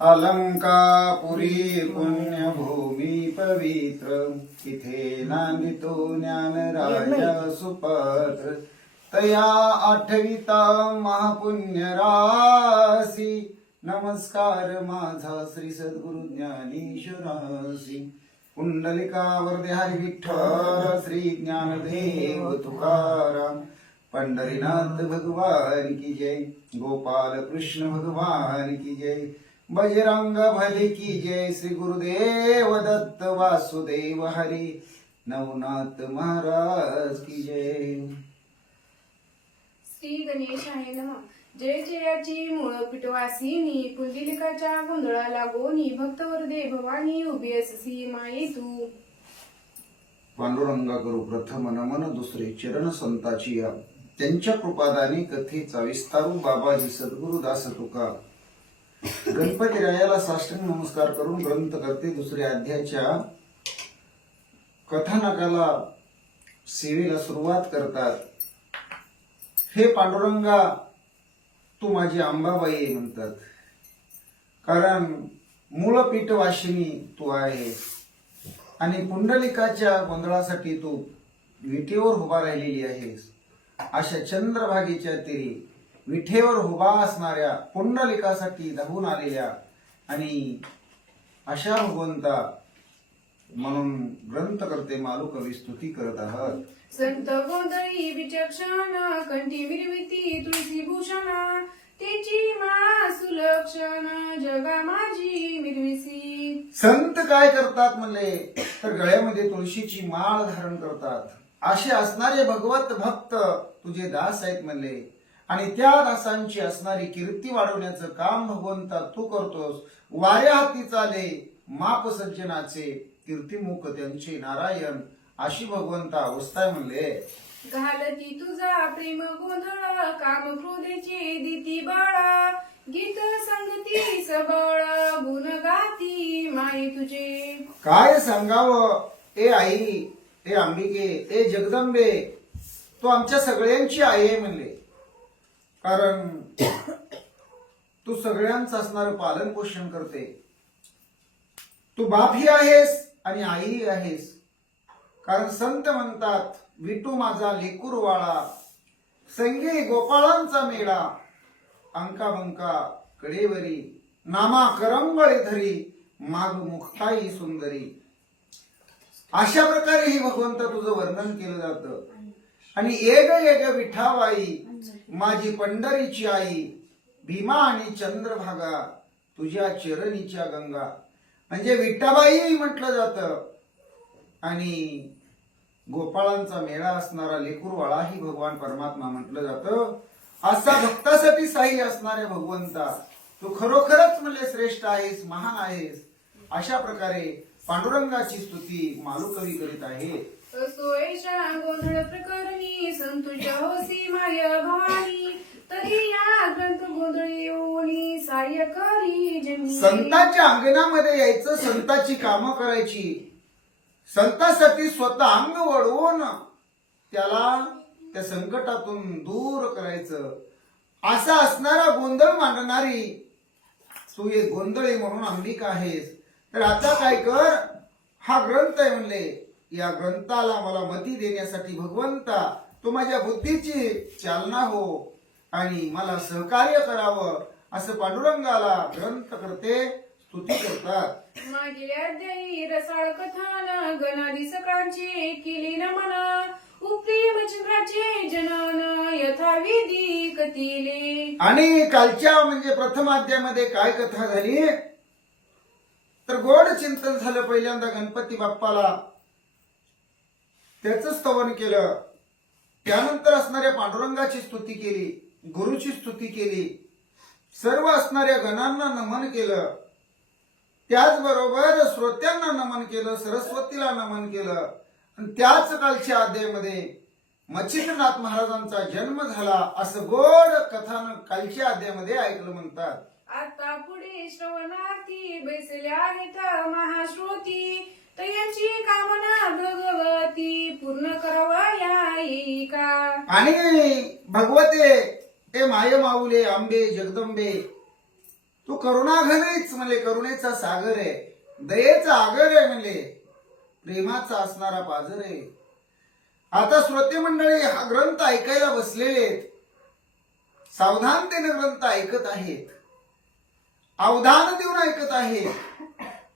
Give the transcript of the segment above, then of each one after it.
अलंकापुरी पुण्यभूमी पवित्र, तिथे नांदितो ज्ञानराजा सुपत्र. तया आठविता महापुण्य रासी, नमस्कार माझा श्री सद्गुरु ज्ञानेश्वरासी. पुंडलिकावर हरी विठ्ठल, श्री ज्ञानदेव तुकाराम. पंढरीनाथ भगवान की जय, गोपाल कृष्ण भगवान की जय, बजरंग भले की जय. श्री गुरुदेव दत्त वासुदेव हरी, नवनाथ महाराज की जय. श्री गणेशाय नमः. जय जयाची मूळ पिटवासिनी, पुंडलिकाच्या गोंधळा लागोनी, भक्तवरदे भवानी उभी अससी माई तू. पांडुरंगा करू प्रथम नमन, दुसरे चरण संताची या. त्यांच्या कृपादानी कथेचा विस्तारू बाबाजी सद्गुरु दास तुका. गणपती रायाला साष्टांग नमस्कार करून ग्रंथ करते दुसऱ्या अध्यायाच्या कथानकाला सेवेला सुरुवात करतात. हे पांडुरंगा, तू माझी अंबाबाई म्हणतात, कारण मूळपीठ वाशिनी तू आहे आणि पुंडलिकाच्या गोंधळासाठी तू विटेवर उभा राहिलेली आहेस. अशा चंद्रभागेच्या तीरी विठेवर उभा असणाऱ्या पुंडलिकासाठी धावून आलेल्या आणि अशा भगवंता म्हणून ग्रंथ करते मालू कवी स्तुती करत आहात. संत गोंधळी विचक्षण, कंठी विरविती तुळशी भूषण, त्याची मा सुलक्षण, जगा माझी मिरविसी. संत काय करतात म्हणले तर गळ्यामध्ये तुळशीची माळ धारण करतात. असे असणारे भगवत भक्त तुझे दास आहेत म्हणले आणि त्या दासांची असणारी कीर्ती वाढवण्याचं काम भगवंता तू करतोस. वाऱ्या हाती चाले माप सज्जनाचे, कीर्तिमुख त्यांचे नारायण, अशी भगवंता अवस्था म्हणले. घालती तुझा प्रेम गोंधळ, काम क्रोधेचे दिती बाळा, गीत संगती सबळ, गुण गाती माई तुझे. काय सांगावं ए आई, ए अंबिके, ए जगदंबे, तू आमच्या सगळ्यांची आई आहे म्हणले. कारण तू सगळ्यांचं असणारं पालन पोषण करते. तू बापही आहेस आणि आईही आहेस. कारण संत म्हणतात, विटू माझा लेकुरवाळा, संगे गोपाळांचा मेळा, अंका बंका कडेवरी, नामा करंगळे धरी, माग मुक्ताई सुंदरी. अशा प्रकारे ही भगवंत तुझं वर्णन केलं जातं. आणि एक एक विठाबाई, माझी पंढरीची आई, भीमा आणि चंद्रभागा, तुझ्या चरणीच्या गंगा. म्हणजे विठाबाई म्हटलं जातं आणि गोपाळांचा मेळा असणारा लेकुरवाळा ही भगवान परमात्मा म्हटलं जातं. असा भक्तासाठी साई असणाऱ्या भगवंता तू खरोखरच म्हणजे श्रेष्ठ आहेस, महान आहेस. अशा प्रकारे पांडुरंगाची स्तुती मालुकवी करीत आहे. सोयशा गोंधळ प्रकरणी, संतुष्ट होसी माय भवानी, तरी या ग्रंथ गोंधळी येऊनी, साह्य करी जनी. संतांच्या अंगणामध्ये यायचं, संतांची कामं करायची, संतांसाठी स्वतः अंग वळवून त्याला त्या संकटातून दूर करायचं. असा असणारा गोंधळ मांडणारी तू एक गोंधळी म्हणून अंबिका आहेस. तर आता काय कर, हा ग्रंथ आहे म्हणले, या ग्रंथाला मला मती देण्यासाठी भगवंता तू माझ्या बुद्धीची चालना हो आणि मला सहकार्य करावं, असं पांडुरंगाला ग्रंथ करते स्तुती करतात. माझे अध्यायी रसाळ कथान, गणादी सकाळचे केली नमन, उप्रेम चंद्राचे जनन, यथाविधी कथिले. आणि कालच्या म्हणजे प्रथम अध्यायामध्ये काय कथा झाली तर गोड चिंतन झालं. पहिल्यांदा गणपती बाप्पाला त्याच स्तवन केलं, त्यानंतर असणाऱ्या पांडुरंगाची स्तुती केली, गुरुची स्तुती केली, सर्व असणाऱ्या गणांना नमन केलं, त्याचबरोबर श्रोत्यांना नमन केलं, सरस्वतीला नमन केलं. आणि त्याच कालच्या अध्यायामध्ये मच्छिंद्रनाथ महाराजांचा जन्म झाला असं गोड कथान कालच्या अध्यायामध्ये ऐकलं म्हणतात. आता पुढे श्रवणार्थी बैसल्या आहेत महाश्रोती, तयांची कामना भगवती पूर्ण करावया येई का. आणि भगवते ए माय माऊले अंबे जगदंबे, तो करुणाघनच म्हणले, करुणेचा सागर आहे, दयेचा आगर आहे म्हणले, प्रेमाचा असणारा पाझर आहे. आता श्रोते मंडळी हा ग्रंथ ऐकायला बसलेले आहेत, सावधानतेने ग्रंथ ऐकत आहेत, अवधान देऊन ऐकत आहेत.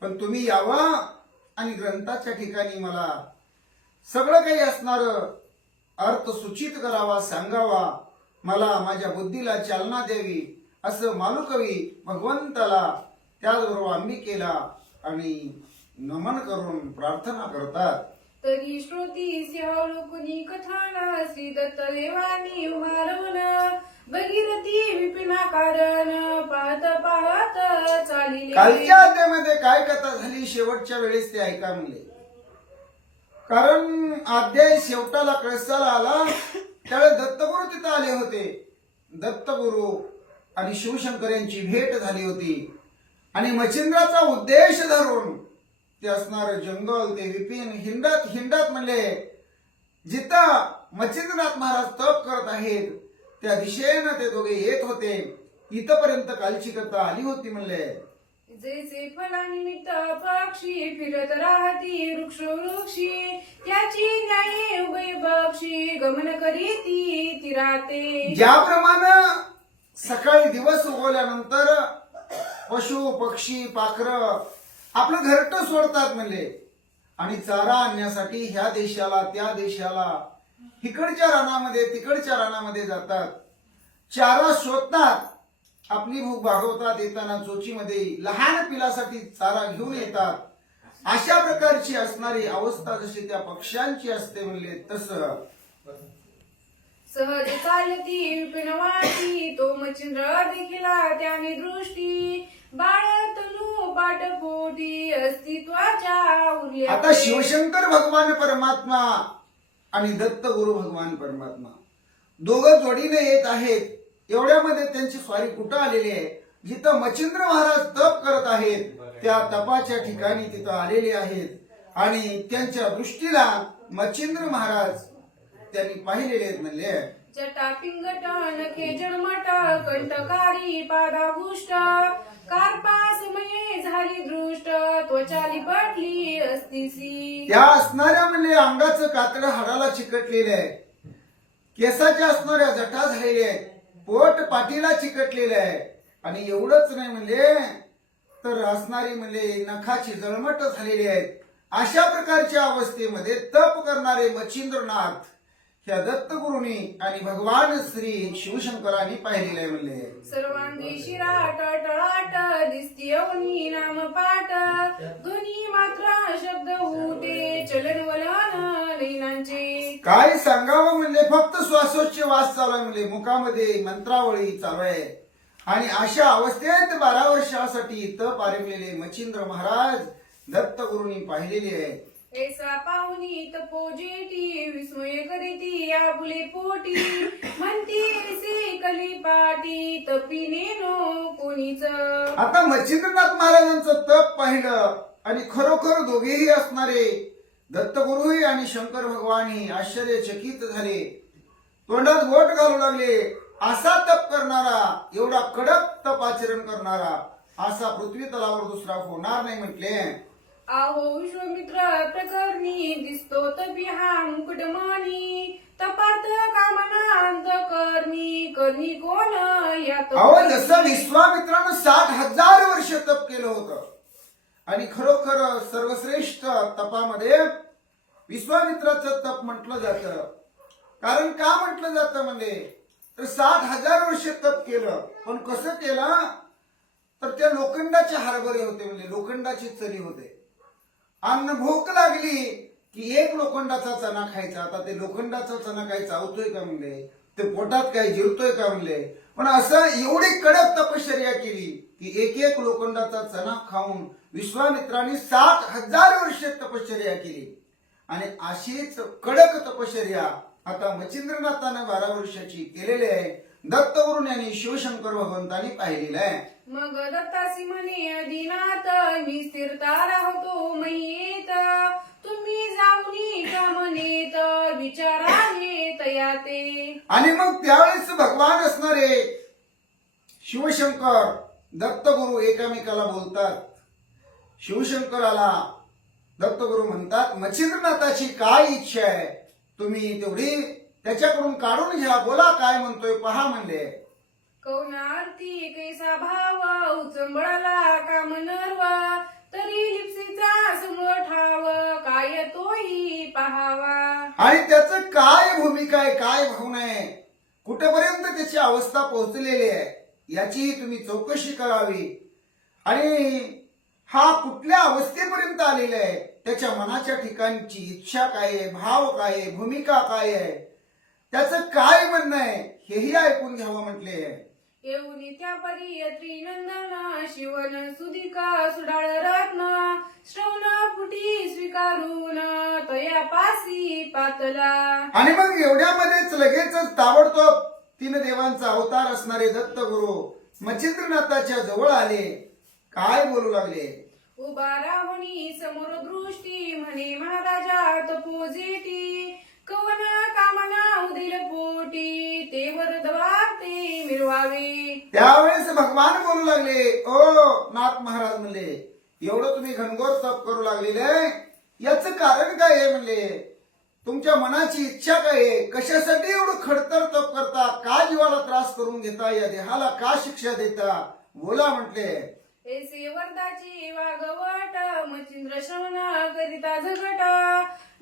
पण तुम्ही यावा आणि ग्रंथाच्या ठिकाणी मला सगळं काही असणार अर्थ सूचित करावा, सांगावा, मला माझ्या बुद्धीला चालना द्यावी, असं मालुकवी भगवंताला त्याचबरोबर अंबिकेला आणि नमन करून प्रार्थना करतात. तरी श्रोती सिंहावलोकनी कथाना श्री दत्त देवानी उमारवण भगीरथी विपिना कारण पाहत पाहत चालिले. कालच्या अध्यायामध्ये काय कथा झाली शेवटच्या वेळेस ते ऐका म्हणले. कारण अध्याय शेवटाला कळसाला आला त्यावेळेस दत्तगुरु तिथं आले होते. दत्तगुरु आणि शिवशंकर यांची भेट झाली होती आणि मच्छिंद्राचा उद्देश धरून ते असणार जंगल ते विपिन हिंडत हिंडत म्हणले जिथं मच्छिंद्रनाथ महाराज तप करत आहेत त्या दिशेनं ते दोघे येत होते. इथपर्यंत कालची कथा आली होती म्हणले. जैसे फलानिमित्त पक्षी फिरत राहती वृक्ष वृक्षी त्याची न्याये उभय पक्षी गमन करीती ती राहते. ज्याप्रमाणे सकाळी दिवस उगवल्यानंतर पशु पक्षी पाखरं आपलं घरटं सोडतात म्हणले आणि चारा आणण्यासाठी ह्या देशाला त्या देशाला इकडच्या रानामध्ये तिकडच्या रानामध्ये जातात, चारा शोधतात, आपली भूक भागवतात, येताना चोचीमध्ये लहान पिलासाठी चारा घेऊन येतात. अशा प्रकारची असणारी अवस्था जशी त्या पक्ष्यांची असते म्हणले तसं सहज चालती विपिन वाटी तो मच्छिंद्र देखिला त्याने दृष्टी बाळतनु पाठपोटी अस्तित्वाच्या उरल्या. आता शिवशंकर भगवान परमात्मा आणि दत्त गुरु भगवान परमात्मा दोघं जोडीने येत आहेत. एवढ्यामध्ये त्यांची स्वारी कुठं आलेली आहे, जिथं मच्छिंद्र महाराज तप करत आहेत त्या तपाच्या ठिकाणी तिथं आलेले आहेत आणि त्यांच्या दृष्टीला मच्छिंद्र महाराज त्यांनी पाहिलेले आहेत म्हणले. जटा पिंगट नखे जन्मट कंटकारी पादाभुष्ट कार्पासमये झाली दृष्ट त्वचाली पटली अस्तिसी. त्या असणाऱ्या म्हणले अंगाचं कातडं हाडाला चिकटलेलं आहे, केसाच्या असणाऱ्या जटा झालेल्या आहेत, पोट पाठीला चिकटलेलं आहे आणि एवढंच नाही म्हणले तर असणारी म्हणले नखाची जळमट झालेली आहेत. अशा प्रकारच्या अवस्थेमध्ये तप करणारे मच्छिंद्रनाथ ह्या दत्तगुरूंनी आणि भगवान श्री शिवशंकरांनी पाहिलेले आहे म्हणले. सर्वांगी शिराट टळाट दिसती अवनी नाम पाठ ध्वनी मात्रा शब्द उठे चलन वलन नैनांचे. काय सांगावं म्हणले, फक्त श्वासोच्छवास चालू आहे म्हणले, मुखामध्ये मंत्रावळी चालू आहे आणि अशा अवस्थेत 12 वर्षासाठी तप आरंभलेले मच्छिंद्र महाराज दत्तगुरूंनी पाहिलेले आहे. ऐसा पाहुनी तपोजेटी विस्मय करीती आपुले पोटी म्हणती ऋषी कलिपाटी तपिने नो कोणीच. आता मच्छिंद्रनाथ महाराजांचं तप पाहिलं आणि खरोखर दोघेही असणारे दत्तगुरूही आणि शंकर भगवानही आश्चर्यचकित झाले. तोंडात बोट घालू लागले. असा तप करणारा, एवढा कडक तप आचरण करणारा असा पृथ्वी तलावर दुसरा होणार नाही म्हटले. आहो विश्वमित्र प्रकरणी दिसतो तपी हा मुकुटमणी तपात कामना अंतकर्णी करणी कोण यात. अहो जसं विश्वामित्रानं 60,000 वर्ष तप केलं होतं आणि खरोखर सर्वश्रेष्ठ तपामध्ये विश्वामित्राचं तप म्हटलं जातं. कारण का म्हटलं जातं म्हणजे तर 60,000 वर्ष तप केलं, पण कसं केलं तर त्या लोखंडाचे हरभरे होते म्हणजे लोखंडाची चरी होते. अन्न भूक लागली की एक लोखंडाचा चणा खायचा. आता ते लोखंडाचा चणा काय चावतोय का म्हणले, ते पोटात काय जिरतोय का म्हणले, पण असं एवढी कडक तपश्चर्या केली की एक एक लोखंडाचा चणा खाऊन विश्वामित्रांनी 60,000 वर्ष तपश्चर्या केली. आणि अशीच कडक तपश्चर्या आता मच्छिंद्रनाथानं 12 वर्षाची केलेली आहे. दत्तगुरूंनी आणि शिवशंकर भगवंतांनी पाहिलेलं आहे. मग दत्तासी म्हणे अदिनाथ मी स्थिरता राहतो मैयेत तुम्ही जाऊनी का म्हणेत विचाराने तयाते. आणि मग त्यावेळेस भगवान असणारे शिवशंकर दत्तगुरु एकामेकाला बोलतात. शिवशंकराला दत्तगुरु म्हणतात, मच्छिंद्रनाथाची काय इच्छा आहे, तुम्ही तेवढी त्याच्याकडून काढून घ्या, बोला काय म्हणतोय पहा म्हणले. कवनार्थी कैसा भाव उचंबळाला काम नर्व, तरी लिप्सीचा समोर ठाव, काय तोही पहावा. आणि त्याचं काय भूमिका आहे, काय भावना आहे, कुठेपर्यंत त्याची अवस्था पोहोचलेली आहे, याचीही तुम्ही चौकशी करावी. आणि हा कुठल्या अवस्थेपर्यंत आलेला आहे, त्याच्या मनाच्या ठिकाणची इच्छा काय आहे, भाव काय आहे, भूमिका काय आहे, त्याचं काय म्हणणं आहे, हेही ऐकून घ्यावं म्हटले. येऊनी त्या परी त्रिनंदन, शिवन सुधिका सुडाळ रत्न, श्रवण फुटी स्वीकारून तया पासी पातला. आणि मग एवढ्यामध्येच लगेचच ताबडतोब तीन देवांचा अवतार असणारे दत्तगुरु मच्छिंद्रनाथाच्या जवळ आले. काय बोलू लागले. उभा राहुनी समोर दृष्टी, म्हणे महाराजा तपोजेटी, कवन कामना उदिल पोटी, ते वरदवार ते मिरवावे. त्यावेळेस भगवान बोलू लागले. ओ नाथ महाराज म्हणले, एवढं तुम्ही घनघोर तप करू लागलेले, याचं कारण काय आहे म्हणले, तुमच्या मनाची इच्छा काय आहे, कशासाठी एवढं खडतर तप करता, का जीवाला त्रास करून घेता, या देहाला का शिक्षा देता, बोला म्हटले. ऐसे वरदाची वागवट, मच्छिंद्र श्रवण करिता झगट,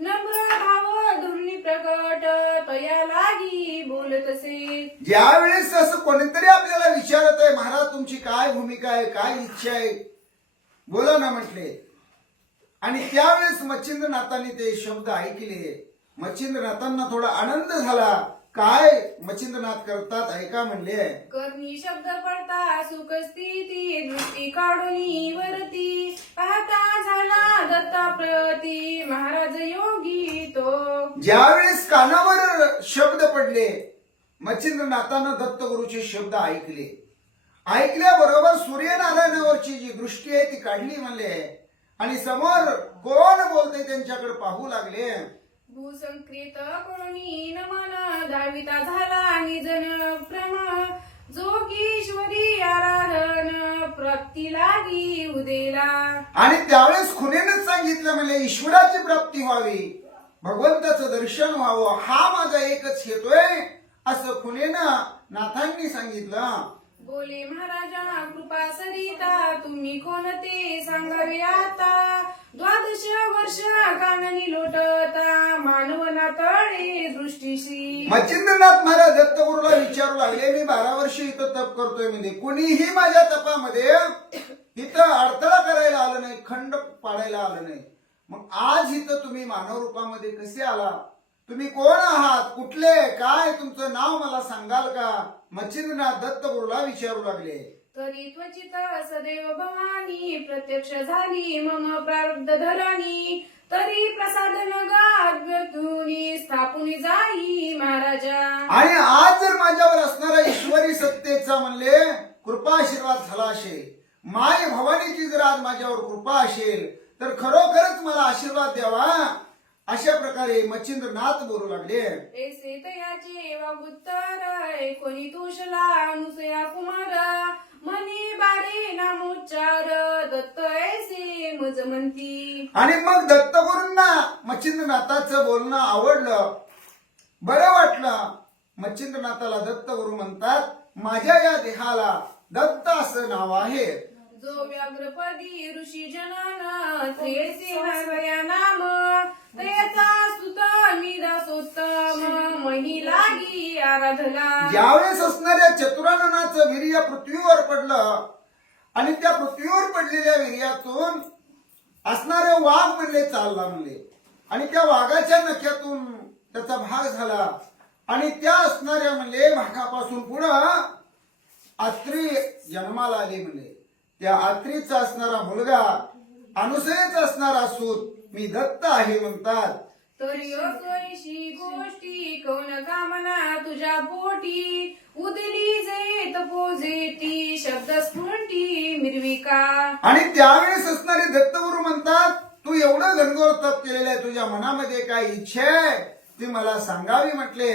नम्र भाव धुर्नी प्रकट, तया लागी बोलतसे. ज्यावेळेस असं कोणीतरी आपल्याला विचारत आहे, महाराज तुमची काय भूमिका आहे, काय इच्छा आहे, बोला ना म्हटले. आणि त्यावेळेस मच्छिंद्रनाथांनी ते शब्द ऐकले. मच्छिंद्रनाथांना थोडा आनंद झाला. काय मच्छिंद्रनाथ करतात ऐका म्हणले. कर्णी शब्द पडता सुख स्थिती, दृष्टी काढून वरती, पाहता झाला दत्ता प्रती, महाराज योगी तो. ज्यावेळेस कानावर शब्द पडले, मच्छिंद्रनाथानं दत्तगुरूचे शब्द ऐकले. ऐकल्याबरोबर सूर्यनारायणावरची जी दृष्टी आहे ती काढली म्हणले. आणि समोर कोण बोलते त्यांच्याकडे पाहू लागले. भूसंकृत करुणी नमन, धाविता झाला निजन प्रम, जोगीश्वरी आराधन, प्राप्ती लागी उदेला. आणि त्यावेळेस खुनेनच सांगितलं म्हणजे ईश्वराची प्राप्ती व्हावी, भगवंताचं दर्शन व्हावं, हा माझा एकच हेतोय, असं खुनेनं नाथांनी सांगितलं. बोले महाराजा कृपा सरिता, तुम्ही कोणते सांगावे आता, 12 वर्ष काननी लोटता, मानवना तळे दृष्टीशी. मच्छिंद्रनाथ महाराज दत्तगुरूला विचारू लागले, मी 12 वर्ष इथं तप करतोय म्हणजे कुणीही माझ्या तपामध्ये इथं अडथळा करायला आलं नाही, खंड पाडायला आलं नाही, मग आज इथं तुम्ही मानव रूपामध्ये कसे आला, तुम्ही कोण आहात, कुठले, काय तुमचं नाव मला सांगाल का, मच्छिंद्रनाथ दत्तगुरूला विचारू लागले. तरी त्वचित सदैव भवानी, प्रत्यक्ष झाली मम प्रारब्ध धरणी, तरी प्रसादन गाभ्यतुनी, स्थापून जाई महाराजा. आणि आज जर माझ्यावर असणारा ईश्वरी सत्तेचा म्हणले कृपाशीर्वाद झाला असेल, माय भवानीची जर आज माझ्यावर कृपा असेल, तर खरोखरच मला आशीर्वाद द्यावा, अशा प्रकारे मच्छिंद्रनाथ बोलू लागले. ऐसे तयाचे वागुत्तर, कोणी तुषला अनुसया कुमार, मनी बारे नामोच्चार, दत्त ऐसे मज म्हणती. आणि मग दत्तगुरूंना मच्छिंद्रनाथाचं बोलणं आवडलं, बरं वाटलं. मच्छिंद्रनाथाला दत्तगुरू म्हणतात, माझ्या या देहाला दत्त असं नाव आहे. जो व्याघ्रपदी ऋषी जनन, तेचे हरया नाम, तयाचा सुत मी दासोत्तम, मही लागी आराधला. ज्यावेळेस असणाऱ्या चतुराननाचं वीर्य पृथ्वीवर पडलं आणि त्या पृथ्वीवर पडलेल्या वीर्यातून असणारे वाघ म्हणले चालला म्हणले, आणि त्या वाघाच्या नख्यातून त्याचा भाग झाला, आणि त्या असणाऱ्या म्हणले भागापासून पुढं आत्री जन्माला आली म्हणले. त्या आत्रीचा असणारा मुलगा, अनुसयेचा असणारा सूत मी दत्त आहे म्हणतात. तरी अकळीशी गोष्टी, कौन कामना तुझ्या पोटी, उदली जे तपोजेती, शब्द स्फुरती मिरविका. आणि त्यावेळेस असणारे दत्तगुरू म्हणतात, तू एवढं घनघोर तप केलेलं आहे, तुझ्या मनामध्ये काय इच्छा आहे ती मला सांगावी म्हटले.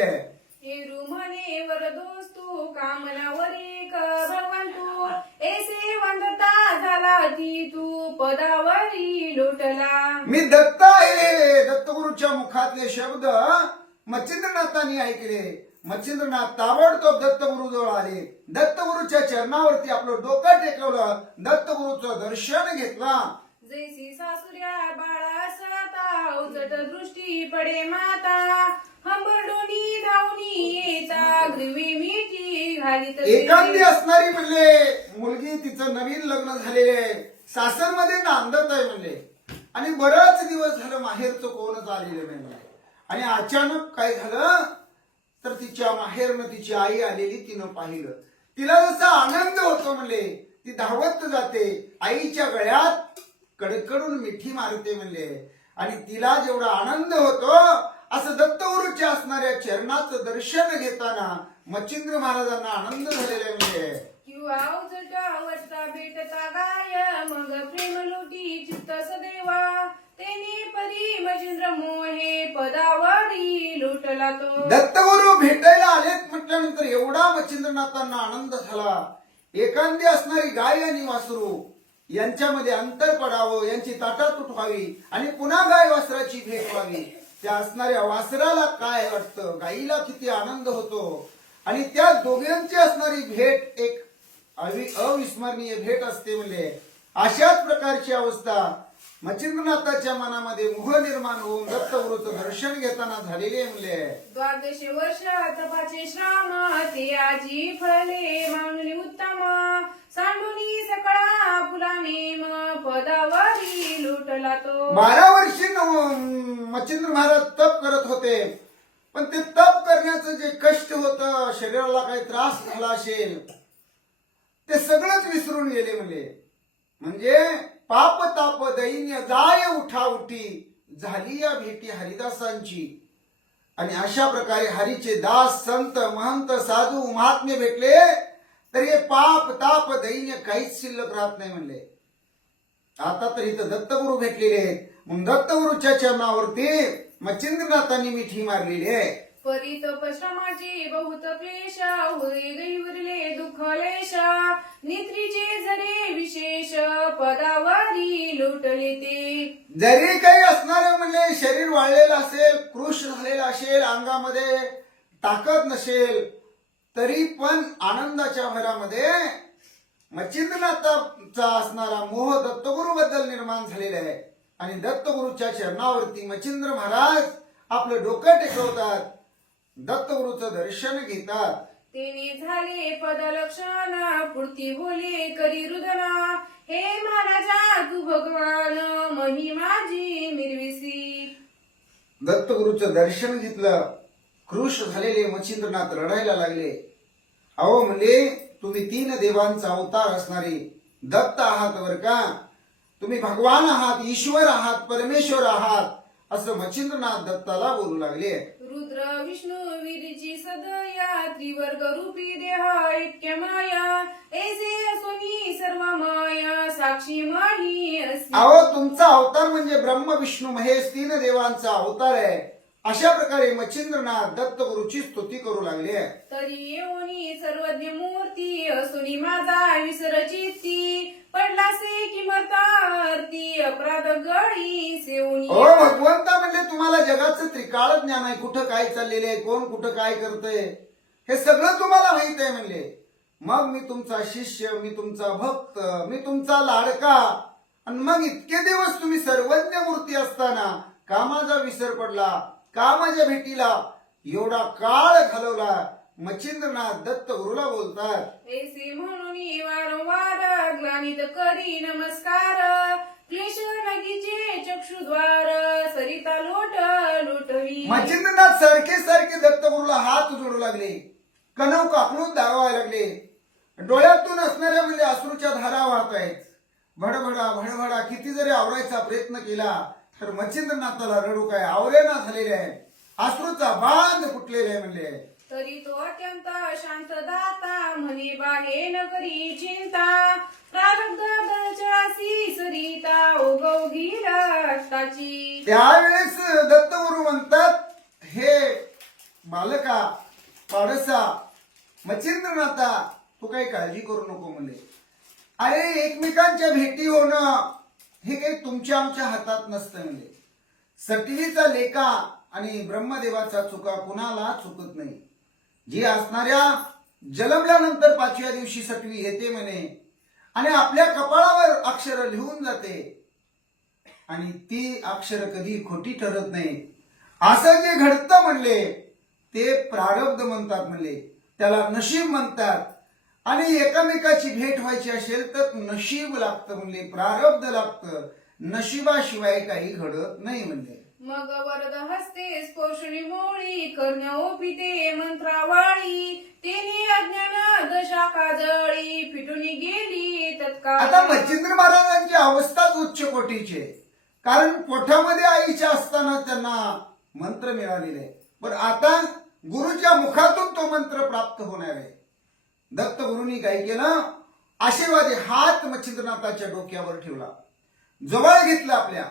हे म्हणे वरदोस्तू, तू कामनावर एक भगवंतू ऐसे वंदता झाला ती तू पदावरी लोटला. मी दत्त आहे. दत्तगुरूच्या मुखातले शब्द मच्छिंद्रनाथांनी ऐकले. मच्छिंद्रनाथ ताबडतोब दत्तगुरूजवळ आले. दत्तगुरूच्या चरणावरती आपलं डोकं टेकवलं. दत्तगुरूचं दर्शन घेतला. जैसी सासुऱ्या बाळा साता उजट दृष्टी पडे माता हंबरडोनी धावणी येता ग्रीवी मिठी घालीत एकांती असणारी म्हणले मुलगी, तिचं नवीन लग्न झालेले आहे, सासरमध्ये नांदत आहे म्हणले, आणि बराच दिवस झालं माहेरचं कोणच आलेलं नाही म्हणले. आणि अचानक काय झालं तर तिच्या माहेरनं तिची आई आलेली तिनं पाहिलं. तिला जसा आनंद होतो म्हणले, ती धावत जाते, आईच्या गळ्यात कडकडून मिठी मारते म्हणले. आणि तिला जेवढा आनंद होतो असं दत्तगुरूच्या असणाऱ्या चरणाचं दर्शन घेताना मच्छिंद्र महाराजांना आनंद झालेला म्हणजे. किंवा उजट अवस्था भेटता गाय मग प्रेम लोटी चित्त सदैवा तेने परी मच्छिंद्र मोहे पदावरी लोटला तो. दत्तगुरू भेटायला आलेत म्हटल्यानंतर एवढा मच्छिंद्रनाथांना आनंद झाला. एकांदी असणारी गाय आणि वासरू यांच्यामध्ये अंतर पडावं, यांची ताटातूट व्हावी आणि पुन्हा गाय वासराची भेट व्हावी. त्या असणाऱ्या वासराला काय वाटतं, गाईला किती आनंद होतो. आणि त्या दोघांची असणारी भेट एक अविस्मरणीय भेट असते म्हणजे. अशाच प्रकारची अवस्था मच्छिंद्रनाथाच्या मनामध्ये मोह निर्माण होऊन दत्तगुरूचं दर्शन घेताना झालेले म्हणले. 12 वर्ष तपाचे श्राम ते आजी फळले मानुनी उत्तम सांडुनी सकळा फुलाने पदावरी लोटला तो. 12 वर्षी मच्छिंद्र महाराज तप करत होते, पण ते तप करण्याचं जे कष्ट होतं, शरीराला काही त्रास झाला असेल, ते सगळंच विसरून गेले म्हणजे पाप ताप दैन्य जाय उठा उठी झाली या भेटी हरिदासांची. आणि अशा प्रकारे हरीचे दास संत महंत साधू महात्मे भेटले तर हे पाप ताप दैन्य काहीच शिल्लक राहत नाही म्हणले. आता तर इथं दत्तगुरू भेटलेले आहेत, मग दत्तगुरूच्या चरणावरती मच्छिंद्रनाथांनी मिठी मारलेली आहे. परी तपश्रमाचे बहुत क्लेश होय गैवरले दुःखलेश नित्रीचे जरे विशेष पदावरी लोटले ते. जरी काही असणारे म्हणले शरीर वाळलेलं असेल, कृश झालेलं असेल, अंगामध्ये ताकद नसेल, तरी पण आनंदाच्या भरामध्ये मच्छिंद्रनाथाचा असणारा मोह दत्तगुरू बद्दल निर्माण झालेला आहे. आणि दत्तगुरूच्या चरणावरती मच्छिंद्र महाराज आपलं डोकं टेकवतात, दत्तगुरूचं दर्शन घेतात. तेने झाले पदलक्षण पूर्ती बोले करी रुदना हे महाराजा तू भगवान महिमाजी मिरविसी. दत्तगुरूचं दर्शन घेतलं, कृश झालेले मच्छिंद्रनाथ रडायला लागले. अहो म्हणले, तुम्ही 3 देवांचा अवतार असणारे दत्त आहात बर का, तुम्ही भगवान आहात, ईश्वर आहात, परमेश्वर आहात, असं मच्छिंद्रनाथ दत्ताला बोलू लागले. रुद्र विष्णू वीरची सदया त्रिवर्ग रूपी देह ऐक्य माया ऐसे असोनी सर्व माया साक्षी माही असी. अहो तुमचा अवतार म्हणजे ब्रह्म विष्णू महेश 3 देवांचा अवतार आहे. अशा प्रकारे मच्छिंद्रनाथ दत्तगुरूची स्तुती करू लागले. तरी येऊनी सर्वज्ञ मूर्ती असोनी माझा विसरचिती पडलासे किमतार्ती अपराध गळी सेवनी. हो भगवंता म्हणले, तुम्हाला जगाचं त्रिकाळ ज्ञान आहे, कुठं काय चाललेलं आहे, कोण कुठं काय करतंय हे सगळं तुम्हाला माहित आहे म्हणले. मग मी तुमचा शिष्य, मी तुमचा भक्त, मी तुमचा लाडका, आणि मग इतके दिवस तुम्ही सर्वज्ञ मूर्ती असताना का माझा विसर पडला, का माझ्या भेटीला एवढा काळ घालवला. मच्छिंद्रनाथ दत्तगुरूला बोलतात. ऐसे म्हणून वारंवार ग्लानित करी नमस्कार क्लेश नदीचे चक्षुद्वार सरिता लोट लोटवी. मच्छिंद्रनाथ सारखे सारखे दत्तगुरूला हात जोडू लागले, कणव कापणून दावायला लागले. डोळ्यातून असणाऱ्या म्हणजे अश्रूच्या धारा वाहत आहेत. भडभडा भडभडा किती जरी आवरायचा प्रयत्न केला तर मच्छिंद्रनाथाला रडू काय आवरेना झालेले आहे, अश्रूचा बांध फुटलेला आहे म्हणले. तरी तो अत्यंत शांत दाता म्हणे बाहे न करी चिंता प्रारब्धाची सरिता ओगवगी रक्ताची. त्यावेळेस दत्तगुरू म्हणतात, हे बालका पाडसा, मच्छिंद्रनाथा तू काही काळजी करू नको म्हणले. अरे एकमेकांच्या भेटी होणं हे काही तुमच्या आमच्या हातात नसतं म्हणले. सटवीचा लेका आणि ब्रह्मदेवाचा चुका कुणाला चुकत नाही. जी असणाऱ्या जन्मल्यानंतर 5व्या दिवशी सटवी येते म्हणे आणि आपल्या कपाळावर अक्षर लिहून जाते आणि ती अक्षर कधी खोटी ठरत नाही. असं जे घडतं म्हणले ते प्रारब्ध म्हणतात म्हणले, त्याला नशीब म्हणतात. आणि एकमेकाची भेट व्हायची असेल तर नशीब लागतं म्हणले, प्रारब्ध लागतं. नशिबाशिवाय काही घडत नाही म्हणले. मग वरद हस्ते स्पर्शनी मोळी कर्ण ओपिते मंत्रावाळी तेनी अज्ञान दशा काजळी फिटून गेली तत्काळ. आता मच्छिंद्र महाराजांची अवस्थाच उच्च कोटीची आहे. कारण पोटामध्ये आईच्या असताना त्यांना मंत्र मिळालेले आहे. पण आता गुरुच्या मुखातून तो मंत्र प्राप्त होणार आहे. दत्त गुरुनी काय केलं, आशीर्वादी हात मच्छिंद्रनाथाच्या डोक्यावर ठेवला, जवळ घेतला, आपल्या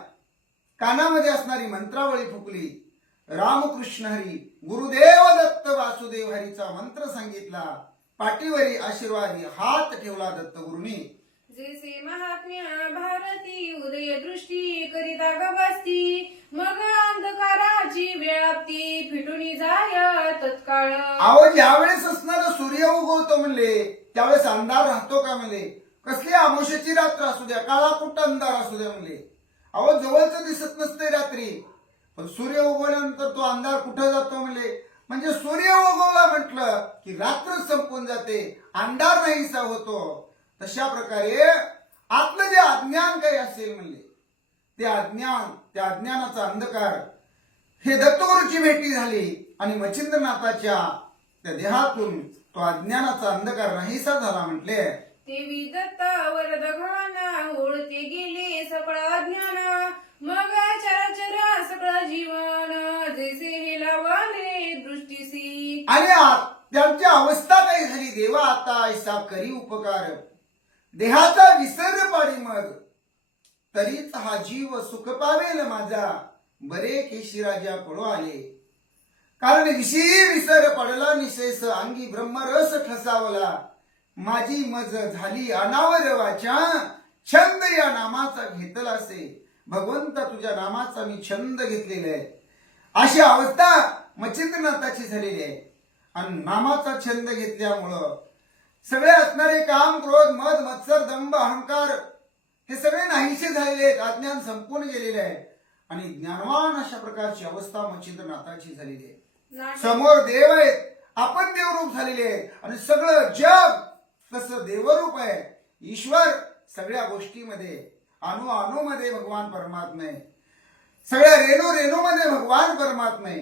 कानामध्ये असणारी मंत्रावळी फुकली. रामकृष्ण हरी गुरुदेव दत्त वासुदेव हरीचा मंत्र सांगितला. पाठीवरी आशीर्वादी हात ठेवला दत्त गुरुनी. जैसे महात्म्या भारती उदय दृष्टी करिता गवस्ती मग अंधकाराची व्याप्ती फिटून जाय तत्काळ. अहो ज्यावेळेस असणारा सूर्य उगवतो म्हणले त्यावेळेस अंधार राहतो का म्हणले. कसली आमोशाची रात्र असू द्या, काळा कुठं अंधार असू द्या म्हणले. अहो जवळच दिसत नसते रात्री, पण सूर्य उगवल्यानंतर तो अंधार कुठं जातो म्हणले. म्हणजे सूर्य उगवला म्हटलं की रात्र संपून जाते, अंधार नाहीसा होतो. तशा प्रकारे आपलं जे अज्ञान काही असेल म्हणले ते अज्ञान, त्या अज्ञानाचा अंधकार हे दत्तगुरूची भेटी झाली आणि मच्छिंद्रनाथाच्या त्या देहातून तो अज्ञानाचा अंधकार नाहीसा झाला म्हटले. देवी दत्त वरद घाना ओळते गेले सकळ अज्ञान मग चराचर सकळ जीवन जैसे हे लावले दृष्टीसी. आणि त्यांची अवस्था काय झाली, देवा आता ऐसा करी उपकार देहाचा विसर पाडी मग तरीच हा जीव सुख पावेल माझा बरे केशीराजा पळू आले. कारण विषयी विसर पडला निशेष अंगी ब्रह्मरस ठसावला माझी मज झाली अनावर वाचा छंद या नामाचा घेतला असे. भगवंता तुझ्या नामाचा मी छंद घेतलेला आहे. अशी अवस्था मच्छिंद्रनाथाची झालेली आहे. आणि नामाचा छंद घेतल्यामुळं सगळे असणारे काम क्रोध मद मत्सर दंभ अहंकार हे सगळे नाहीसे झालेले आहेत. अज्ञान संपून गेलेले आहे आणि ज्ञानवान अशा प्रकारची अवस्था मच्छिंद्रनाथाची झालेली आहे. समोर देव आहेत, आपण देवरूप झालेले आहे आणि सगळं जग तसं देवरूप आहे. ईश्वर सगळ्या गोष्टीमध्ये अणु अणुमध्ये भगवान परमात्मा आहे. सगळ्या रेणू रेणूमध्ये भगवान परमात्मा आहे.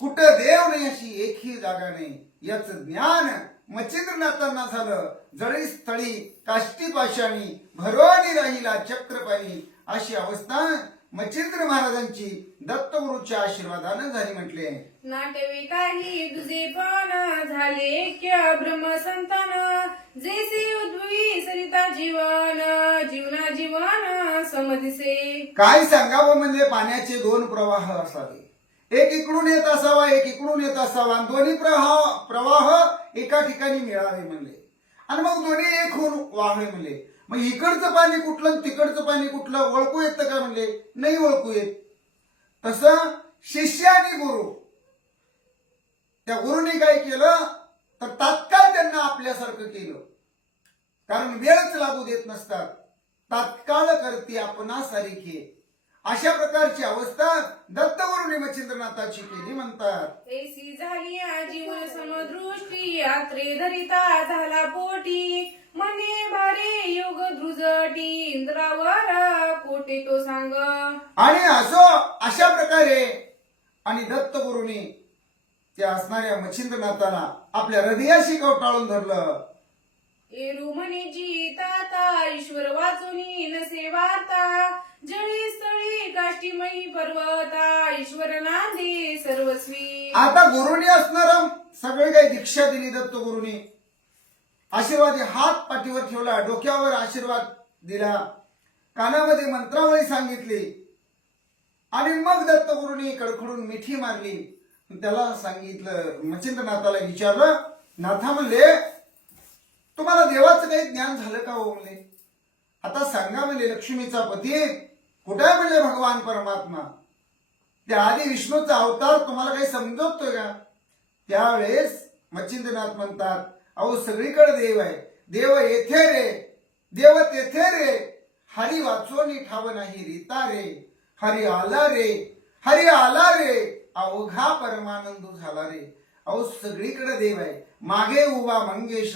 कुठं देव नाही अशी एकही जागा नाही. याच ज्ञान मच्छिंद्रनाथांना झालं. जळी स्थळी काष्टी पाशाणी भरवणी राहिला चक्रपाणी अशी अवस्था मच्छिंद्र महाराजांची दत्तगुरूच्या आशीर्वादानं झाली म्हटले. नाटवे काही तुझे पण झाले क्या ब्रह्म संतान जैसे उद्भवी सरिता जीवन जीवना जीवन समदिसे. काय सांगावं म्हणजे पाण्याचे दोन प्रवाह असावे, एक इकडून येत असावा एक इकडून येत असावा आणि दोन्ही प्रवाह एका ठिकाणी मिळावे म्हणले आणि मग दोन्ही एक होऊन वाहावे म्हणले. मग इकडचं पाणी कुठलं तिकडचं पाणी कुठलं ओळखू येतं का म्हणले, नाही ओळखू येत. तसं शिष्य आणि गुरु, त्या गुरुने काय केलं तर तात्काळ त्यांना आपल्यासारखं केलं. कारण वेळच लागू देत नसतात. तात्काळ करते आपणा सारिखे अशा प्रकारची अवस्था दत्तगुरूंनी मच्छिंद्रनाथाची केली म्हणतात. ऐसी झाली जीवन समदृष्टी यात्रे धरिता झाला पोटी मने भारे योग दृजटी इंद्रावर कोटे तो सांग. आणि असो अशा प्रकारे आणि दत्तगुरूंनी त्या असणाऱ्या मच्छिंद्रनाथाला आपल्या हृदयाशी कवटाळून धरलं. एरू म्हणे जी ताता ईश्वर वाचुनी नसे वार्ता जळी स्थळी काष्टीमयी पर्वता ईश्वर नांदे सर्वस्वी. आता गुरुनी असणार सगळे काही दीक्षा दिली. दत्तगुरूंनी आशीर्वादी हात पाठीवर ठेवला, डोक्यावर आशीर्वाद दिला, कानामध्ये मंत्रावळी सांगितली आणि मग दत्तगुरूंनी कडकडून मिठी मारली. त्याला सांगितलं, मच्छिंद्रनाथाला विचारलं नाथा म्हणले तुम्हाला देवाचं काही ज्ञान झालं का हो म्हणले. आता सांगा म्हणले लक्ष्मीचा पती कुठे आहे म्हणले भगवान परमात्मा. त्या आधी विष्णूचा अवतार तुम्हाला काही समजतोय का. त्यावेळेस मच्छिंद्रनाथ म्हणतात अहो सगळीकडे देव आहे. देव येथे रे देव तेथे रे हरी वाचोनी ठाव नाही रीता रे हरी आला रे अवघा परमानंद झाला रे. अहो सगळीकडे देव आहे. मागे उभा मंगेश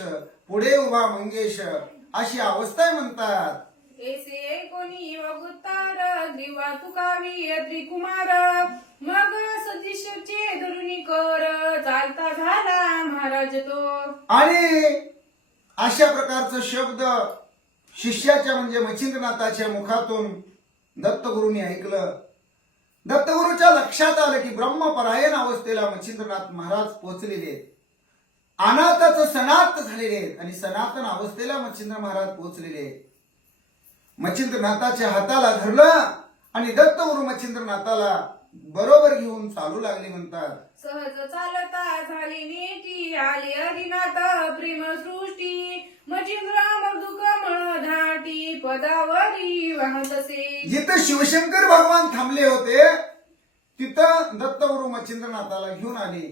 पुढे उभा मंगेश अशी अवस्था आहे म्हणतात. ऐसे कोणी अवतार देवा तुकावी त्रिकुमार मग सदिशचे धरुणी कर चालता झाला महाराज तो. आणि अशा प्रकारचं शब्द शिष्याच्या म्हणजे मच्छिंद्रनाथाच्या मुखातून दत्तगुरूंनी ऐकलं. दत्तगुरूच्या लक्षात आलं की ब्रह्मपरायण अवस्थेला मच्छिंद्रनाथ महाराज पोहोचलेले आहेत. अनाथाचं सनात झालेले आहेत आणि सनातन अवस्थेला मच्छिंद्र महाराज पोहोचलेले आहेत. मच्छिंद्रनाथाच्या हाताला धरलं आणि दत्तगुरु मच्छिंद्रनाथाला बरोबर घेऊन चालू लागले म्हणतात. सहज चालता झाली नेटी आले अधिनाथ प्रेम सृष्टी मचिंद्र मधुक मळ धाटी पदावरी वाहतसे. जिथं शिवशंकर भगवान थांबले होते तिथं दत्तगुरु मच्छिंद्रनाथाला घेऊन आले.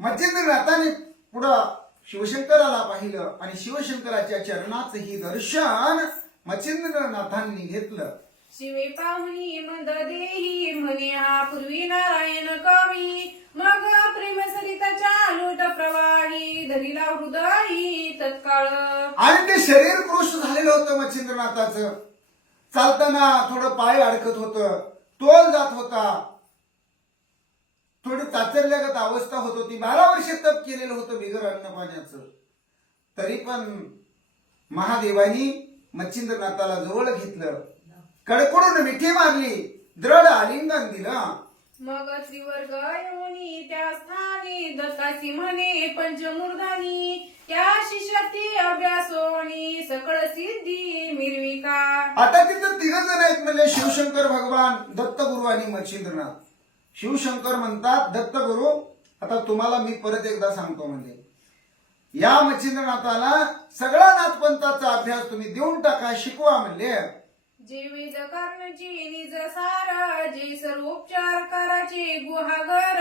मच्छिंद्रनाथाने पुढं शिवशंकराला पाहिलं आणि शिवशंकराच्या चरणाचं ही दर्शन मच्छिंद्रनाथांनी घेतलं. शिवे पाहुणी मंद देही म्हणे हा पूर्वी नारायण कवी मग प्रेम सरिताच्या लोट प्रवाही धरिला हृदयी तत्काळ. आणि ते शरीर पुरुष झालेलं होतं मच्छिंद्रनाथाचं. चालताना थोडं पाय अडकत होतं, तोल जात होता, थोडी चाचरल्यागत अवस्था होत होती. 12 वर्ष तप केलेलं होतं बिगर अन्न पाण्याचं. तरी पण महादेवानी मच्छिंद्रनाथाला जवळ घेतलं, कडकडून मिठी मारली, दृढ आलिंगन दिलं. मग त्रिवर्ग योनी त्या स्थानी दत्तासी म्हणे पंचमूर्धानी त्या शिष्याती अभ्यासोनी सकळ सिद्धी मिरविका. आता तिथं 3 जण आहेत म्हणजे शिवशंकर भगवान, दत्तगुरु आणि मच्छिंद्रनाथ. शिवशंकर म्हणतात दत्तगुरु आता तुम्हाला मी परत एकदा सांगतो म्हणजे या मच्छिंद्रनाथाला सगळा नाथपंथाचा अभ्यास तुम्ही देऊन टाका, शिकवा म्हणले. जे वेद करण्याचे निज सार जे सर्वोपचार कराचे गुहागर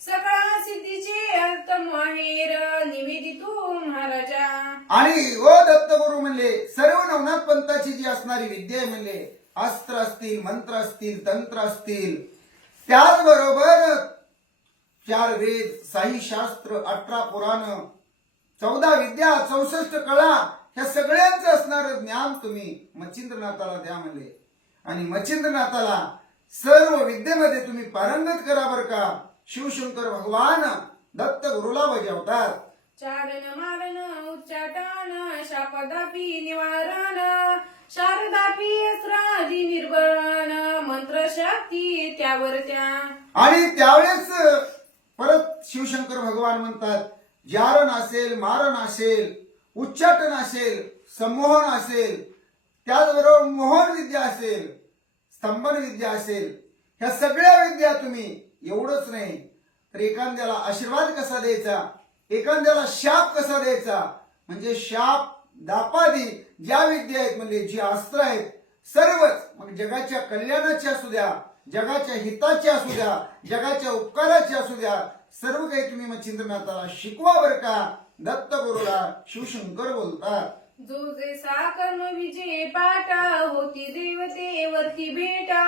सगळा सिद्धीचे अर्थ माहेर निवेदितो महाराजा. आणि ओ दत्तगुरु म्हणले सर्व नवनाथ पंथाची जी असणारी विद्या आहे म्हणले अस्त्र असतील, मंत्र असतील, तंत्र असतील, त्याचबरोबर 4 वेद, 6 शास्त्र, 18 पुराण, 14 विद्या, 64 कला ह्या सगळ्यांचं असणारं ज्ञान तुम्ही मच्छिंद्रनाथाला द्या म्हणले. आणि मच्छिंद्रनाथाला सर्व विद्येमध्ये तुम्ही पारंगत करा बर का. शिवशंकर भगवान दत्तगुरुला बजावतात. चारण मारण उच्चाटन शापदापी निवारण शारदापी अस्त्रादी निर्वण मंत्र शक्ती त्यावर त्या. आणि त्यावेळेस परत शिवशंकर भगवान म्हणतात जारण असेल, मारण असेल, उच्चाटन असेल, संमोहन असेल, त्याचबरोबर मोहन विद्या असेल, स्तंभन विद्या असेल, ह्या सगळ्या विद्या तुम्ही एवढंच नाही तर एखाद्याला आशीर्वाद कसा द्यायचा, एखाद्याला शाप कसा द्यायचा, म्हणजे शाप दापादी ज्या विद्या आहेत म्हणजे जी अस्त्र आहेत सर्वच, मग जगाच्या कल्याणाची असू द्या, जगाच्या हिताची असू द्या, जगाच्या उपकाराची असू द्या, सर्व काही तुम्ही मच्छिंद्रनाथाला शिकवा बर का. दत्तगुरुला शिवशंकर बोलतात. जो जैसा कर्म विजय पाटा होती देवतेवरती भेटा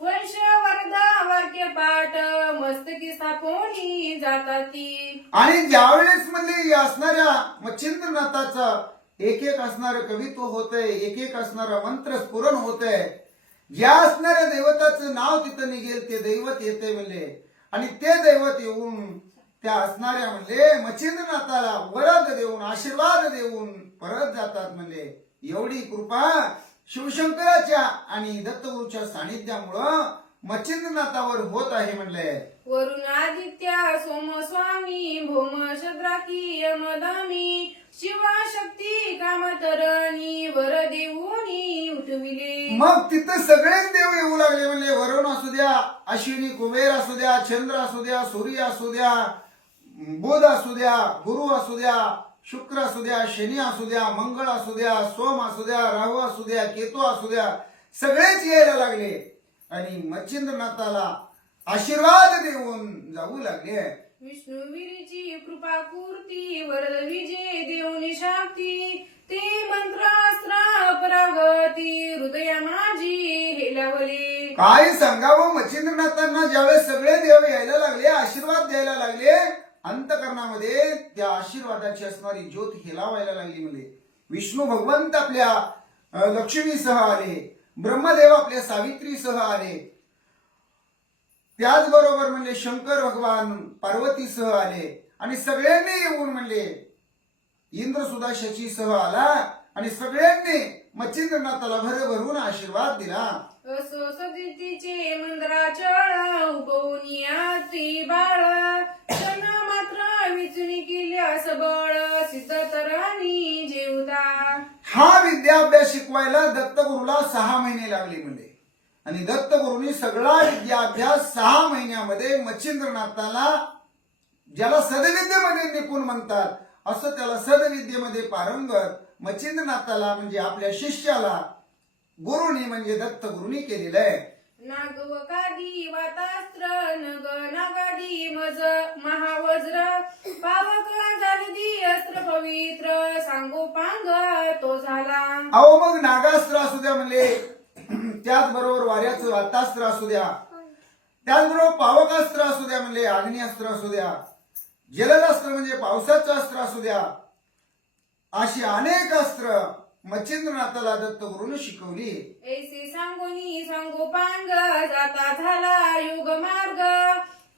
वंश वरदा वाक्य पाठ मस्तकी स्थापोनी जाताती. आणि ज्यावेळेस म्हणजे असणाऱ्या मच्छिंद्रनाथाचा एक एक असणारं कवित्व होतंय, एक एक असणारं मंत्र स्फुरण होतंय. ज्या असणाऱ्या दैवताचं नाव तिथं निघेल ते दैवत येते म्हणले. आणि ते दैवत येऊन त्या असणाऱ्या म्हणले मच्छिंद्रनाथाला वरद देऊन आशीर्वाद देऊन परत जातात म्हणले. एवढी कृपा शिवशंकराच्या आणि दत्तगुरूच्या सानिध्यामुळं मच्छिंद्रनाथावर होत आहे म्हणले. वरुण आदित्य सोमस्वामी भौम शद्राकी यमदामी शिवा शक्ती कामतरणी वर देऊनी उठविले. मग तिथं सगळेच देव येऊ लागले म्हणले. वरुण असू द्या, अश्विनी कुबेर असू द्या, चंद्र असू द्या, सूर्य असू द्या, बुध असू द्या, गुरु असू द्या, शुक्र असू द्या, शनी असू द्या, मंगळ असू द्या, सोम असू द्या, राहू असू द्या, केतू असू द्या, सगळेच यायला लागले आणि मच्छिंद्रनाथाला आशीर्वाद देऊन जाऊ लागले. विष्णुवीरीची कृपा पूर्ती वरद विजय देऊनी शाक्ती ते मंत्रास्त्र परागती हृदया माझी हेलावली. काय सांगावं, मच्छिंद्रनाथांना ज्यावेळेस सगळे देव यायला लागले, आशीर्वाद द्यायला लागले, अंतकरणामध्ये त्या आशीर्वादाची असणारी ज्योत हेलावायला लागली. म्हणजे विष्णू भगवंत आपल्या लक्ष्मीसह आले, ब्रह्मदेव आपल्या सावित्रीसह आले, त्याचबरोबर म्हणले शंकर भगवान पार्वतीसह आले आणि सगळ्यांनी येऊन म्हणले इंद्र सुद्धा शचीसह आला आणि सगळ्यांनी मच्छिंद्रनाथाला भरभरून आशीर्वाद दिला. असो सदितीचे मंद्राचळ उगवून बाळ क्षण मात्र विचुनी केल्यास बळ सिद्ध तरानी जेवता. हा विद्याभ्यास शिकवायला दत्तगुरूला 6 महिने लागले म्हणजे आणि दत्तगुरूंनी सगळा विद्याभ्यास 6 महिन्यामध्ये मच्छिंद्रनाथाला, ज्याला सदविद्येमध्ये निपुण म्हणतात, असं त्याला सदविद्येमध्ये पारंगत मच्छिंद्रनाथाला म्हणजे आपल्या शिष्याला गुरुनी म्हणजे दत्तगुरूंनी केलेलं आहे. नागवकादी वातास्त्र नग नागादी मज महावज्र पावक जलदी अस्त्र पवित्र सांगोपांग तो झाला. अहो मग नागास्त्र असू द्या म्हणले, त्याचबरोबर वाऱ्याचं वातास्त्र असू द्या, त्याचबरोबर पावकास्त्र असू द्या म्हणले, अग्निअस्त्र असू द्या, जलदास्त्र म्हणजे पावसाचं अस्त्र असू द्या, अशी अनेक अस्त्र मच्छिंद्रनाथाला दत्तगुरूंनी शिकवली. ऐसे सांगोनी सांगोपांग जाता झाला योग मार्ग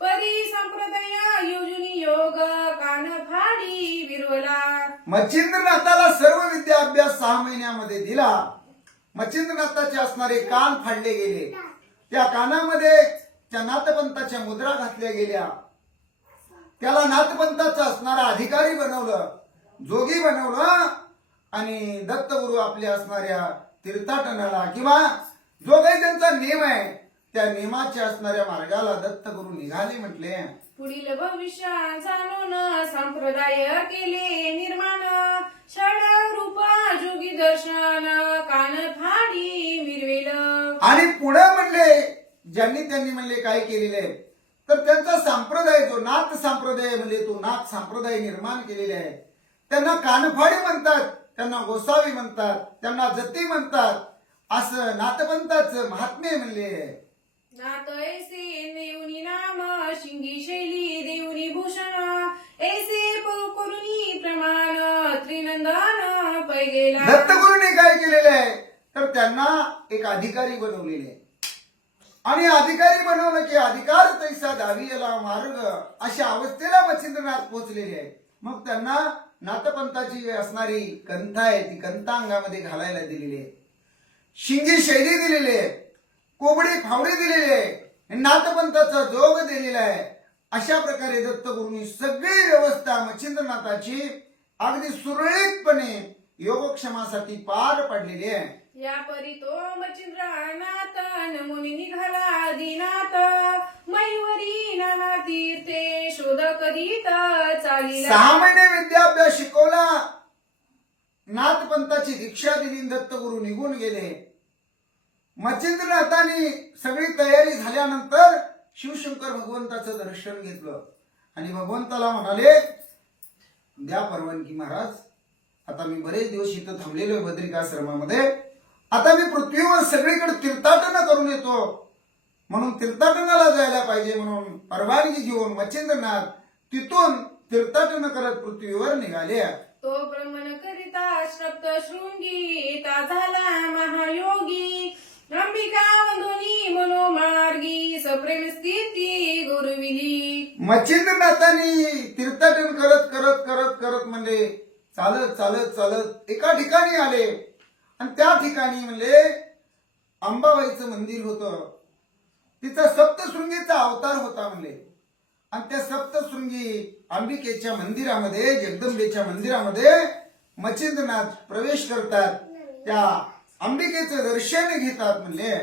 परी संप्रदाय योजनी योग कान फाडी विरवला. मच्छिंद्रनाथाला सर्व विद्याभ्यास 6 महिन्यामध्ये दिला. मच्छिंद्रनाथाचे असणारे कान फाडले गेले, त्या कानामध्ये त्या नाथपंथाच्या मुद्रा घातल्या गेल्या, त्याला नाथपंथाचा असणारा अधिकारी बनवलं, जोगी बनवलं आणि दत्तगुरू आपल्या असणाऱ्या तीर्थाटनाला किंवा जो काही त्यांचा नियम आहे त्या नियमाच्या असणाऱ्या मार्गाला दत्तगुरू निघाले. म्हटले पुढील भविष्य जाणून संप्रदाय केले निर्माण षड रूप जोगी दर्शन कान फाडी मिरवेल. आणि पुढे म्हणले ज्यांनी त्यांनी म्हणले काय केलेले आहे, तर त्यांचा संप्रदाय जो नाथ संप्रदाय म्हणजे तो नाथ संप्रदाय निर्माण केलेले आहे. त्यांना कानफाडी म्हणतात, त्यांना गोसावी म्हणतात, त्यांना जती म्हणतात, असं नाथपंथाचं महात्म्य म्हणले. नाथ ऐसे देऊनी नाम शिंगी शैली देऊनी भूषण ऐसे करुणी प्रमाण त्रिनंदन पैलेला. दत्तगुरूंनी काय केलेले आहे, तर त्यांना एक अधिकारी बनवलेले आहे आणि अधिकारी बनवलं की अधिकार तैसा दावी याला मार्ग अशा अवस्थेला मच्छिंद्रनाथ पोहोचलेले आहे. मग त्यांना नाथपंथाची असणारी कंथा आहे ती कंथा अंगामध्ये घालायला दिलेली आहे, शिंगी शैली दिलेली आहे, कोबडी फावडी दिलेली आहे, नाथपंथाचा जोग दिलेला आहे. अशा प्रकारे दत्तगुरूंनी सगळी व्यवस्था मच्छिंद्रनाथाची अगदी सुरळीतपणे योगक्षेमासाठी पार पडलेली आहे. या परी तो मच्छिंद्रनाथ नमुनी निघाला आदिनाथ मयुरी नाना तीर्थे शोध करीत चालिला. 6 महिने विद्याभ्यास शिकवला, नाथपंथाची दीक्षा दिली, दत्तगुरू निघून गेले. मच्छिंद्रनाथांनी सगळी तयारी झाल्यानंतर शिवशंकर भगवंताचं दर्शन घेतलं आणि भगवंताला म्हणाले, द्या परवानगी महाराज, आता मी बरेच दिवस इथं थांबलेलो आहे बद्रिकाश्रमामध्ये, आता मी पृथ्वीवर सगळीकडे तीर्थाटन करून येतो, म्हणून तीर्थाटनाला जायला पाहिजे. म्हणून परवानगी घेऊन मच्छिंद्रनाथ तिथून तीर्थाटन करत पृथ्वीवर निघाले. तो ब्रह्मन करिता श्रप्त शृंगी ता झाला महायोगी अंबिका वंदोनी मनोमार्गी सप्रेम स्थिती गुरुविली. मच्छिंद्रनाथांनी तीर्थाटन करत करत करत करत म्हणजे चालत चालत चालत एका ठिकाणी आले आणि त्या ठिकाणी म्हणले अंबाबाईचं मंदिर होतं, तिचा सप्तशृंगीचा अवतार होता म्हणले. आणि त्या सप्तशृंगी अंबिकेच्या मंदिरामध्ये, जगदंबेच्या मंदिरामध्ये मच्छिंद्रनाथ प्रवेश करतात, त्या अंबिकेचं दर्शन घेतात. म्हणले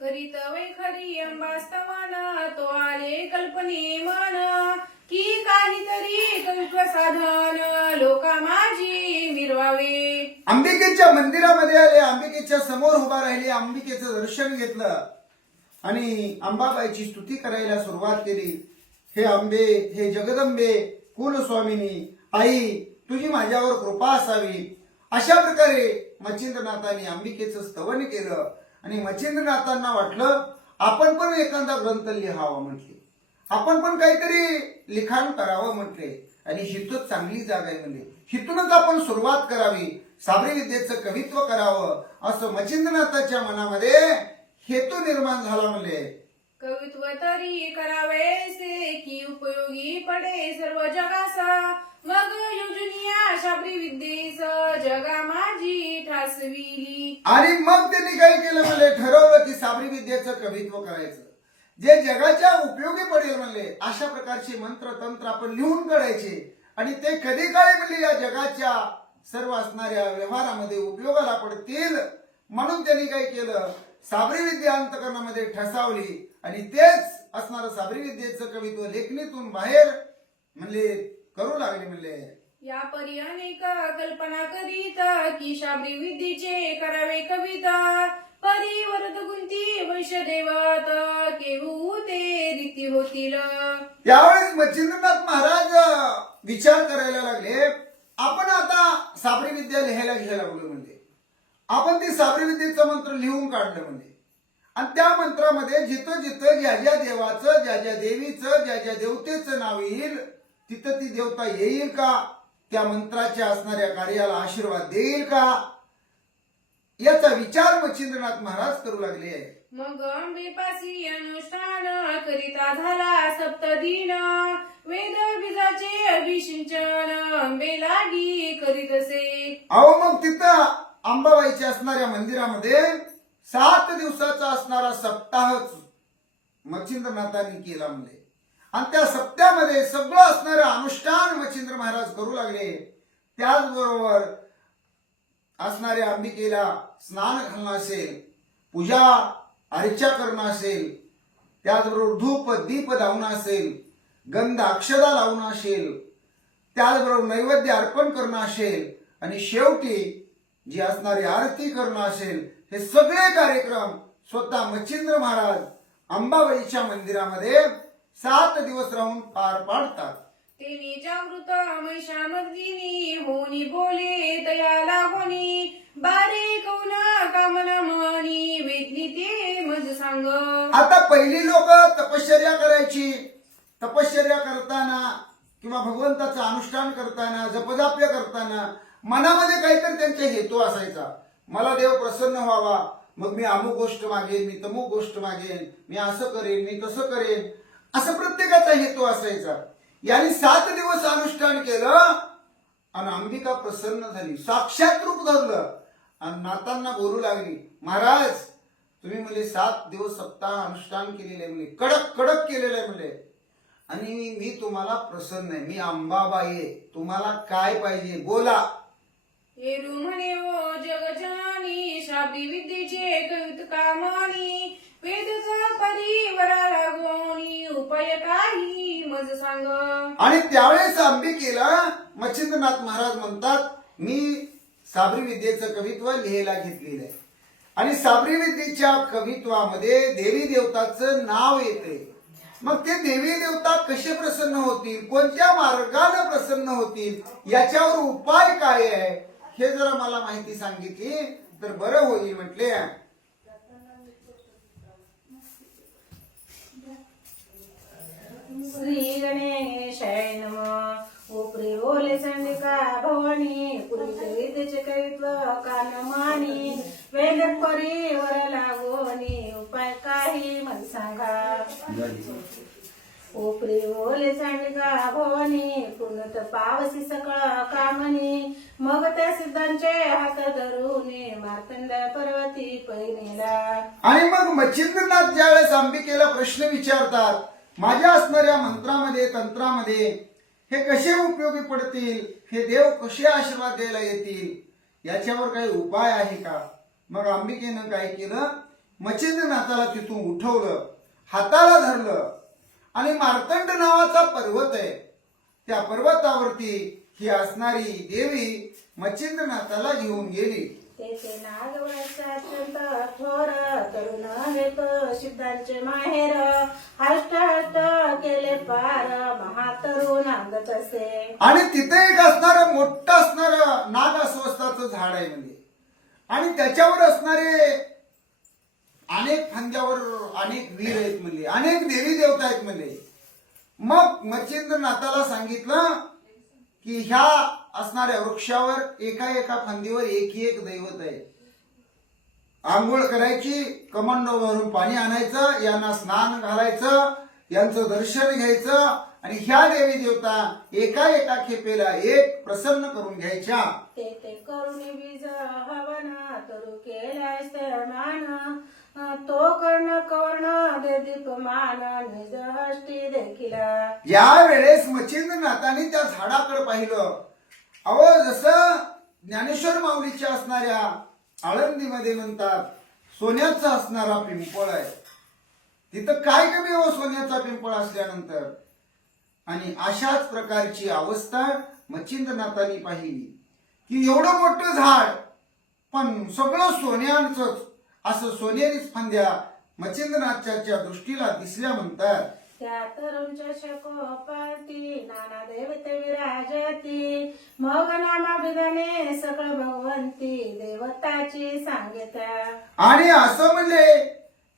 करीत वैखरी अंबास्तवन तो आले कल्पने मन की काहीतरी कवित्व साधन लोका माझी मिरवावे. अंबिकेच्या मंदिरामध्ये आले, अंबिकेच्या समोर उभा राहिले, अंबिकेचं दर्शन घेतलं आणि अंबाबाईची स्तुती करायला सुरुवात केली. हे अंबे, हे जगदंबे, कुलस्वामिनी, आई तुझी माझ्यावर कृपा असावी. अशा प्रकारे मच्छिंद्रनाथांनी अंबिकेचं स्तवन केलं आणि मच्छिंद्रनाथांना वाटलं आपण पण एखादा ग्रंथ लिहावा म्हटले, आपण पण काहीतरी लिखाण करावं म्हटले आणि हितूच चांगली जागा आहे म्हणले, हितूनच आपण सुरुवात करावी, साबरी विद्येचं कवित्व करावं असं मच्छिंद्रनाथाच्या मनामध्ये हेतू निर्माण झाला म्हणले. कवित्व तरी करावेसे की उपयोगी पडे सर्व जगासा. मग योजनिया शाबरी विद्येस जगा माझी ठासविली. आणि मग त्यांनी काय केलं म्हणले, ठरवलं की साबरी विद्येचं कवित्व करायचं, जे जगाच्या उपयोगी पडेल म्हणले अशा प्रकारचे मंत्र तंत्र आपण लिहून काढायचे आणि ते कधी काळी म्हणले या जगाच्या सर्व असणाऱ्या व्यवहारामध्ये उपयोगाला पडतील. म्हणून त्यांनी काय केलं, साबरी विद्या अंतकरणामध्ये ठसावली आणि तेच असणारं साबरी विद्येचं कवित्व लेखणीतून बाहेर म्हणले करू लागले. म्हणले या परी अनेक कल्पना करीत की शाबरी विद्येचे करावे कविता. परिवर्त गुंती वैश्यदेवत केहू ते रीती होतील. त्यावेळेस मच्छिंद्रनाथ महाराज विचार करायला लागले, आपण आता साबरी विद्या लिहायला घ्यायला लागलो म्हणजे आपण ती साबरी विद्येचं मंत्र लिहून काढलं म्हणजे आणि त्या मंत्रामध्ये जिथं जिथं ज्या ज्या देवाचं, ज्या ज्या देवीचं, ज्या ज्या देवतेचं नाव येईल तिथं ती देवता येईल का, त्या मंत्राच्या असणाऱ्या कार्याला आशीर्वाद देईल का, याचा विचार मच्छिंद्रनाथ महाराज करू लागले. मग अंबेपासी अनुष्ठान करिता झाला सप्तदिन. वेद बीजाचे अभिषिंचन अंबे लागी करीत असे. अहो मग तिथं अंबाबाईच्या असणाऱ्या मंदिरामध्ये 7 दिवसाचा असणारा सप्ताहच मच्छिंद्रनाथांनी केला म्हणजे आणि त्या सप्त्यामध्ये सगळं असणारं अनुष्ठान मच्छिंद्र महाराज करू लागले. त्याचबरोबर असणाऱ्या अंबिकेला स्नान घालणं असेल, पूजा अर्चा करणं असेल, त्याचबरोबर धूप दीप लावणं असेल, गंध अक्षदा लावणं असेल, त्याचबरोबर नैवेद्य अर्पण करणं असेल आणि शेवटी जी असणारी आरती करणं असेल, हे सगळे कार्यक्रम स्वतः मच्छिंद्र महाराज अंबाबाईच्या मंदिरामध्ये 7 दिवस राहून पार पाडतात. तेने जागृत महिषामर्दिनी होनी बोले दया लागोनी. बारे कौना कामना मनी वेदनी ते मज सांग. आता पहिली लोक तपश्चर्या करायची, तपश्चर्या करताना किंवा भगवंताचं अनुष्ठान करताना, जपजाप्य करताना मनामध्ये काहीतरी त्यांचा हेतू असायचा. मला देव प्रसन्न व्हावा, मग मी अमुक गोष्ट मागेन, मी तमुक गोष्ट मागेन, मी असं करेन, मी तसं करेन, असं प्रत्येकाचा हेतू असायचा. यांनी 7 दिवस अनुष्ठान केलं आणि अंबिका प्रसन्न झाली, साक्षात रूप धरलं आणि नातांना बोलू लागली, महाराज तुम्ही म्हणजे 7 दिवस सप्ताह अनुष्ठान केलेले आहे, म्हणजे कडक कडक केलेलं आहे म्हणजे आणि मी तुम्हाला प्रसन्न आहे, मी अंबाबाई आहे, तुम्हाला काय पाहिजे बोला. हेरू म्हणे ओ जगजानी शाबरी विद्येचे कवित कामानी. वेदचा परिवरा लागोनी उपाय काही मज सांग. आणि त्यावेळेस अंबिकेला मच्छिंद्रनाथ महाराज म्हणतात, मी साबरी विद्येचं कवित्व लिहायला घेतलेलं आहे आणि साबरी विद्येच्या कवित्वामध्ये देवी देवताचं नाव येते. मग ते देवी देवता कसे प्रसन्न होतील, कोणत्या मार्गाने प्रसन्न होतील, याच्यावर उपाय काय आहे हे जरा मला माहिती सांगितली तर बरं होईल म्हटले. श्री गणेशाय नमः. उपरे ओले चंडिका भवानी पुरीचे विद्येचे कवित्व कानमानी. वेद परिवर लागोनी उपाय काही मला सांगा. उपरे ओले चंडिका भवानी पूर्णत पावसी सकळ कामनी. मग त्या सिद्धांचे हात धरून मार्तंड पर्वती पैनेला. आणि मग मच्छिंद्रनाथ ज्यावेळेस अंबिकेला प्रश्न विचारतात, माझ्या असणाऱ्या मंत्रामध्ये तंत्रामध्ये हे कसे उपयोगी पडतील, हे देव कसे आशीर्वाद द्यायला येतील, याच्यावर काही उपाय आहे का. मग अंबिकेनं काय केलं, मच्छिंद्रनाथाला तिथून उठवलं, हाताला धरलं आणि मार्तंड नावाचा पर्वत आहे. त्या पर्वतावरती ही असणारी देवी मच्छिंद्रनाथाला घेऊन गेली. तेथे नागवंश अत्यंत थोर तरुण हेत सिद्धांचे माहेर अष्ट केले पार महातरुण अंगत असे. आणि तिथे एक असणारं मोठं असणारं नाग अस्वस्थाचं झाड आहे म्हणजे, आणि त्याच्यावर असणारे अनेक फांद्यावर अनेक वीर आहेत म्हणजे, अनेक देवी देवता आहेत म्हणजे. मग मच्छिंद्रनाथाला सांगितलं की ह्या असणाऱ्या वृक्षावर एका एका फांदीवर एक दैवत आहे. आंघोळ करायची, कमंडोवरून पाणी आणायचं, यांना स्नान घालायचं, यांचं दर्शन घ्यायचं, आणि ह्या देवी देवता एका एका खेपेला एक प्रसन्न करून घ्यायच्या. ते करुणी बीज हवन तरू केल्यास मान तो कर्ण कर्ण दे दीपमान निज हष्टी देखील. या वेळेस मच्छिंद्रनाथाने त्या झाडाकडे पाहिलं. अहो, जसं ज्ञानेश्वर माऊलीच्या असणाऱ्या आळंदीमध्ये म्हणतात सोन्याचा असणारा पिंपळ आहे, तिथं काय कमी हो सोन्याचा पिंपळ असल्यानंतर. आणि अशाच प्रकारची अवस्था मच्छिंद्रनाथांनी पाहिली की एवढं मोठं झाड पण सगळं सोन्याचंच, असं सोनेरीच फांद्या मच्छिंद्रनाथाच्या दृष्टीला दिसल्या म्हणतात. त्या तरुणच्या शकोपाती नाना देवते विराजती मग नामाभिधाने सकळ भगवंती देवताची सांगित्या. आणि असं म्हणले,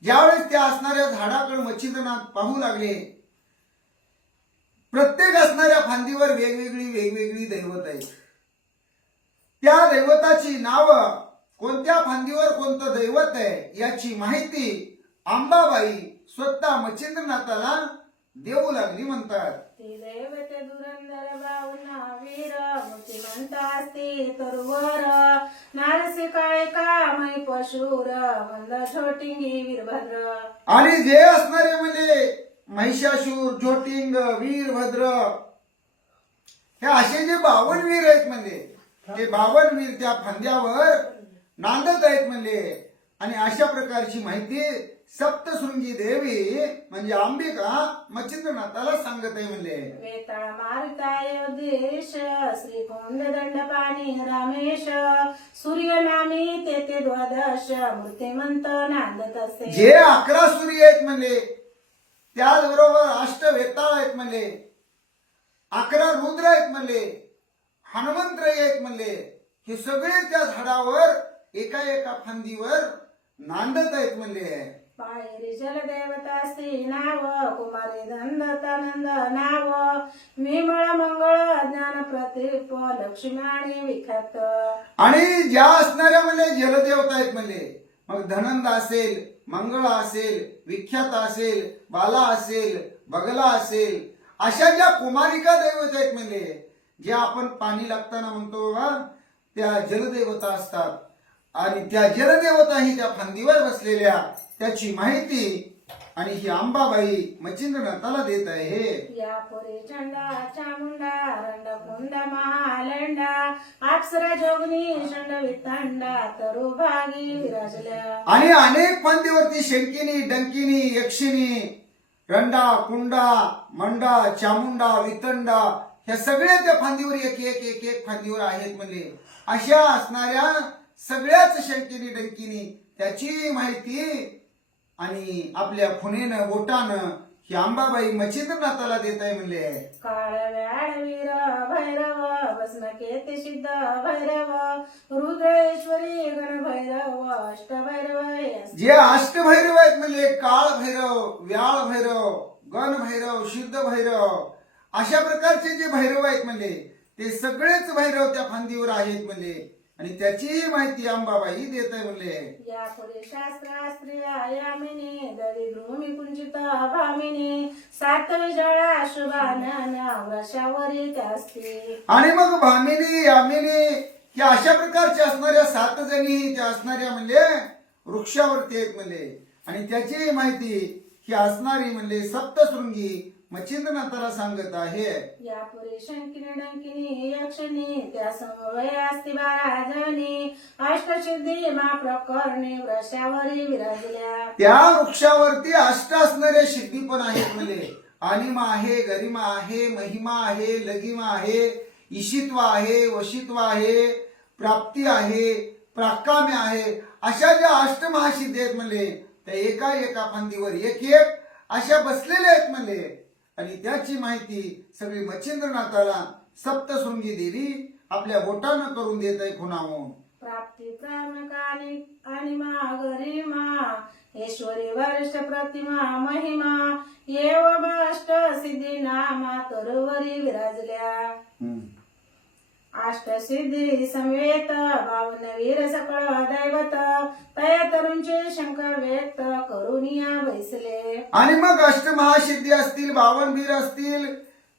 ज्यावेळेस त्या असणाऱ्या झाडाकडे मच्छिंद्रनाथ पाहू लागले, प्रत्येक असणाऱ्या फांदीवर वेगवेगळी दैवत आहेत. त्या दैवताची नाव, कोणत्या फांदीवर कोणतं दैवत आहे याची माहिती अंबाबाई स्वतः मच्छिंद्रनाथाला देऊ लागली म्हणतात. ती दैवते धुरंधर बाहुना वीर मूर्तिमंत असती तरुवर नारसी काळे कामई पशुर मंद छोटिंगी वीरभद्र. आणि जे असणारे म्हणजे महिषासूर, जोटिंग, वीरभद्र, हे असे जे 52 वीर आहेत म्हणजे, ते 52 वीर त्या फांद्यावर नांदत आहेत म्हणजे. आणि अशा प्रकारची माहिती सप्तशृंगी देवी म्हणजे अंबिका मच्छिंद्रनाथाला सांगत आहे म्हणले. वेताळ मारुताय देश श्री कोंड दंडपाणी रामेश सूर्यनामी तेथे द्वादश मूर्तिमंत नांदत असे. जे 11 सूर्य आहेत म्हणले, त्याचबरोबर 8 वेताळ आहेत म्हणले, 11 रुद्र आहेत म्हणले, हनुमंतराय आहेत म्हणले. हे सगळे त्या झाडावर एका एका फांदीवर नांदत आहेत म्हणले. पायरी जलदेवता श्री नाव कुमारी दंडतानंद नाव विमळ मंगळ ज्ञान प्रतीप लक्ष्मी आणि विख्यात. आणि ज्या असणाऱ्या म्हणले जलदेवता आहेत म्हणले, मग धनंद असेल, मंगळ असेल, विख्यात असेल, बाला असेल, बगला असेल, अशा ज्या कुमारिका दैवत आहेत म्हणले, ज्या आपण पाणी लागताना म्हणतो त्या जलदेवता असतात. आणि त्या जलदेवता ही त्या फांदीवर बसलेल्या त्याची माहिती आणि ही अंबाबाई मच्छिंद्रनाथाला देत आहे. या पुरी चंडा चामुंडा रंड कुंडा महालंडा अप्सरा जोगनी शंड वितंडा तरू भागी विराजल्या. आणि अनेक फांदीवरती शंकिनी, डंकिनी, यक्षिणी, रंडा, कुंडा, मंडा, चामुंडा, वितंडा, ह्या सगळ्या त्या फांदीवर एक फांदीवर आहेत म्हणजे. अशा असणाऱ्या सगळ्याच शंकिनी, डंकिनी त्याची माहिती आणि आपल्या खुणेनं बोटानं ही अंबाबाई मच्छिंद्रनाथाला देत आहे म्हणले. काळ व्याळ वीर भैरव भस्मकेते सिद्ध भैरव रुद्रेश्वरी गण भैरव अष्टभैरव. जे अष्टभैरव आहेत म्हणजे काळ भैरव, व्याळ भैरव, गण भैरव, सिद्ध भैरव, अशा प्रकारचे जे भैरव आहेत म्हणजे ते सगळेच भैरव त्या फांदीवर आहेत म्हणजे. आणि त्याची माहिती अंबाबाई देत आहे म्हणले. या पुढे शास्त्रास्त्रिया यामिनी दरी भूमी कुंचित भामिनी सात विजळा शुभानन वृषावरी असते. आणि मग भामिनी, यामिनी या अशा प्रकारच्या असणाऱ्या 7 जणी त्या असणाऱ्या म्हणजे वृक्षावरती आहेत म्हणले. आणि त्याची माहिती ही असणारी म्हणजे सप्तशृंगी मच्छिंद्रनाथाला सांगत आहे. या पुढे शंकिनी डंकिनी यक्षिणी त्या समवय असती 12 जणी अष्टसिद्धी मा प्रकरणी वृषावरी विराजल्या. त्या वृक्षावरती 8 असणाऱ्या सिद्धी पण आहेत म्हणजे. अनिमा आहे, गरिमा आहे, महिमा आहे, लगिमा आहे, ईशित्व आहे, वशित्व आहे, प्राप्ती आहे, प्राकाम्य आहे, अशा ज्या अष्टमहासिद्धी आहेत म्हणले त्या एका एका फांदीवर एक एक अशा बसलेल्या आहेत म्हणले. आणि त्याची माहिती सगळी मच्छिंद्रनाथाला सप्तशृंगी देवी आपल्या बोटानं करून देत आहे खुणावून. प्राप्ती प्रामकानी अनिमा गरिमा ऐश्वरी वरिष्ठ प्रतिमा महिमा एवम अष्ट सिद्धी नामा तरुवरी विराजल्या. अष्टसिद्धी समवेत 52 वीर सकळ दैवत तया तरुणचे शंकर व्यक्त करुनिया बैसले. आणि मग अष्टमहासिद्धी असतील, 52 वीर असतील,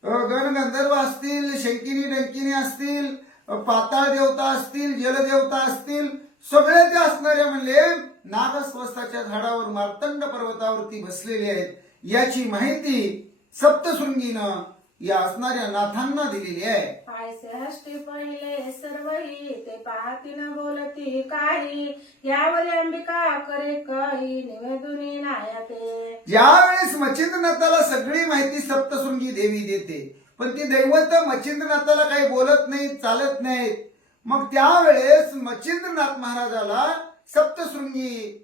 गणगंधर्व असतील, शंकिनी डंकिनी असतील, पाताळ देवता असतील, जलदेवता असतील, सगळे ते असणारे म्हणले नागस्वस्थाच्या झाडावर मार्तंड पर्वतावरती बसलेले आहेत. याची माहिती सप्तशृंगीनं या असणाऱ्या नाथांना दिलेली आहे. पायसे अष्टी पहिले सर्वही ते पाहती न बोलती काही यावर अंबिका करे काही निवेदुनी नायते. ज्यावेळेस मच्छिंद्रनाथाला सगळी माहिती सप्तशृंगी देवी देते पण ती दैवत मच्छिंद्रनाथाला काही बोलत नाहीत, चालत नाहीत. मग त्यावेळेस मच्छिंद्रनाथ महाराजाला सप्तशृंगी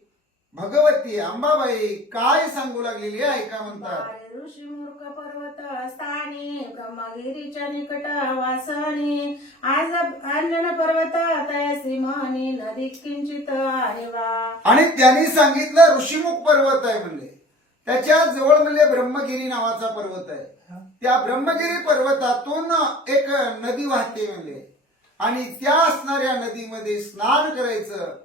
भगवती अंबाबाई काय सांगू लागलेली आहे ऐका म्हणतात. वारे ऋषी मूर्ख पर्वत स्थानी ब्रह्मगिरीच्या निकट वासनी आज अंजन पर्वत तयासी म्हणी नदी किंचित आहे वा. आणि त्यांनी सांगितलं ऋषीमुख पर्वत आहे म्हणले, त्याच्या जवळ म्हणजे ब्रह्मगिरी नावाचा पर्वत आहे. त्या ब्रह्मगिरी पर्वतातून एक नदी वाहते म्हणले आणि त्या असणाऱ्या नदीमध्ये स्नान करायचं.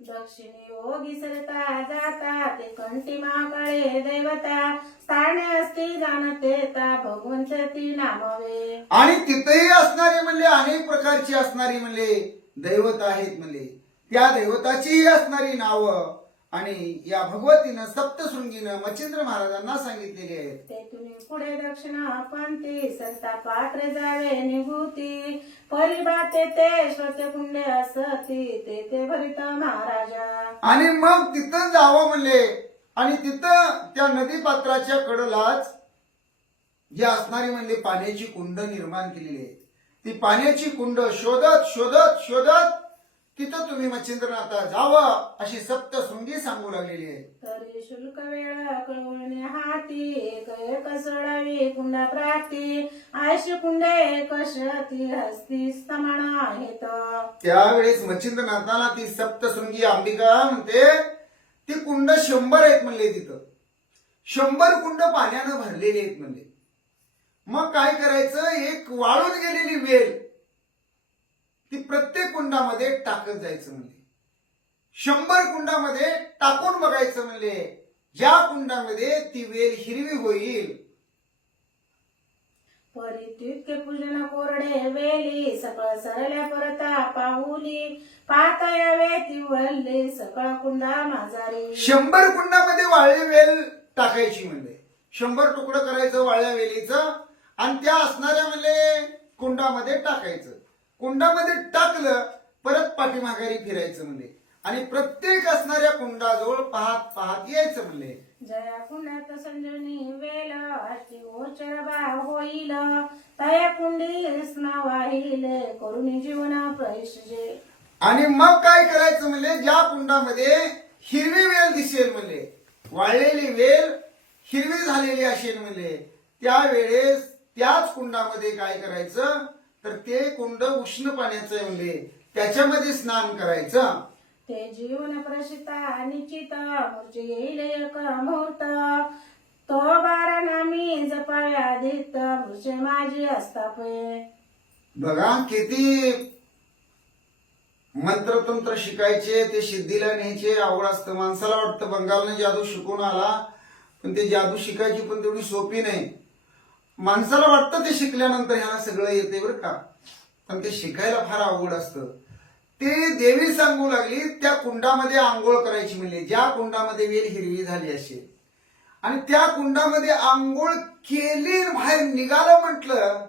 दक्षिणी योगी सरता जाता ते कंठी माकळे दैवता स्थाने असती जाणते ता भगवंत ती नामवे. आणि तिथेही असणारे म्हणले अनेक प्रकारची असणारी म्हणले दैवत आहेत म्हणले, त्या दैवताचीही असणारी नावं आणि या भगवतीनं सप्तशृंगीनं मच्छिंद्र महाराजांना सांगितलेली आहेत. तेथून पुढे दक्षिण पंथी संता पात्र जावे निभूती परिबाते ते श्रोते कुंडे असती ते भरित महाराजा. आणि मग तिथं जावं म्हणले आणि तिथं त्या नदी पात्राच्या कडलाच जी असणारी म्हणले पाण्याची कुंड निर्माण केलेली आहे. ती पाण्याची कुंड शोधत शोधत शोधत तिथं तुम्ही मच्छिंद्रनाथा जावं अशी सप्तशृंगी सांगू लागलेली आहे. तरी शुल्क वेळ कळवणे हाती एक एक सोडावी कुंडा प्राप्ती आयुष कुंडे कशती हस्ती समान आहेत. त्यावेळेस मच्छिंद्रनाथाला ती सप्तशृंगी अंबिका म्हणते ती कुंड 100 आहेत म्हणले. तिथं 100 कुंड पाण्यानं भरलेली आहेत म्हणले. मग काय करायचं, एक वाळून गेलेली वेल ती प्रत्येक कुंडामध्ये टाकत जायचं म्हणले. 100 कुंडामध्ये टाकून बघायचं म्हणले. ज्या कुंडामध्ये ती वेल हिरवी होईल परी तितके पूजन कोरडे वेली सकळ सरल्या परता पाहुली पाहता यावे ती वल्ले सकळ कुंडा माझारी. 100 कुंडामध्ये वाळली वेल टाकायची म्हणले. 100 तुकडं करायचं वाळल्या वेलीचं आणि त्या असणाऱ्या म्हणले कुंडामध्ये टाकायचं. कुंडामध्ये टाकलं परत पाठीमाघारी फिरायचं म्हणले आणि प्रत्येक असणाऱ्या कुंडाजवळ पाहत पाहत यायचं म्हणले. जया कुंडात संजनी वेल अष्टी गोचर बा होईल तया कुंडी स्ना वाहिल करुणी जीवन प्रवेशजे. आणि मग काय करायचं म्हणले, ज्या कुंडामध्ये हिरवी वेल दिसेल म्हणले, वाळलेली वेल हिरवी झालेली असेल म्हणले, त्यावेळेस त्याच कुंडामध्ये काय करायचं तर ते कुंड उष्ण पाण्याचं आहे म्हणले, त्याच्यामध्ये स्नान करायचं. ते जीवन प्रशिता निश्चित मूर्ती येईल एक मुहूर्त तो 12 नामी जपाव्या आदित मूर्छे माझी अस्तापे. बघा किती मंत्रतंत्र शिकायचे, ते सिद्धीला न्यायचे आवड असतं. माणसाला वाटतं बंगालने जादू शिकून आला पण ते जादू शिकायची पण तेवढी सोपी नाही. माणसाला वाटतं ते शिकल्यानंतर ह्याला सगळं येते बरं का, पण ते शिकायला फार अवघड असतं. ते देवी सांगू लागली त्या कुंडामध्ये आंघोळ करायची म्हणले, ज्या कुंडामध्ये वेल हिरवी झाली असेल आणि त्या कुंडामध्ये आंघोळ केली बाहेर निघालं म्हटलं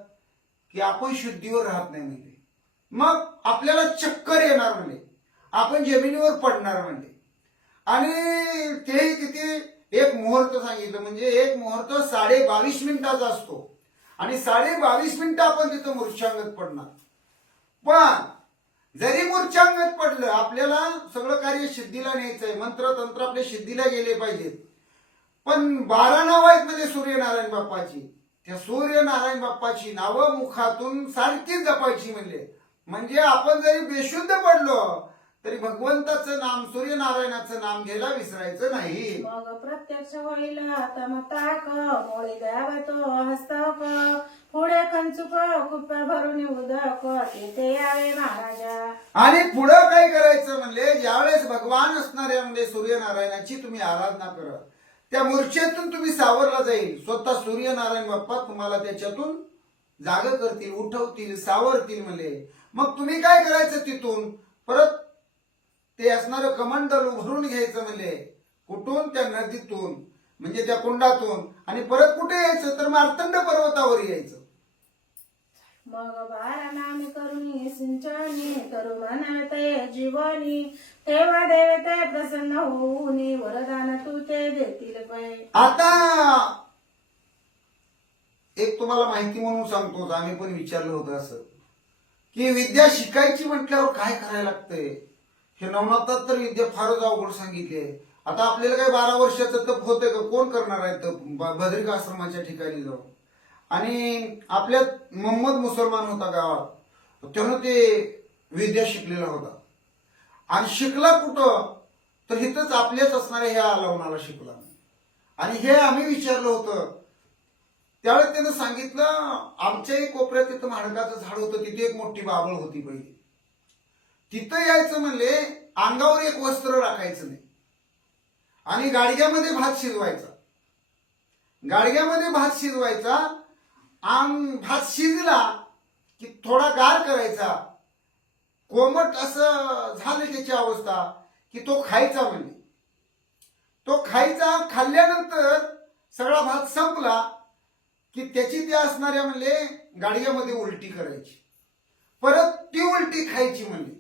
की आपण शुद्धीवर राहत नाही म्हणले. मग आपल्याला चक्कर येणार म्हणले, आपण जमिनीवर पडणार म्हणले. आणि तेही किती एक मुहूर्त सांगितलं, म्हणजे एक मुहूर्त 22.5 मिनिटाचा असतो आणि 22.5 मिनिटं आपण तिथं मूर्छांगत पडणार. पण जरी मूर्छांगत पडलं, आपल्याला सगळं कार्य सिद्धीला न्यायचंय, मंत्र तंत्र आपले सिद्धीला गेले पाहिजेत. पण 12 नावं आहेत म्हणजे सूर्यनारायण बाप्पाची. त्या सूर्यनारायण बाप्पाची नावं मुखातून सारखीच जपायची म्हणजे आपण जरी बेशुद्ध पडलो तरी भगवंताचं नाम, सूर्यनारायणाचं नाम घ्यायला विसरायचं नाही. मग प्रत्यक्ष होईल तमताक मोळे द्यावतो हस्तक पुढे कंचुक कुप्प भरून उदक तेथे यावे महाराजा. आणि पुढं काय करायचं म्हणले, ज्यावेळेस भगवान असणाऱ्या म्हणजे सूर्यनारायणाची तुम्ही आराधना करा, त्या मूर्छेतून तुम्ही सावरला जाईल. स्वतः सूर्यनारायण बाप्पा तुम्हाला त्याच्यातून जाग करतील, उठवतील, सावरतील म्हणले. मग तुम्ही काय करायचं, तिथून परत ते असणारं कमंडल भरून घ्यायचं म्हणले. कुठून? त्या नदीतून, म्हणजे त्या कुंडातून. आणि परत कुठे यायचं तर मार्तंड पर्वतावर यायचं. मग बारानामी करुणी सिंचनी तरुण नव्हते जीवनी तेव्हा देवते प्रसन्न होऊन वरदान तू ते देतील पै. आता एक तुम्हाला माहिती म्हणून सांगतो, आम्ही पण विचारलं होतं असं, की विद्या शिकायची म्हटल्यावर काय करायला लागतंय. हे नवनाथात तर विद्या फारच अवघड सांगितली आहे. आता आपल्याला काय 12 वर्षाचं तप होतंय का? कोण करणार आहे तप बद्रिका आश्रमाच्या ठिकाणी जाऊन? आणि आपल्यात मोहम्मद मुसलमान होता गावात, त्यानं ते विद्या शिकलेला होता. आणि शिकला कुठं तर इथंच आपल्याच असणाऱ्या ह्या लवणाला शिकला. आणि हे आम्ही विचारलं होतं, त्यावेळेस त्यानं सांगितलं, आमच्याही कोपऱ्यात तिथं माडकाचं झाड होतं, तिथे एक मोठी बाबळ होती पहिली. तिथं यायचं म्हणले, अंगावर एक वस्त्र राखायचं नाही आणि गाडग्यामध्ये भात शिजवायचा. गाडग्यामध्ये भात शिजवायचा. भात शिजला की थोडा गार करायचा, कोमट असं झालं त्याची अवस्था की तो खायचा म्हणले. तो खायचा. खाल्ल्यानंतर सगळा भात संपला की त्याची त्या असणाऱ्या म्हणले गाडग्यामध्ये उलटी करायची. परत ती उलटी खायची म्हणले,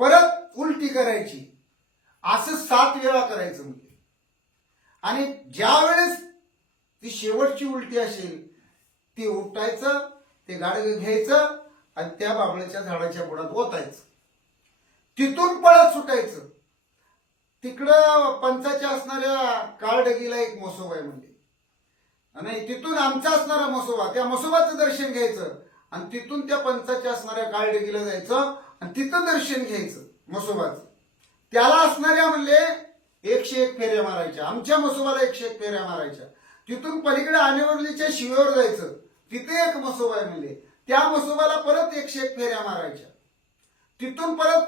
परत उलटी करायची. असं 7 वेळा करायचं म्हणले. आणि ज्या वेळेस ती शेवटची उलटी असेल ती उठायचं, ते गाडगं घ्यायचं आणि त्या बाबळ्याच्या झाडाच्या बुडात ओतायचं. तिथून पळत सुटायचं. तिकडं पंचाच्या असणाऱ्या काळडगीला एक मसोबा आहे म्हणले, आणि तिथून आमचा असणारा मसोबा, त्या मसोबाचं दर्शन घ्यायचं आणि तिथून त्या पंचाच्या असणाऱ्या काळडगीला जायचं आणि तिथं दर्शन घ्यायचं मसोबाचं. त्याला असणाऱ्या म्हणले 101 फेऱ्या मारायच्या. आमच्या मसोबाला 101 फेऱ्या मारायच्या. तिथून पलीकडे आनेवर्लीच्या शिवेवर जायचं, तिथे एक मसोबा आहे म्हणले, त्या मसोबाला परत 101 फेऱ्या मारायच्या. तिथून परत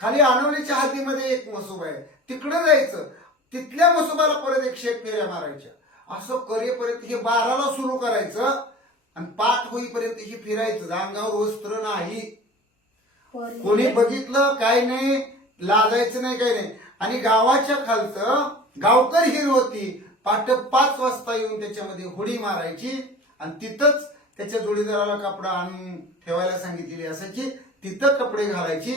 खाली आनवलीच्या हातीमध्ये एक मसोबा आहे, तिकडे जायचं, तिथल्या मसोबाला परत 101 फेऱ्या मारायच्या. असं करेपर्यंत हे 12ला सुरू करायचं आणि 5 होईपर्यंत हे फिरायचं. अंगावर वस्त्र नाही, कोणी बघितलं काय नाही, लाजायचं नाही, काही नाही. आणि गावाच्या खालचं गावकर हिर होती, पहाटे 5 वाजता येऊन त्याच्यामध्ये होडी मारायची आणि तिथंच त्याच्या जोडीदाराला कपडा आणून ठेवायला सांगितलेली असायची, तिथं कपडे घालायची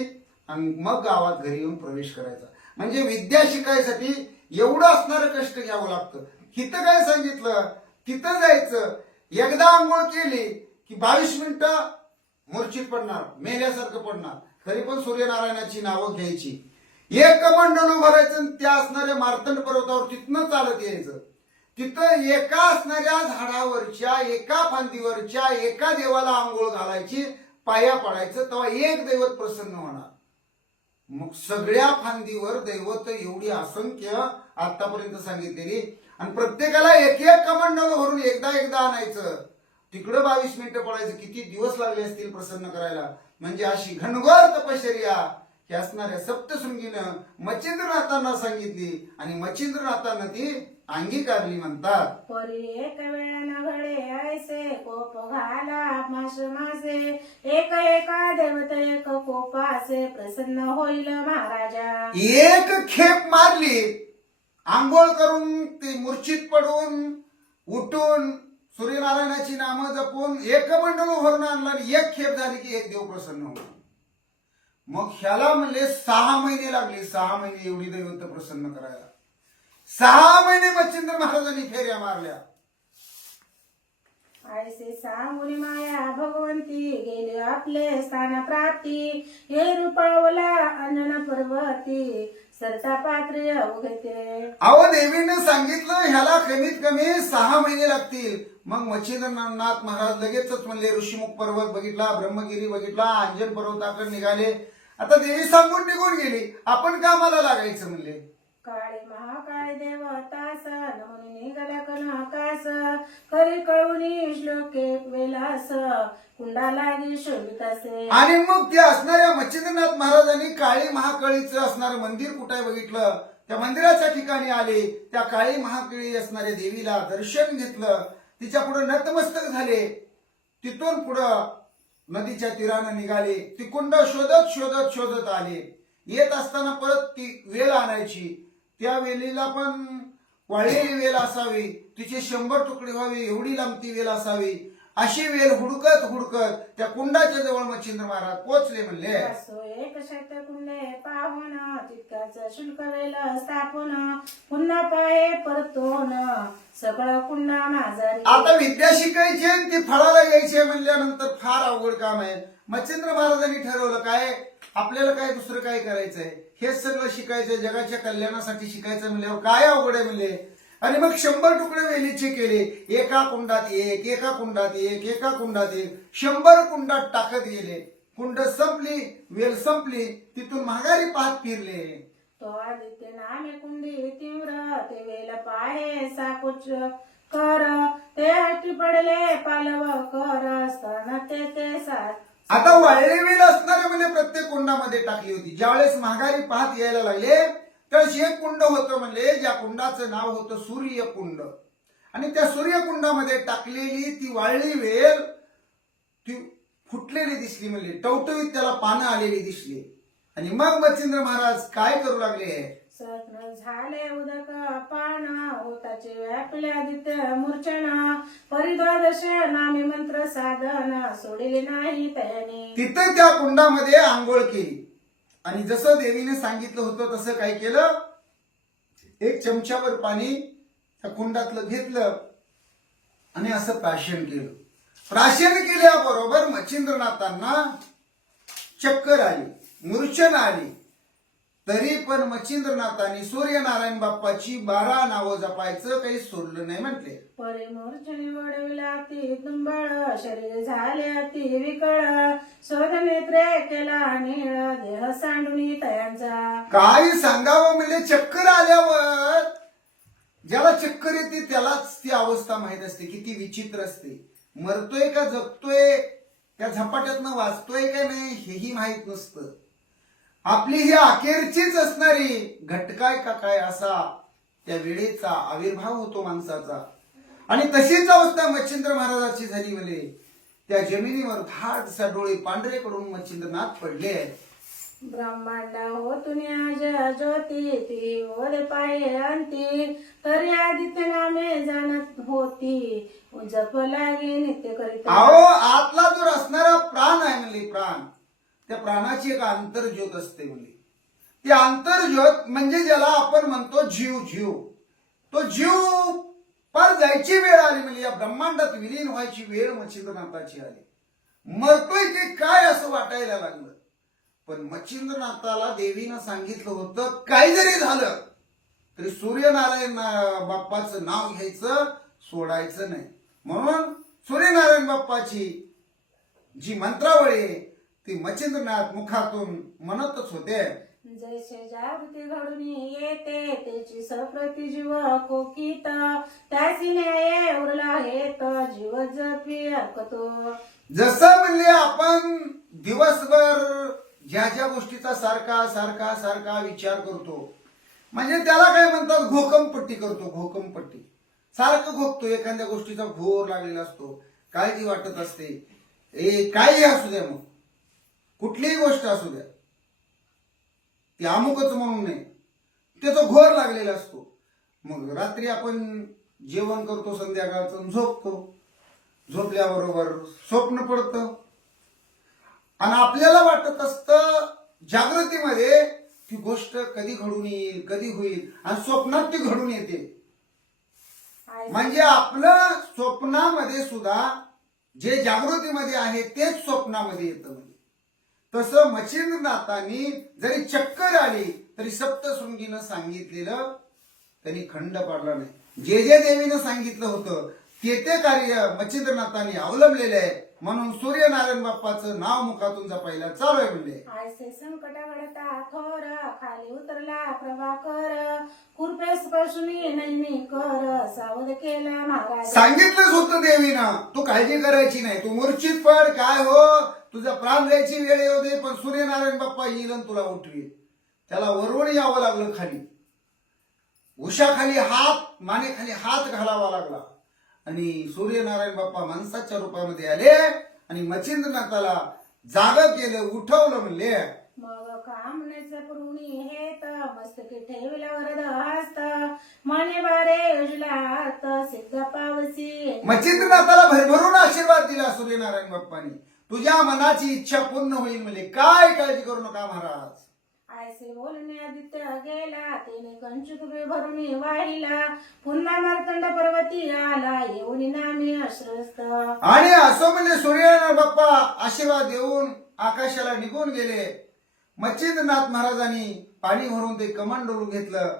आणि मग गावात घरी येऊन प्रवेश करायचा. म्हणजे विद्या शिकायसाठी एवढं असणारं कष्ट घ्यावं लागतं. इथं काय सांगितलं, तिथं जायचं, एकदा आंघोळ केली की 22 मिनिटं मूर्छित पडणार, मेल्यासारखं पडणार, तरी पण सूर्यनारायणाची नावं घ्यायची. एक कमंडलू भरायचं, त्या असणाऱ्या मार्तंड पर्वतावर तिथनं चालत यायचं. तिथं एका असणाऱ्या झाडावरच्या एका फांदीवरच्या एका देवाला आंघोळ घालायची, पाया पडायचं, तेव्हा एक दैवत प्रसन्न होणार. मग सगळ्या फांदीवर दैवत एवढी असंख्य आतापर्यंत सांगितलेली, आणि प्रत्येकाला 1-1 कमंडल भरून एकदा आणायचं. तिकडं 22 मिनिटं पडायचं. किती दिवस लागले असतील प्रसन्न करायला. म्हणजे अशी घनघोर तपश्चर्या ही असणाऱ्या सप्तशृंगीनं मच्छिंद्रनाथांना सांगितली आणि मच्छिंद्रनाथांना ती अंगीकारली म्हणतात. परी एक वेळानं घडे ऐसे कोप घाला मासे एका देवत एक कोपासे प्रसन्न होईल महाराजा. एक खेप मारली, आंघोळ करून ते मूर्छित पडून उठून सूर्यनारायणाची नामं जपून एक मंडळ भरून आणला आणि एक खेप झाली की एक देव प्रसन्न होतो. मग ह्याला म्हणले 6 महिने लागले. 6 महिने एवढी दैवत प्रसन्न करायला. 6 महिने मच्छिंद्र महाराजांनी फेऱ्या मारल्या. ऐसे सांगून माया भगवंती गेले आपले स्थान प्राप्ती. हे रूपावला अंजन पर्वती सरता पात्रे उगते. अहो देवीने सांगितलं ह्याला कमीत कमी 6 महिने लागतील. मग मच्छिंद्रनाथ महाराज लगेचच म्हणले ऋषीमुख पर्वत बघितला, ब्रह्मगिरी बघितला, अंजन पर्वताकडे निघाले. आता देवी सांगून निघून गेली, आपण कामाला लागायचं म्हणले. काळे महाकाळे देवतास म्हणून निघाला कन आकाश. खरी कळूनी श्लोके वेलास कुंडा लागी शोभितासे. आणि मग ते असणाऱ्या मच्छिंद्रनाथ महाराजांनी काळी महाकाळीचं असणारं मंदिर कुठे बघितलं, त्या मंदिराच्या ठिकाणी आले. त्या काळी महाकाळी असणाऱ्या देवीला दर्शन घेतलं, तिच्या पुढे नतमस्तक झाले. तिथून पुढं नदीच्या तीरानं निघाले. ती कुंड शोधत शोधत शोधत आले. येत असताना परत ती वेल आणायची. त्या वेलीला पण वाळलेली वेल असावी, तिचे 100 तुकडे व्हावे एवढी लांबती वेल असावी. अशी वेल हुडकत हुडकत त्या कुंडाच्या जवळ मच्छिंद्र महाराज पोचले. म्हणले एक शक्त कुंडे पाहून तितकाच शुल्क वेल स्थापून. पुन्हा पाये परतोन सगळं कुंडा माझारी. आता विद्या शिकायची आणि ती फळाला यायची म्हणल्यानंतर फार अवघड काम आहे. मच्छिंद्र महाराजांनी ठरवलं काय आपल्याला काय दुसरं काय करायचंय, हेच सगळं शिकायचंय, जगाच्या कल्याणासाठी शिकायचं म्हणल्यावर काय अवघड आहे म्हणले. आणि मग 100 तुकडे वेलीचे केले. एका कुंडात एक, एका कुंडात एक, एका कुंडात एक, 100 कुंडात टाकत गेले. कुंड संपली, वेल संपली. तिथून माघारी पाहत फिरले. तो आदित्य नामे कुंडी तीव्र ते वेल पाहे साकुच कर. ते हट्टी पडले पालव कर स्तन ते सात. आता वाळले वेल असणारे म्हणजे प्रत्येक कुंडामध्ये टाकली होती. ज्यावेळेस माघारी पाहत यायला लागले त्यावेळेस एक कुंड होतं म्हणले, ज्या कुंडाचं नाव होतं सूर्यकुंड. आणि त्या सूर्यकुंडामध्ये टाकलेली ती वाळली वेल ती फुटलेली दिसली म्हणले, टवटवीत त्याला पानं आलेली दिसली. आणि मग मच्छिंद्र महाराज काय करू लागले, सत्न झाले उदक पान होताचे व्यापले आदित्य मूर्छना. परिद्वादश नामे मंत्र साधन सोडिले नाही त्याने. तिथं त्या कुंडामध्ये आंघोळ केली. आणि जसं देवीने सांगितलं होतं तसं काय केलं, 1 चमच्यावर पाणी त्या कुंडातलं घेतलं आणि असं प्राशन केलं. प्राशन केल्याबरोबर मच्छिंद्रनाथांना चक्कर आली, मूर्छना आली. तरी पण मच्छिंद्रनाथांनी सूर्यनारायण बाप्पाची 12 नावं जपायचं काही सोडलं नाही म्हटले. परिमूर्छनी वडविला ती तुंबळ शरीर झाले अति विकळ. शोध नेत्रे केला नीळ देह सांडून तयांचा. काही सांगावं म्हणजे चक्कर आल्यावर ज्याला चक्कर येते त्यालाच ती अवस्था माहित असते, किती विचित्र असते. मरतोय का जगतोय, त्या झपाट्यातनं वाचतोय का नाही हेही माहित नसतं. आपली ही अखेरचीच असणारी घटकाय का काय असा त्या वेळेचा आविर्भाव होतो माणसाचा. आणि तशीच अवस्था मच्छिंद्र महाराजाची झाली. म्हणे त्या जमिनीवर धाडसा डोळे पांढरे करून मच्छिंद्रनाथ पडले. ब्रह्मांड होतून आज ज्योती ती ओढे पाये अंती. तरी आदित्य नामे जाणत होती जप लागे नित्य करीता. अहो आतला जो असणारा प्राण आहे म्हणले, प्राण त्या प्राणाची एक आंतरज्योत असते म्हणले. ती आंतरज्योत म्हणजे ज्याला आपण म्हणतो जीव. जीव तो जीव पर जायची वेळ आली म्हणजे या ब्रह्मांडात विलीन व्हायची वेळ मच्छिंद्रनाथाची आली. मरतोय की काय असं वाटायला लागलं. पण मच्छिंद्रनाथाला देवीनं सांगितलं होतं काही जरी झालं तरी सूर्यनारायण बाप्पाचं नाव घ्यायचं, सोडायचं नाही. म्हणून सूर्यनारायण बाप्पाची जी मंत्रावळी आहे ती मच्छिंद्रनाथ मुखातून म्हणतच होते. जैसे जागृती घडून येते त्याची सप्रती जीव कोकित. त्याची न्याय उरला हेत जीव जपी अर्कतो. जसं म्हणले आपण दिवसभर ज्या ज्या गोष्टीचा सारखा सारखा सारखा विचार करतो म्हणजे त्याला काय म्हणतात, घोकमपट्टी करतो. घोकमपट्टी सारखं घोकतो. एखाद्या गोष्टीचा घोर लागलेला असतो, काळजी वाटत असते. काही असू द्या, मग कुठलीही गोष्ट असू द्या, ती अमुकच म्हणून नाही, त्याचा घोर लागलेला असतो. मग रात्री आपण जेवण करतो, संध्याकाळचं झोपतो. झोपल्याबरोबर स्वप्न पडतं आणि आपल्याला वाटत असतं जागृतीमध्ये ती गोष्ट कधी घडून येईल, कधी होईल, आणि स्वप्नात ती घडून येते. म्हणजे आपलं स्वप्नामध्ये सुद्धा जे जागृतीमध्ये आहे तेच स्वप्नामध्ये येतं. तसं मच्छिंद्रनाथांनी जरी चक्कर आली तरी सप्तशृंगीनं सांगितलेलं त्यांनी खंड पाडला नाही. जे जे देवीनं सांगितलं होतं ते कार्य मच्छिंद्रनाथांनी अवलंबलेलं आहे. म्हणून सूर्यनारायण बाप्पाचं नाव मुखातून जपायला चालू आहे. म्हणले आयसे संकट घडता थोर खाली उतरला प्रभाकर कृपे स्पर्शुनी नैनी कर सावध केला महाराज. सांगितलंच होतं देवीनं, तू काळजी करायची नाही, तू मूर्छित पड, काय हो तुझा प्राण जायची वेळ येऊ दे, पण सूर्यनारायण बाप्पा येईल आणि तुला उठवी. त्याला वरवून यावं लागलं खाली, उशाखाली हात, मानेखाली हात घालावा लागला आणि सूर्यनारायण बाप्पा माणसाच्या रूपामध्ये आले आणि मच्छिंद्रनाथाला जाग केलं, उठवलं. म्हणले मग कामनेच पुरुणी हेत मस्तकी ठेवला वरद हस्त मने बारे योजला हात सिद्ध पावसी. मच्छिंद्रनाथाला भरभरून आशीर्वाद दिला सूर्यनारायण बाप्पानी. तुझ्या मनाची इच्छा पूर्ण होईल. म्हणजे काय काळजी करू नका महाराज. आयसे बोलणे आदित्य गेला तेने कंचुक भरून वाहिला पुन्हा मार्तंड पर्वती आला येऊन नामी अश्रस्त. आणि असं म्हणजे सूर्यनारायण बाप्पा आशीर्वाद देऊन आकाशाला निघून गेले. मच्छिंद्रनाथ महाराजांनी पाणी भरून ते कमंडलू घेतलं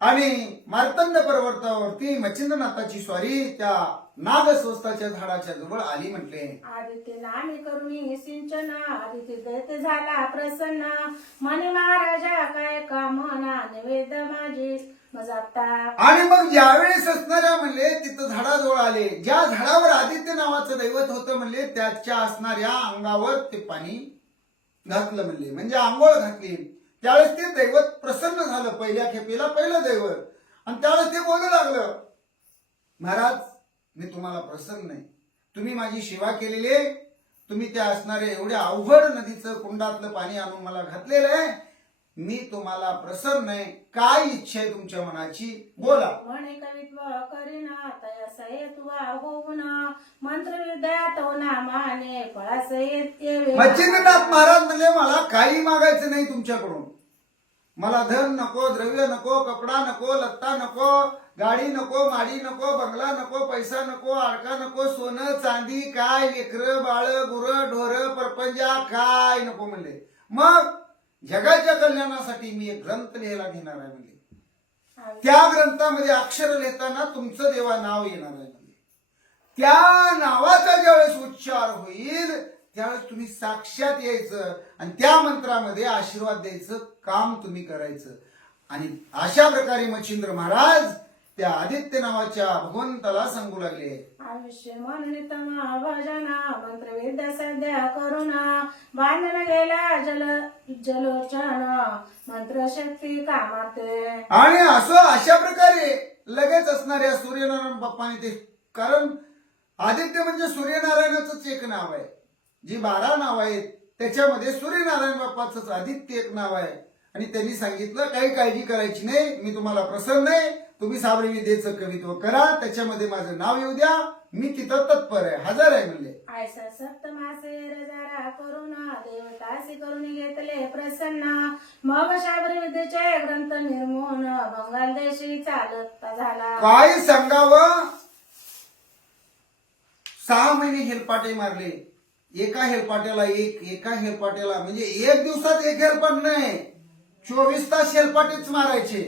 आणि मार्तंड पर्वतावरती मच्छिंद्रनाथाची स्वारी त्या नागस्वस्ताच्या झाडाच्या जवळ आली. म्हटले आदित्य नामी करुणी सिंचन आदित्य दैत्य झाला प्रसन्न मने महाराजा काय कामना निवेद माझी मजाता. आणि मग ज्यावेळेस असणाऱ्या म्हणले तिथं झाडाजवळ आले, ज्या झाडावर आदित्य नावाचं दैवत होतं म्हणले त्याच्या असणाऱ्या अंगावर ते पाणी घातलं. म्हणले म्हणजे आंघोळ घातली. त्यावेळेस ते दैवत प्रसन्न झालं. पहिल्या खेपेला पहिलं दैवत. आणि त्यावेळेस ते बोलू लागलं, महाराज मी तुम्हाला प्रसन्न आहे, तुम्ही माझी सेवा केलेली आहे, तुम्ही त्या असणाऱ्या एवढ्या अवघड नदीचं कुंडातलं पाणी आणून मला घातलेलं आहे, मी तुम्हाला प्रसन्न आहे, काय इच्छा आहे तुमच्या मनाची बोला. म्हणे कवित्व करीना तया तुवा होऊन मंत्रविद्यात होना माने फळासहित येवे. मच्छिंद्रनाथ महाराज म्हणले मला काही मागायचं नाही तुमच्याकडून. मला धन नको, द्रव्य नको, कपडा नको, लत्ता नको, गाडी नको, माडी नको, बंगला नको, पैसा नको, आडका नको, सोनं चांदी काय, लेकर बाळ गुर ढोर परपंजा काय नको. म्हणले मग जगाच्या कल्याणासाठी मी एक ग्रंथ लिहायला घेणार आहे. म्हणले त्या ग्रंथामध्ये अक्षर लिहिताना तुमचं देवा नाव येणार आहे. म्हणले त्या नावाचा ज्यावेळेस उच्चार होईल त्यावेळेस तुम्ही साक्षात यायचं आणि त्या मंत्रामध्ये आशीर्वाद द्यायचं काम तुम्ही करायचं. आणि अशा प्रकारे मच्छिंद्र महाराज त्या आदित्य नावाच्या भगवंताला सांगू लागले. आयुष्य मननितमा भजना मंत्रविद्या सध्या करुणा बांधन गेला जलोचन मंत्रशक्ती कामाते. आणि असं अशा प्रकारे लगेच असणाऱ्या सूर्यनारायण बाप्पाने ते, कारण आदित्य म्हणजे सूर्यनारायणाचंच एक नाव आहे. जी 12 नाव आहेत त्याच्यामध्ये सूर्यनारायण बाप्पाचंच आदित्य एक नाव आहे. आणि त्यांनी सांगितलं काही काळजी करायची नाही, मी तुम्हाला प्रसन्न आहे, तुम्ही साबरी विद्येचं कवित्व करा, त्याच्यामध्ये माझं नाव येऊ द्या, मी तिथं तत्पर आहे, हजर आहे. म्हणले आयसा सप्तमासे रजारा करुणा देवतासी करून घेतले प्रसन्न मग साबरी विद्येचे ग्रंथ निर्मून बंगाल देशी चालत झाला. काय सांगावं, 6 महिने हेलपाटे मारले. एका हेलपाट्याला एका हेलपाट्याला म्हणजे एक दिवसात एक हेलपाट नाही, 24 तास हेलपाटेच मारायचे.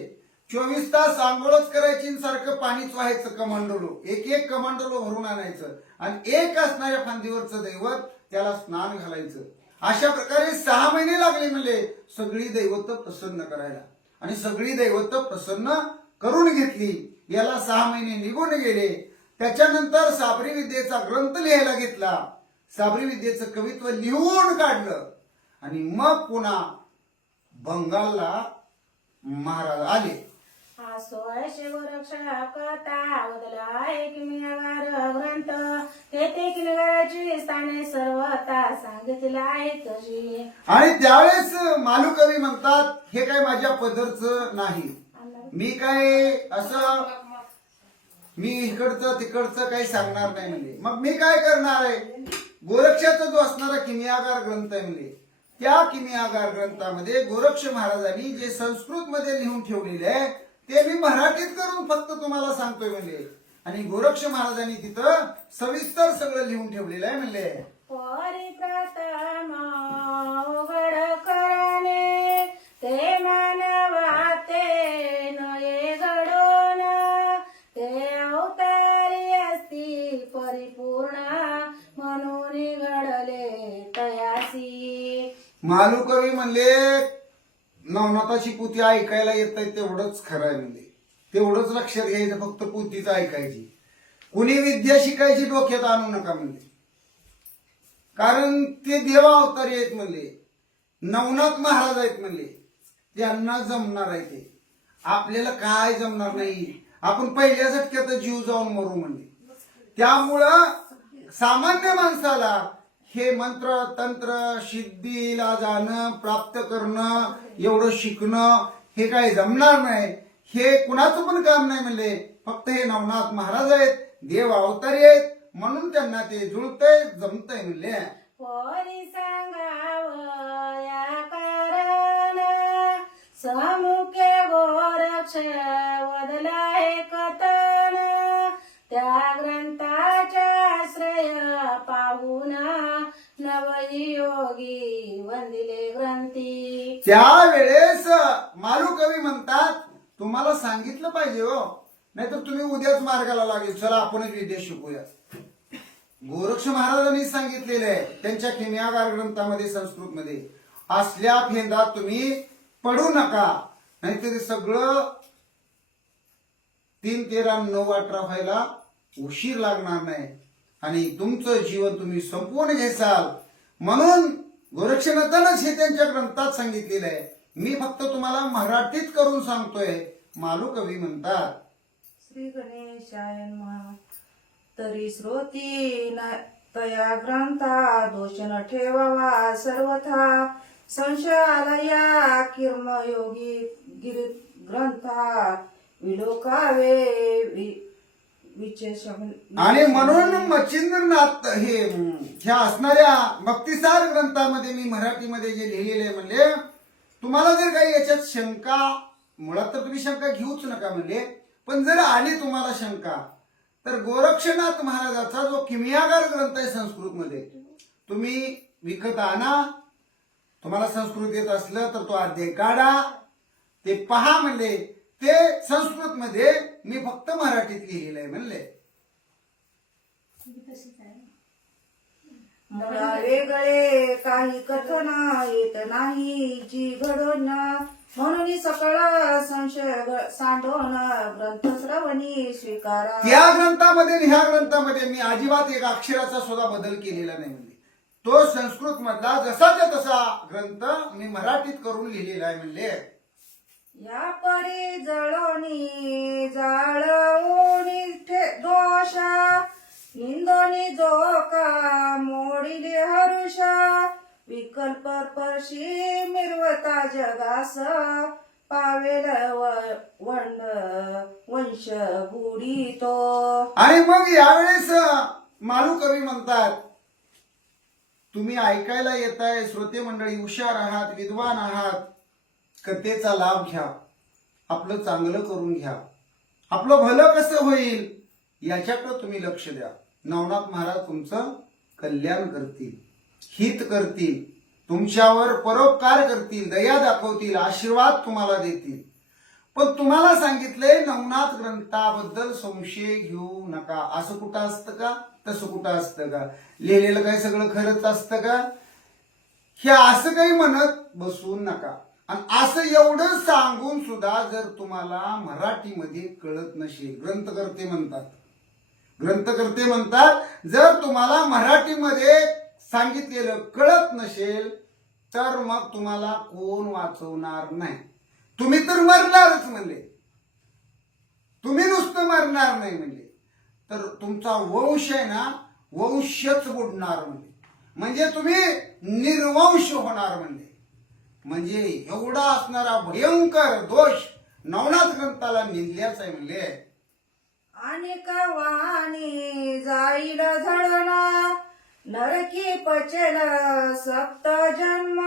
24 तास आंघोळच करायची, सारखं पाणीच व्हायचं. कमांडोलो एक कमांडोलो भरून आणायचं आणि एक असणाऱ्या फांदीवरचं दैवत त्याला स्नान घालायचं. अशा प्रकारे 6 महिने लागले म्हणले सगळी दैवत प्रसन्न करायला. आणि सगळी दैवत प्रसन्न करून घेतली. याला 6 महिने निघून गेले. त्याच्यानंतर साबरी विद्येचा ग्रंथ लिहायला घेतला. साबरी विद्येचं कवित्व लिहून काढलं आणि मग पुन्हा बंगालला महाराज आले. सोळाशे रक्षा कथा बदला एक किनिगार ग्रंथ तेथे किनिगाराची स्थाने सर्वता सांगितले आहेत तशी. आणि त्यावेळेस मालुकवी म्हणतात हे काय माझ्या पदरचं नाही, मी काय असं मी इकडचं तिकडचं काही सांगणार नाही. म्हणजे मग मी काय करणार आहे, गोरक्षाचा जो असणारा किमियागार ग्रंथ आहे म्हणजे त्या किमियागार ग्रंथामध्ये गोरक्ष महाराजांनी जे संस्कृत मध्ये लिहून ठेवलेले आहे ते मी मराठीत करून फक्त तुम्हाला सांगतोय म्हणले. आणि गोरक्ष महाराजांनी तिथं सविस्तर सगळं लिहून ठेवलेलं आहे म्हणले. परिप्रथम उघड करणे ते मानवा ते नये घडोन ते अवतारी असती परिपूर्ण म्हणून घडले तयासी. मालुकवी म्हणले नवनाथाची पोथी ऐकायला येत आहे तेवढंच खरं आहे म्हणले. तेवढंच लक्षात घ्यायचं, फक्त पोथीच ऐकायची. कुणी विद्या शिकायची डोक्यात आणू नका म्हणले. कारण ते देवा अवतारी आहेत म्हणले, नवनाथ महाराज आहेत म्हणले, त्यांना जमणार आहे ते. आपल्याला काय जमणार नाही. आपण पहिल्या झटक्यात जीव जाऊन मरू म्हणले. त्यामुळं सामान्य माणसाला हे मंत्र तंत्र सिद्धीला जाणं प्राप्त करणं एवढं शिकणं हे काही जमणार नाही. हे कुणाचं पण काम नाही म्हणले. फक्त हे नवनाथ महाराज आहेत, देव अवतारी आहेत, म्हणून त्यांना ते जुळतंय जमतंय म्हणले. परी सांगावं या कारण समुखे गोरक्ष वदला हे कथन त्या ग्रंथाचा आश्रय पाहून नवयोगी वंदिले ग्रंथी. त्यावेळेस मालुकवी म्हणतात तुम्हाला सांगितलं पाहिजे हो, नाहीतर तुम्ही उद्याच मार्गाला लागेल. चला आपणच विद्या शिकूया. गोरक्ष महाराजांनी सांगितलेलं आहे त्यांच्या किमियागार ग्रंथामध्ये संस्कृतमध्ये, असल्या फेंदा तुम्ही पडू नका, नाहीतर सगळं 3, 13, 9, 18 व्हायला उशीर लागणार नाही आणि तुमचं जीवन तुम्ही संपवून घेसाल. म्हणून गोरक्षनाथानच हे त्यांच्या ग्रंथात सांगितलेलं आहे. मी फक्त तुम्हाला मराठीत करून सांगतोय. मालुकवी म्हणतात श्री गणेशाय नमः. तरी श्रोती तया ग्रंथा दोष न ठेवावा सर्वथा संशय आला या किर्मयोगी ग्रंथा विलोकावे विशेष. आणि म्हणून मच्छिंद्रनाथ ह्या असणाऱ्या भक्तिसार ग्रंथामध्ये मी मराठीमध्ये जे लिहिलेले आहे म्हणले, तुम्हाला जर काही याच्यात शंका, मुळात तर तुम्ही शंका घेऊच नका म्हणले, पण जर आली तुम्हाला शंका तर गोरक्षनाथ महाराजाचा जो किमियागार ग्रंथ आहे संस्कृतमध्ये तुम्ही विकत आणा. तुम्हाला संस्कृत येत असलं तर तो अध्याय काढा, ते पहा म्हणले. ते संस्कृत मध्ये मी फक्त मराठीत लिहिलेलं आहे म्हणले. मला वेगळे काही कथन येत नाही जी घडून म्हणून सकळ संशय सांडून ग्रंथ श्रवणी स्वीकारा. त्या ग्रंथामध्ये आणि ह्या ग्रंथामध्ये मी अजिबात एक अक्षराचा सुद्धा बदल केलेला नाही म्हणले. तो संस्कृत मधला जसाच्या तसा ग्रंथ मी मराठीत करून लिहिलेला आहे म्हणले. या परी जळोनी जाळवणी दोषा निंदोनी जोका मोडिले हरुषा विकल्प परशी मिरवता जगास पावेल वंड वंश बुडीतो. आणि मग यावेळेस मालुकवी म्हणतात तुम्ही ऐकायला येताय, श्रोते मंडळी हुशार आहात, विद्वान आहात, कथेचा लाभ घ्या, आपलं चांगलं करून घ्या, आपलं भलं कसं होईल याच्याकडे तुम्ही लक्ष द्या. नवनाथ महाराज तुमचं कल्याण करतील, हित करतील, तुमच्यावर परोपकार करतील, दया दाखवतील, आशीर्वाद तुम्हाला देतील. पण तुम्हाला सांगितलंय नवनाथ ग्रंथाबद्दल संशय घेऊ नका. असं कुठं असतं का, तसं कुठं असतं का, लिहिलेलं काय सगळं खरंच असतं का, हे असं काही म्हणत बसू नका. आणि असं एवढं सांगून सुद्धा जर तुम्हाला मराठीमध्ये कळत नसेल, ग्रंथकर्ते म्हणतात जर तुम्हाला मराठीमध्ये सांगितलेलं कळत नसेल तर मग तुम्हाला कोण वाचवणार नाही. तुम्ही तर मरणारच म्हणले, तुम्ही नुसतं मरणार नाही म्हणले, तर तुमचा वंश आहे ना वंशच बुडणार म्हणले, म्हणजे तुम्ही निर्वंश होणार म्हणले. म्हणजे एवढा असणारा भयंकर दोष नवनाथ ग्रंथाला निंदल्याच आहे म्हणले. अनेक वाणी जाईल झळणा नरकी पचेल सप्त जन्म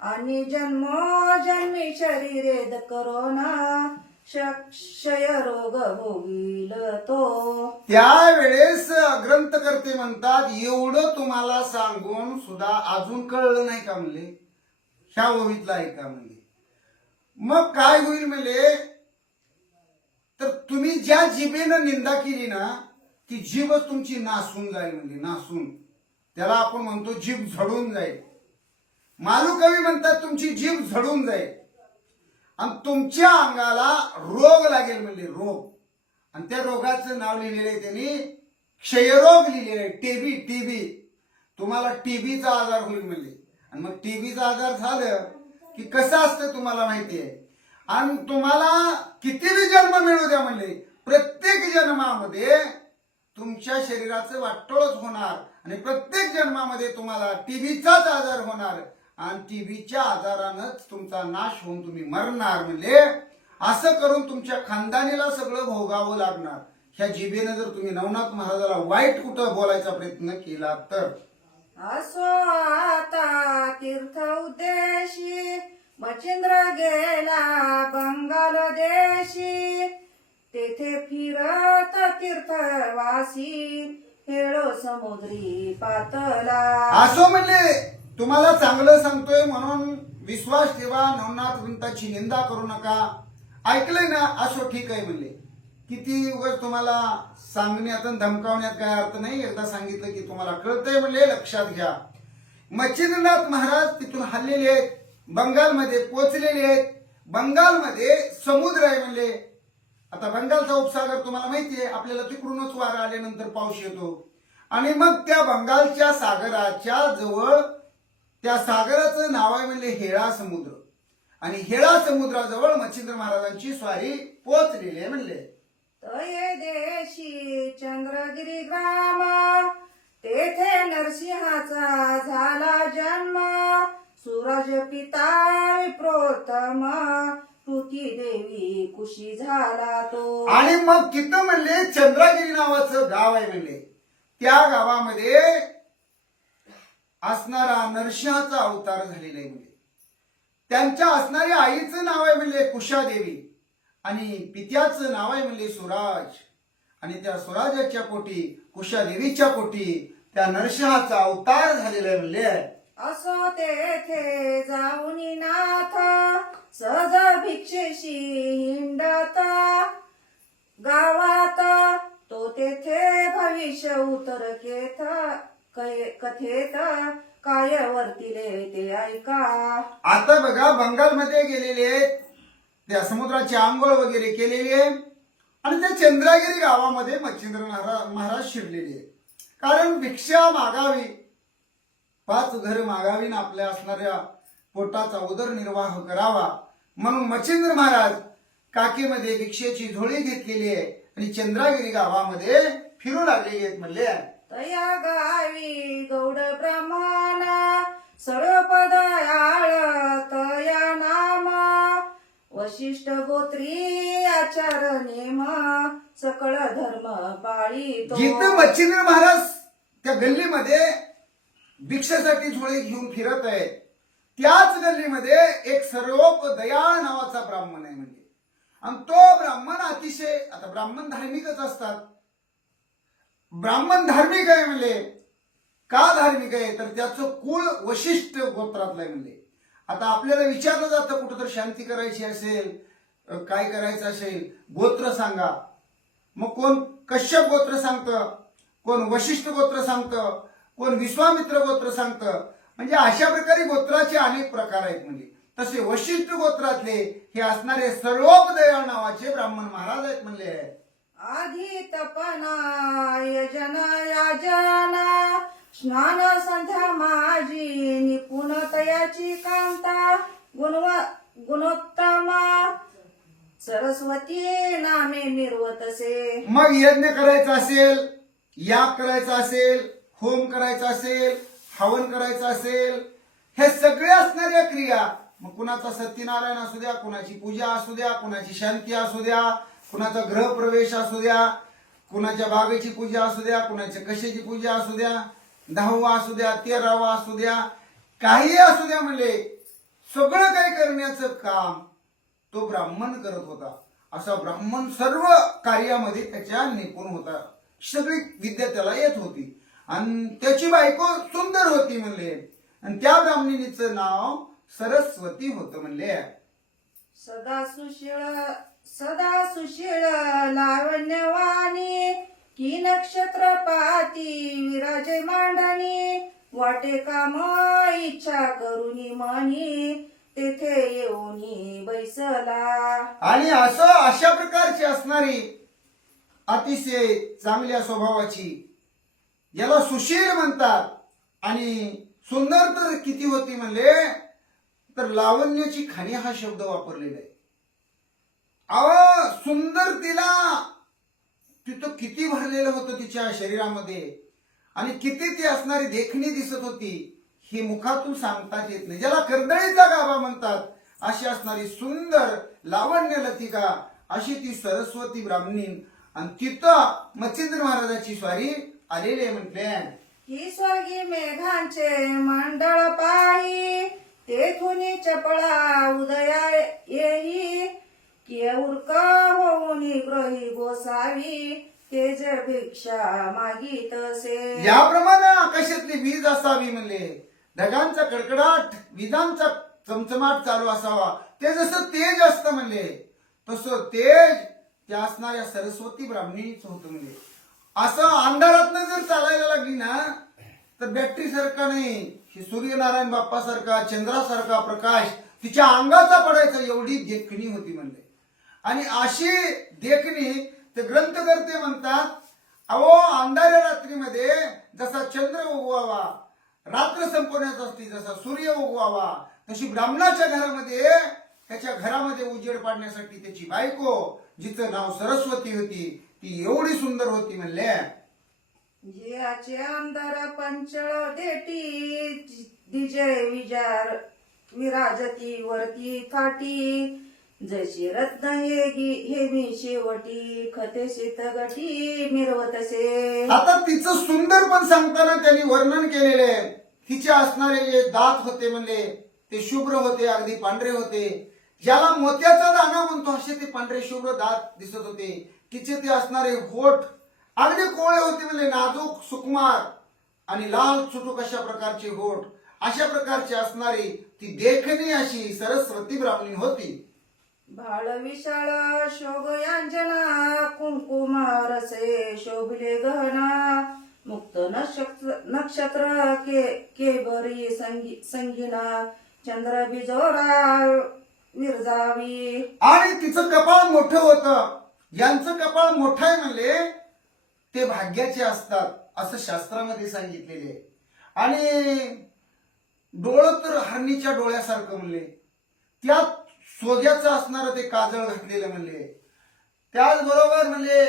आणि जन्मी शरीरेद करोना क्षय रोग भोगील तो. त्यावेळेस ग्रंथकर्ते म्हणतात एवढं तुम्हाला सांगून सुद्धा अजून कळलं नाही का म्हणले, ह्या ओवीतला आहे का म्हणले. मग काय होईल म्हणले, तर तुम्ही ज्या जिभेनं निंदा केली ना ती जीभच तुमची नासून जाईल म्हणजे नासून, त्याला आपण म्हणतो जीभ झडून जाईल. मालुकवी म्हणतात तुमची जीभ झडून जाईल आणि तुमच्या अंगाला रोग लागेल म्हणजे रोग. आणि त्या रोगाचं नाव लिहिलेलं आहे त्यांनी क्षयरोग लिहिलेलं आहे. टीबी तुम्हाला टीबीचा आजार होईल म्हणजे. आणि मग टीबीचा आजार झालं की कसं असतं तुम्हाला माहिती आहे. आणि तुम्हाला कितीही जन्म मिळू द्या म्हणले, प्रत्येक जन्मामध्ये तुमच्या शरीराचं वाटोळच होणार आणि प्रत्येक जन्मामध्ये तुम्हाला टीबीचाच आजार होणार आणि टीबीच्या आजारानंच तुमचा नाश होऊन तुम्ही मरणार. म्हणजे असं करून तुमच्या खानदानीला सगळं भोगावं लागणार. ह्या जिभेनं जर तुम्ही नवनाथ महाराजाला वाईट कुठं बोलायचा प्रयत्न केला तर. असो आता तीर्थ उद्देशी मच्छिंद्र गेला बंगाल देशी. तेथे फिरत तीर्थवासी हेळो समुद्री पातला. असो म्हणले तुम्हाला चांगलं सांगतोय म्हणून विश्वास ठेवा, नवनाथ ग्रंथाची निंदा करू नका. ऐकलंय ना, असो ठीक आहे म्हणले. किती उगाच तुम्हाला सांगण्यात आणि धमकावण्यात काय अर्थ नाही. एकदा सांगितलं की तुम्हाला कळतंय म्हणले, लक्षात घ्या. मच्छिंद्रनाथ महाराज तिथून हल्लेले आहेत, बंगालमध्ये पोहोचलेले आहेत. बंगालमध्ये समुद्र आहे म्हणले. आता बंगालचा उपसागर तुम्हाला माहिती आहे, आपल्याला तिकडूनच वारा आल्यानंतर पाऊस येतो. आणि मग त्या बंगालच्या सागराच्या जवळ त्या सागराचं नाव आहे म्हणले हेळा समुद्र. आणि हेळा समुद्राजवळ मच्छिंद्र महाराजांची स्वारी पोहोचलेली आहे म्हणले. तये देशी चंद्रगिरी ग्राम तेथे नरसिंहाचा झाला जन्म. सूरज पिता विप्रोत्तम तुती देवी कुशी झाला तो. आणि मग तिथं म्हणले चंद्रगिरी नावाचं गाव आहे म्हणले. त्या गावामध्ये असणारा नरसिंहाचा अवतार झालेला आहे म्हणजे. त्यांच्या असणाऱ्या आईचं नाव आहे म्हणले कुशादेवी आणि पित्याचं नाव आहे म्हणले सुराज. आणि त्या सुराजाच्या पोटी कुशादेवीच्या पोटी त्या नरसिंहाचा अवतार झालेला आहे म्हणले. असो तेथे जाऊन नाथ सहज भिक्षेशी हिंडता गावात. तो तेथे भविष्य उतर कथेत काय वर्तिले ते ऐका. आता बघा बंगालमध्ये गेलेले त्या समुद्राची आंघोळ वगैरे केलेली आहे आणि त्या चंद्रगिरी गावामध्ये मच्छिंद्र महाराज शिरलेले आहे. कारण भिक्षा मागावी, 5 घर मागावी ना आपल्या असणाऱ्या पोटाचा उदरनिर्वाह करावा म्हणून मच्छिंद्र महाराज काकीमध्ये भिक्षेची झोळी घेतलेली आहे आणि चंद्रगिरी गावामध्ये फिरू लागलेली आहेत म्हणले. तया गावी गौड ब्राह्मण सर्व पदयाळ तया नाम. वशिष्ठ गोत्री आचार नेम सकळ धर्म पाळीतो. जिथं मच्छिंद्र महाराज त्या गल्लीमध्ये भिक्षेसाठी झोळे घेऊन फिरत आहेत त्याच गल्लीमध्ये एक सर्वोप दयाळ नावाचा ब्राह्मण आहे म्हणजे. आणि तो ब्राह्मण अतिशय, आता ब्राह्मण धार्मिकच असतात, ब्राह्मण धार्मिक आहे म्हणले. का धार्मिक आहे तर त्याचं कुळ वशिष्ठ गोत्रातलं आहे म्हणले. आता आपल्याला विचारलं जातं कुठं तर शांती करायची असेल, काय करायचं असेल, गोत्र सांगा. मग कोण कश्यप गोत्र सांगतं, कोण वशिष्ठ गोत्र सांगतं, कोण विश्वामित्र गोत्र सांगतं. म्हणजे अशा प्रकारे गोत्राचे अनेक प्रकार आहेत म्हणजे. तसे वशिष्ठ गोत्रातले हे असणारे सर्वोपदयाळ नावाचे ब्राह्मण महाराज आहेत म्हणले. आधी तपना यजन याजना स्नान संध्या माझी निपुण तयाची कांता. गुणोत्तम सरस्वती नामे निर्वतसे. मग यज्ञ करायचा असेल, याग करायचा असेल, होम करायचा असेल, हवन करायचं असेल, हे सगळे असणाऱ्या क्रिया, मग कुणाचा सत्यनारायण असू द्या, कुणाची पूजा असू द्या, कुणाची शांती असू द्या, कुणाचा ग्रह प्रवेश असू द्या, कुणाच्या बागेची पूजा असू द्या, कुणाच्या कशाची पूजा असू द्या, 10वा असू द्या, 13वा असू द्या, काही असू द्या म्हणले, सगळं काही करण्याचं काम तो ब्राह्मण करत होता. असा ब्राह्मण सर्व कार्यामध्ये त्याच्या निपुण होता. सगळी विद्या त्याला येत होती आणि त्याची बायको सुंदर होती म्हणले, आणि त्या ब्राह्मणीचं नाव सरस्वती होतं म्हणले. सदा सुशीळ लावण्यवाणी की नक्षत्र पाती विराजे मांडणी वाटे काम इच्छा करुनी मनी तेथे येऊनी बैसला. आणि असं अशा प्रकारची असणारी अतिशय चांगल्या स्वभावाची, याला सुशील म्हणतात. आणि सुंदर तर किती होती म्हणले, तर लावण्याची खाणी हा शब्द वापरलेला आहे. सुंदर तिथं किती भरलेलं होतं तिच्या शरीरामध्ये, आणि किती ती असणारी देखणी दिसत होती, ही मुखातून सांगताच येत नाही. ज्याला कर्दळीचा गाभा म्हणतात, अशी असणारी सुंदर लावण्य लतिका अशी ती सरस्वती ब्राह्मणी. आणि तिथं मच्छिंद्र महाराजाची स्वारी आलेली आहे म्हटले. ही स्वर्गी मेघांचे मंडळ पाही तेथून चपळा उदया येई की उरका होऊन ग्रही गोसावी तेज भिक्षा मागीतसे. याप्रमाणे आकाशातली वीज असावी म्हणले, ढगांचा कडकडाट, विजांचा चमचमाट चालू असावा. ते जसं तेज असतं म्हणले, तसं तेज त्या असणाऱ्या सरस्वती ब्राह्मणीच होतं म्हणले. असं अंधारातनं जर चालायला लागली ना, तर बॅटरी सारखा नाही, ही सूर्यनारायण बाप्पा सारखा, चंद्रासारखा प्रकाश तिच्या अंगाचा पडायचा, एवढी देखणी होती म्हणले. आणि अशी देखणी ते ग्रंथकर्ते म्हणतात, अंधाऱ्या रात्रीमध्ये जसा चंद्र उगवावा, रात्र संपवण्याचा असती, जसा सूर्य उगवावा, तशी ब्राह्मणाच्या घरामध्ये, त्याच्या घरामध्ये उजेड पाडण्यासाठी त्याची बायको, जिचं नाव सरस्वती होती, ती एवढी सुंदर होती म्हणले. जियाचे अंधार पंचळ देटी दिजय विजार विराजती वरती थाटी जशी रत्न हे मी शेवटी खते शीतगटी मिरवतसे. आता तिचं सुंदर पण सांगताना त्यांनी वर्णन केलेले आहे. तिचे असणारे जे दात होते म्हणले, ते शुभ्र होते, अगदी पांढरे होते. ज्याला मोत्याचा दाना म्हणतो असे ते पांढरे शुभ्र दात दिसत होते. तिचे ते असणारे होठ अगदी कोवळे होते म्हणजे, नाजूक सुकुमार आणि लाल सुटूक अशा प्रकारचे होठ, अशा प्रकारची असणारी ती देखणी अशी सरस्वती ब्राह्मणी होती. भाळ विशाळ शोभयांजना कुंकुम रसे शोभिले गहना मुक्त नक्षत्र केबरी संगीना चंद्र बिजोरा विरजावी. आणि तिचं कपाळ मोठं होतं. यांचं कपाळ मोठं आहे म्हणले, ते भाग्याचे असतात असं शास्त्रामध्ये सांगितलेले आहे. आणि डोळं तर हरणीच्या डोळ्यासारखं म्हणले, त्यात सोग्याचं असणारं ते काजळ घातलेलं म्हणले, त्याचबरोबर म्हणले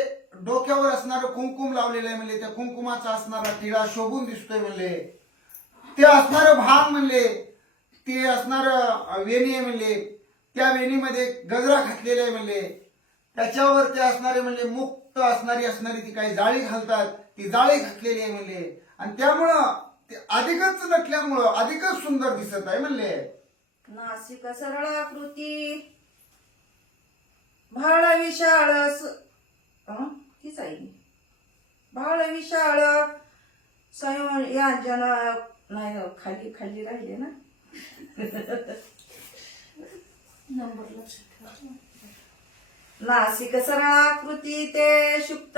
डोक्यावर असणारं कुंकुम लावलेलं आहे म्हणले, त्या कुंकुमाचा असणारा टिळा शोभून दिसतोय म्हणले, ते असणारं भांग म्हणले, ते असणारं वेणी आहे म्हणले, त्या वेणीमध्ये गजरा घातलेला आहे म्हणले, त्याच्यावर ते असणारे म्हणले मुक्त असणारी ती काही जाळी घालतात, ती जाळी घातलेली आहे म्हणले. आणि त्यामुळं ते अधिकच नटल्यामुळं अधिकच सुंदर दिसत आहे म्हणले. नासिक सरळाकृती भाळ विशाळ तीच आहे भाळ विशाळ संयोजन नाही, खाली खाली राहिले ना नासिक सरळाकृती ते शुक्त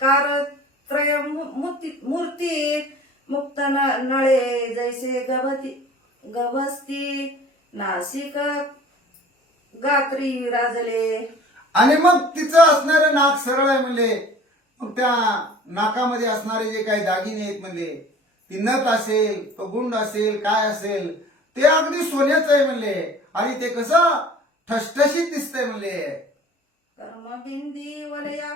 कारत्रय मूर्ती मुक्त नळे जैसे गभस्ती नासिक गात्री राजले. आणि मग तिचं असणारं नाक सरळ आहे म्हणले, मग त्या नाकामध्ये असणारे जे काही दागिने आहेत म्हणले, ती नथ असेल, तो गुंड असेल, काय असेल, ते अगदी सोन्याचं आहे म्हणले. आणि ते कसं ठसठशीत दिसतंय म्हणले. कर्मबिंदी वलया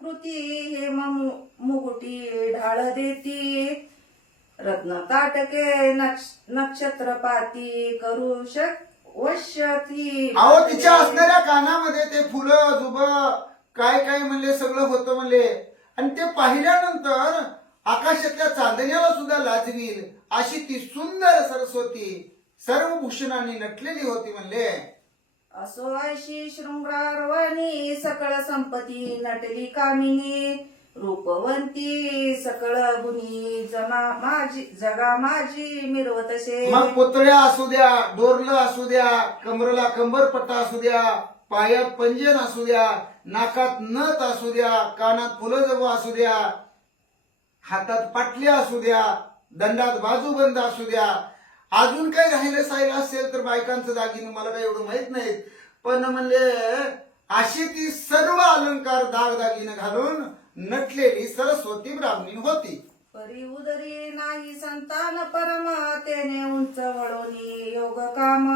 कृती हे मुगुटी ढाळ देती रत्न ताटके नक्षत्रपाती करू वश्यती. तिच्या असणाऱ्या कानामध्ये ते फुलं जुब काय काय म्हणले सगळं होतं म्हणले. आणि ते पाहिल्यानंतर आकाशातल्या चांदण्याला सुद्धा लाजवील अशी ती सुंदर सरस्वती सर्व भूषणांनी नटलेली होती म्हणले. असो अशी शृंगारवाणी सकळ संपत्ती नटली कामिनी रूपवंती सकळ गुणी जगा माझी मिरवतसे. मग पुतळ्या असू द्या, डोरलं असू द्या, कमरला कंबरपट्टा असू द्या, पायात पंजन असू द्या, नाकात नथ असू द्या, कानात फुलजबू असू द्या, हातात पाटल्या असू द्या, दंडात बाजूबंद असू द्या, अजून काही राहिलं साहिलं असेल तर बायकांचं दागिनं मला काही एवढं माहित नाहीत, पण म्हणले अशी ती सर्व अलंकार दागदागिनं घालून नटलेली सरस्वती ब्राह्मणी होती. परी उदरी नाही संतान परम तेने उंच वळोनी योग काम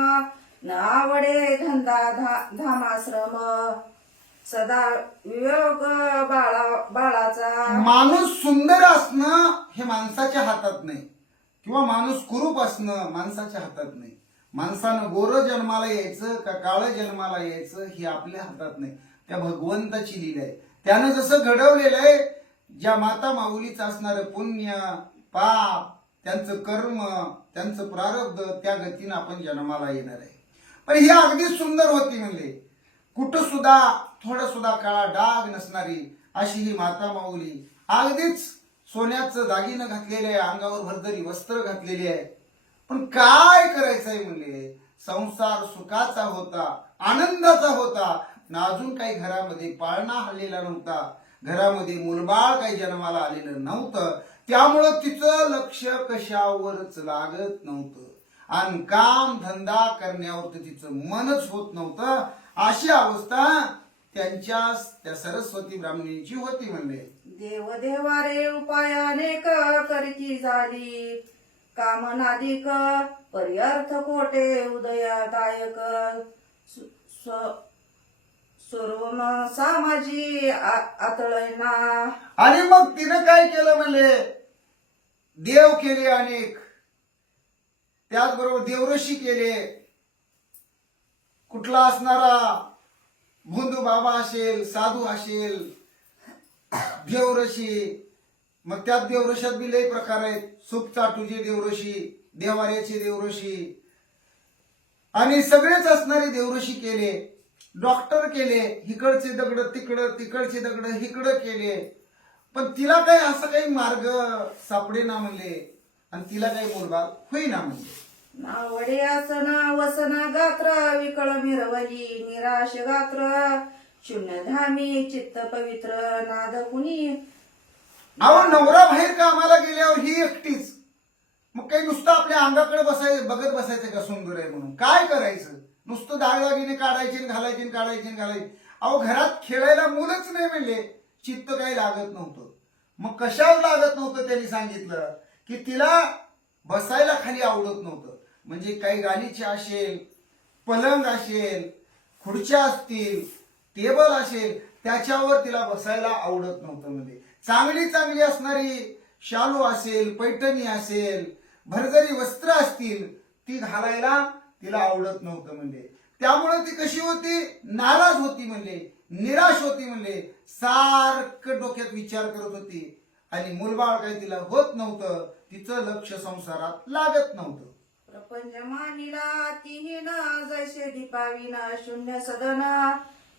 न आवडे धंदा धामाश्रम सदा वियोग बाळाचा. माणूस सुंदर असणं हे माणसाच्या हातात नाही, किंवा माणूस कुरूप असणं माणसाच्या हातात नाही. माणसानं गोरं जन्माला यायचं का काळं जन्माला यायचं हे आपल्या हातात नाही, त्या भगवंताची लीला आहे. त्यानं जसं घडवलेलं आहे, ज्या माता माऊलीचं असणारं पुण्य पाप त्यांचं कर्म त्यांचं प्रारब्ध त्या गतीनं आपण जन्माला येणार आहे. पण ही अगदी सुंदर होती म्हणले, कुठं सुद्धा थोडं सुद्धा काळा डाग नसणारी अशी ही माता माऊली. अगदीच सोन्याचं दागिनं घातलेले आहे, अंगावर भरदरी वस्त्र घातलेली आहे. पण काय करायचंय म्हणले, संसार सुखाचा होता, आनंदाचा होता, ना अजून काही घरामध्ये पाळणा हल्लेला नव्हता, घरामध्ये मुलबाळ काही जन्माला आलेलं नव्हतं. त्यामुळं तिचं लक्ष कशावरच लागत नव्हतं आणि काम धंदा करण्यावर तिचं मनच होत नव्हतं. अशी अवस्था त्या सरस्वती ब्राह्मणींची होती म्हणले. देवदेवारे उपाय अनेक करीती झाली कामनाधिक पर्यर्थ कोटे उदयदायक सर्व सामाजी आतळैना. आणि मग तिनं काय केलं म्हणले, देव केले अनेक, त्याचबरोबर देवऋषी केले. कुठला असणारा भोंदू बाबा असेल, साधू असेल, देवऋषी. मग त्यात देवऋषात बी लय प्रकार आहेत. सुप चाटूचे देवऋषी, देवाऱ्याचे देवऋषी आणि सगळेच असणारे देवऋषी केले. डॉक्टर केले, इकडचे दगड तिकडं, तिकडचे दगड इकडं केले. पण तिला काही असं काही मार्ग सापडे ना म्हणले आणि तिला काही मुलबाळ होईना म्हणले. नावडे आसना वसना गात्र विकळ मिरवली निराश गात्र शून्य धामी चित्त पवित्र नाद कुणी. अहो नवरा बाहेर कामाला गेल्यावर ही एकटीच, मग काही नुसतं आपल्या अंगाकडे बघत बसायचं का सुंदर आहे म्हणून? काय करायचं? नुसतं दागदागिने काढायचे घालायचे काढायचे घालायचे. अहो घरात खेळायला मुलंच नाही म्हणले, चित्त काही लागत नव्हतं. मग कशावर लागत नव्हतं? त्यांनी सांगितलं की तिला बसायला खाली आवडत नव्हतं. म्हणजे काही गालीचे असेल, पलंग असेल, खुर्च्या असतील, टेबल असेल, त्याच्यावर तिला बसायला आवडत नव्हतं. म्हणजे चांगली चांगली असणारी शालू असेल, पैठणी असेल, भरजरी वस्त्र असतील, ती घालायला तिला आवडत नव्हतं. म्हणजे त्यामुळे ती कशी होती? नाराज होती म्हणले, निराश होती म्हणले, सारखं डोक्यात विचार करत होती आणि मुलबाळ काही तिला होत नव्हतं. तिचं लक्ष संसारात लागत नव्हतं. प्रपंच मानिला तिहीन जैसे दीपावीन शून्य सदन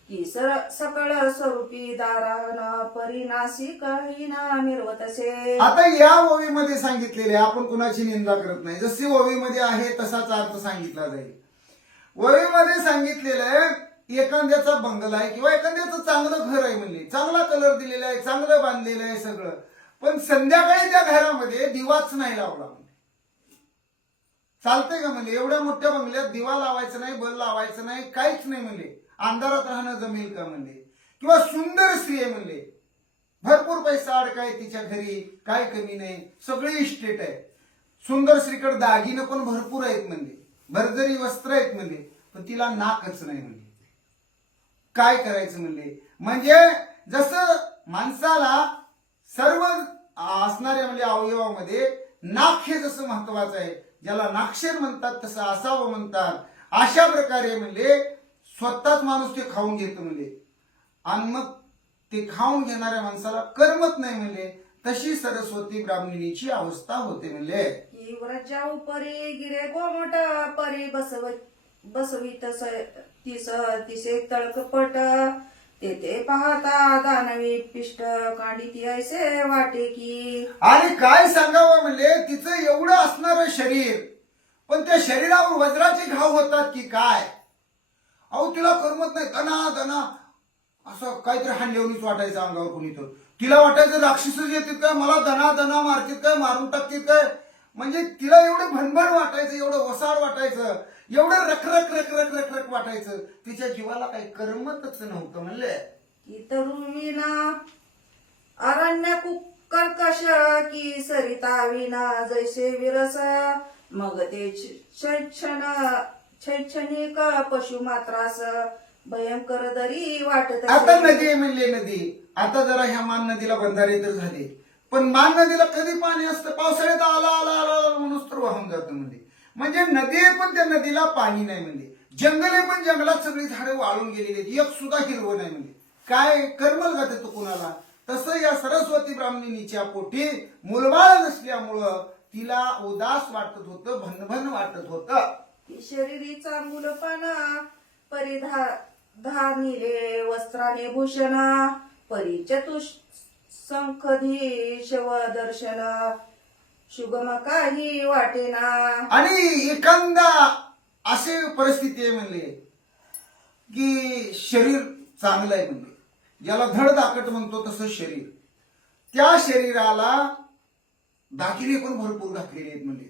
की सकळ स्वरूपी दारान परिनाशिक हीन मिरवतसे. आता या ओवीमध्ये सांगितलेले, आपण कुणाची निंदा करत नाही, जशी ओवीमध्ये आहे तसाच अर्थ सांगितला जाईल. ओवीमध्ये सांगितलेलं आहे एखाद्याचा बंगला आहे किंवा एखाद्याचं चांगलं घर आहे म्हणले, चांगला कलर दिलेला आहे, चांगलं बांधलेलं आहे सगळं, पण संध्याकाळी त्या घरामध्ये दिवाच नाही लावला. चालतंय का म्हणले? एवढ्या मोठ्या बंगल्यात दिवा लावायचं नाही, बल्ब लावायचं नाही, काहीच नाही म्हणले, अंधारात राहणं जमेल का म्हणले? किंवा सुंदर स्त्री आहे म्हणले, भरपूर पैसा अडकाय तिच्या घरी, काय कमी नाही, सगळी इस्टेट आहे, सुंदर स्त्रीकडे दागिनं पण भरपूर आहेत म्हणले, भरजरी वस्त्र आहेत म्हणले, पण तिला नाकच नाही म्हणले. काय करायचं म्हणले? म्हणजे जसं माणसाला सर्व असणाऱ्या म्हणजे अवयवामध्ये नाक हे जसं महत्वाचं आहे, ज्याला नाक्षर म्हणतात तसं असावं म्हणतात, अशा प्रकारे म्हणले स्वतःच माणूस ते खाऊन घेतो म्हणले आणि मग ते खाऊन घेणाऱ्या माणसाला करमत नाही म्हणले. तशी सरस्वती ब्राह्मणीची अवस्था होते म्हणले. की व्रजा उपरी गिरे गोमट परी बसवीत तीस तिसे तळकपट तेथे पाहता दानवी पिष्ट कांडिती ऐसे वाटे की. आणि काय सांगावं म्हणले, तिचं एवढं असणार शरीर, पण त्या शरीरावर वज्राचे घाव होतात की काय. अहो तिला करमत नाही, दना दना असं काहीतरी हांडेवणीच वाटायचं अंगावर कुणी तर. तिला वाटायचं राक्षसच येतात काय, मला दना दना मारतात काय, मारून टाकतात काय. म्हणजे तिला एवढं भनभन वाटायचं, एवढं वसाड वाटायचं, एवढं रखरख रखरख रखरख वाटायचं. तिच्या जीवाला काही करमतच नव्हतं म्हणले. की तरुविना अरण्य कर्कश की सरिता विना जैसे विरस मग ते शैक्षणिक पशु मात्रास भयंकर दरी वाटत आता नदी आहे म्हणले, नदी. आता जरा ह्या मान नदीला बंधारे तर झाले, पण मान नदीला कधी पाणी असतं, पावसाळ्यात आला आला आला म्हणून तर वाहून जातं म्हणजे नदी आहे पण त्या नदीला पाणी नाही म्हणजे. जंगल आहे पण जंगलात सगळी झाडे वाळून गेलेली आहेत, एक सुद्धा हिरवं नाही म्हणजे. काय करमल का ते कुणाला. तसं या सरस्वती ब्राह्मणीच्या पोटी मुलबाळ नसल्यामुळं तिला उदास वाटत होतं, भनभन वाटत होतं. शरीरीचा मुलपणा परिधानिले वस्त्राने भूषण परिचतुशंखधी शवदर्शन शुभम काही वाटेना. आणि एखादा अशी परिस्थिती आहे म्हणले की शरीर चांगलं आहे म्हणले, ज्याला धडधाकट म्हणतो तसं शरीर. त्या शरीराला दागिने पण भरपूर घातलेले आहेत म्हणले,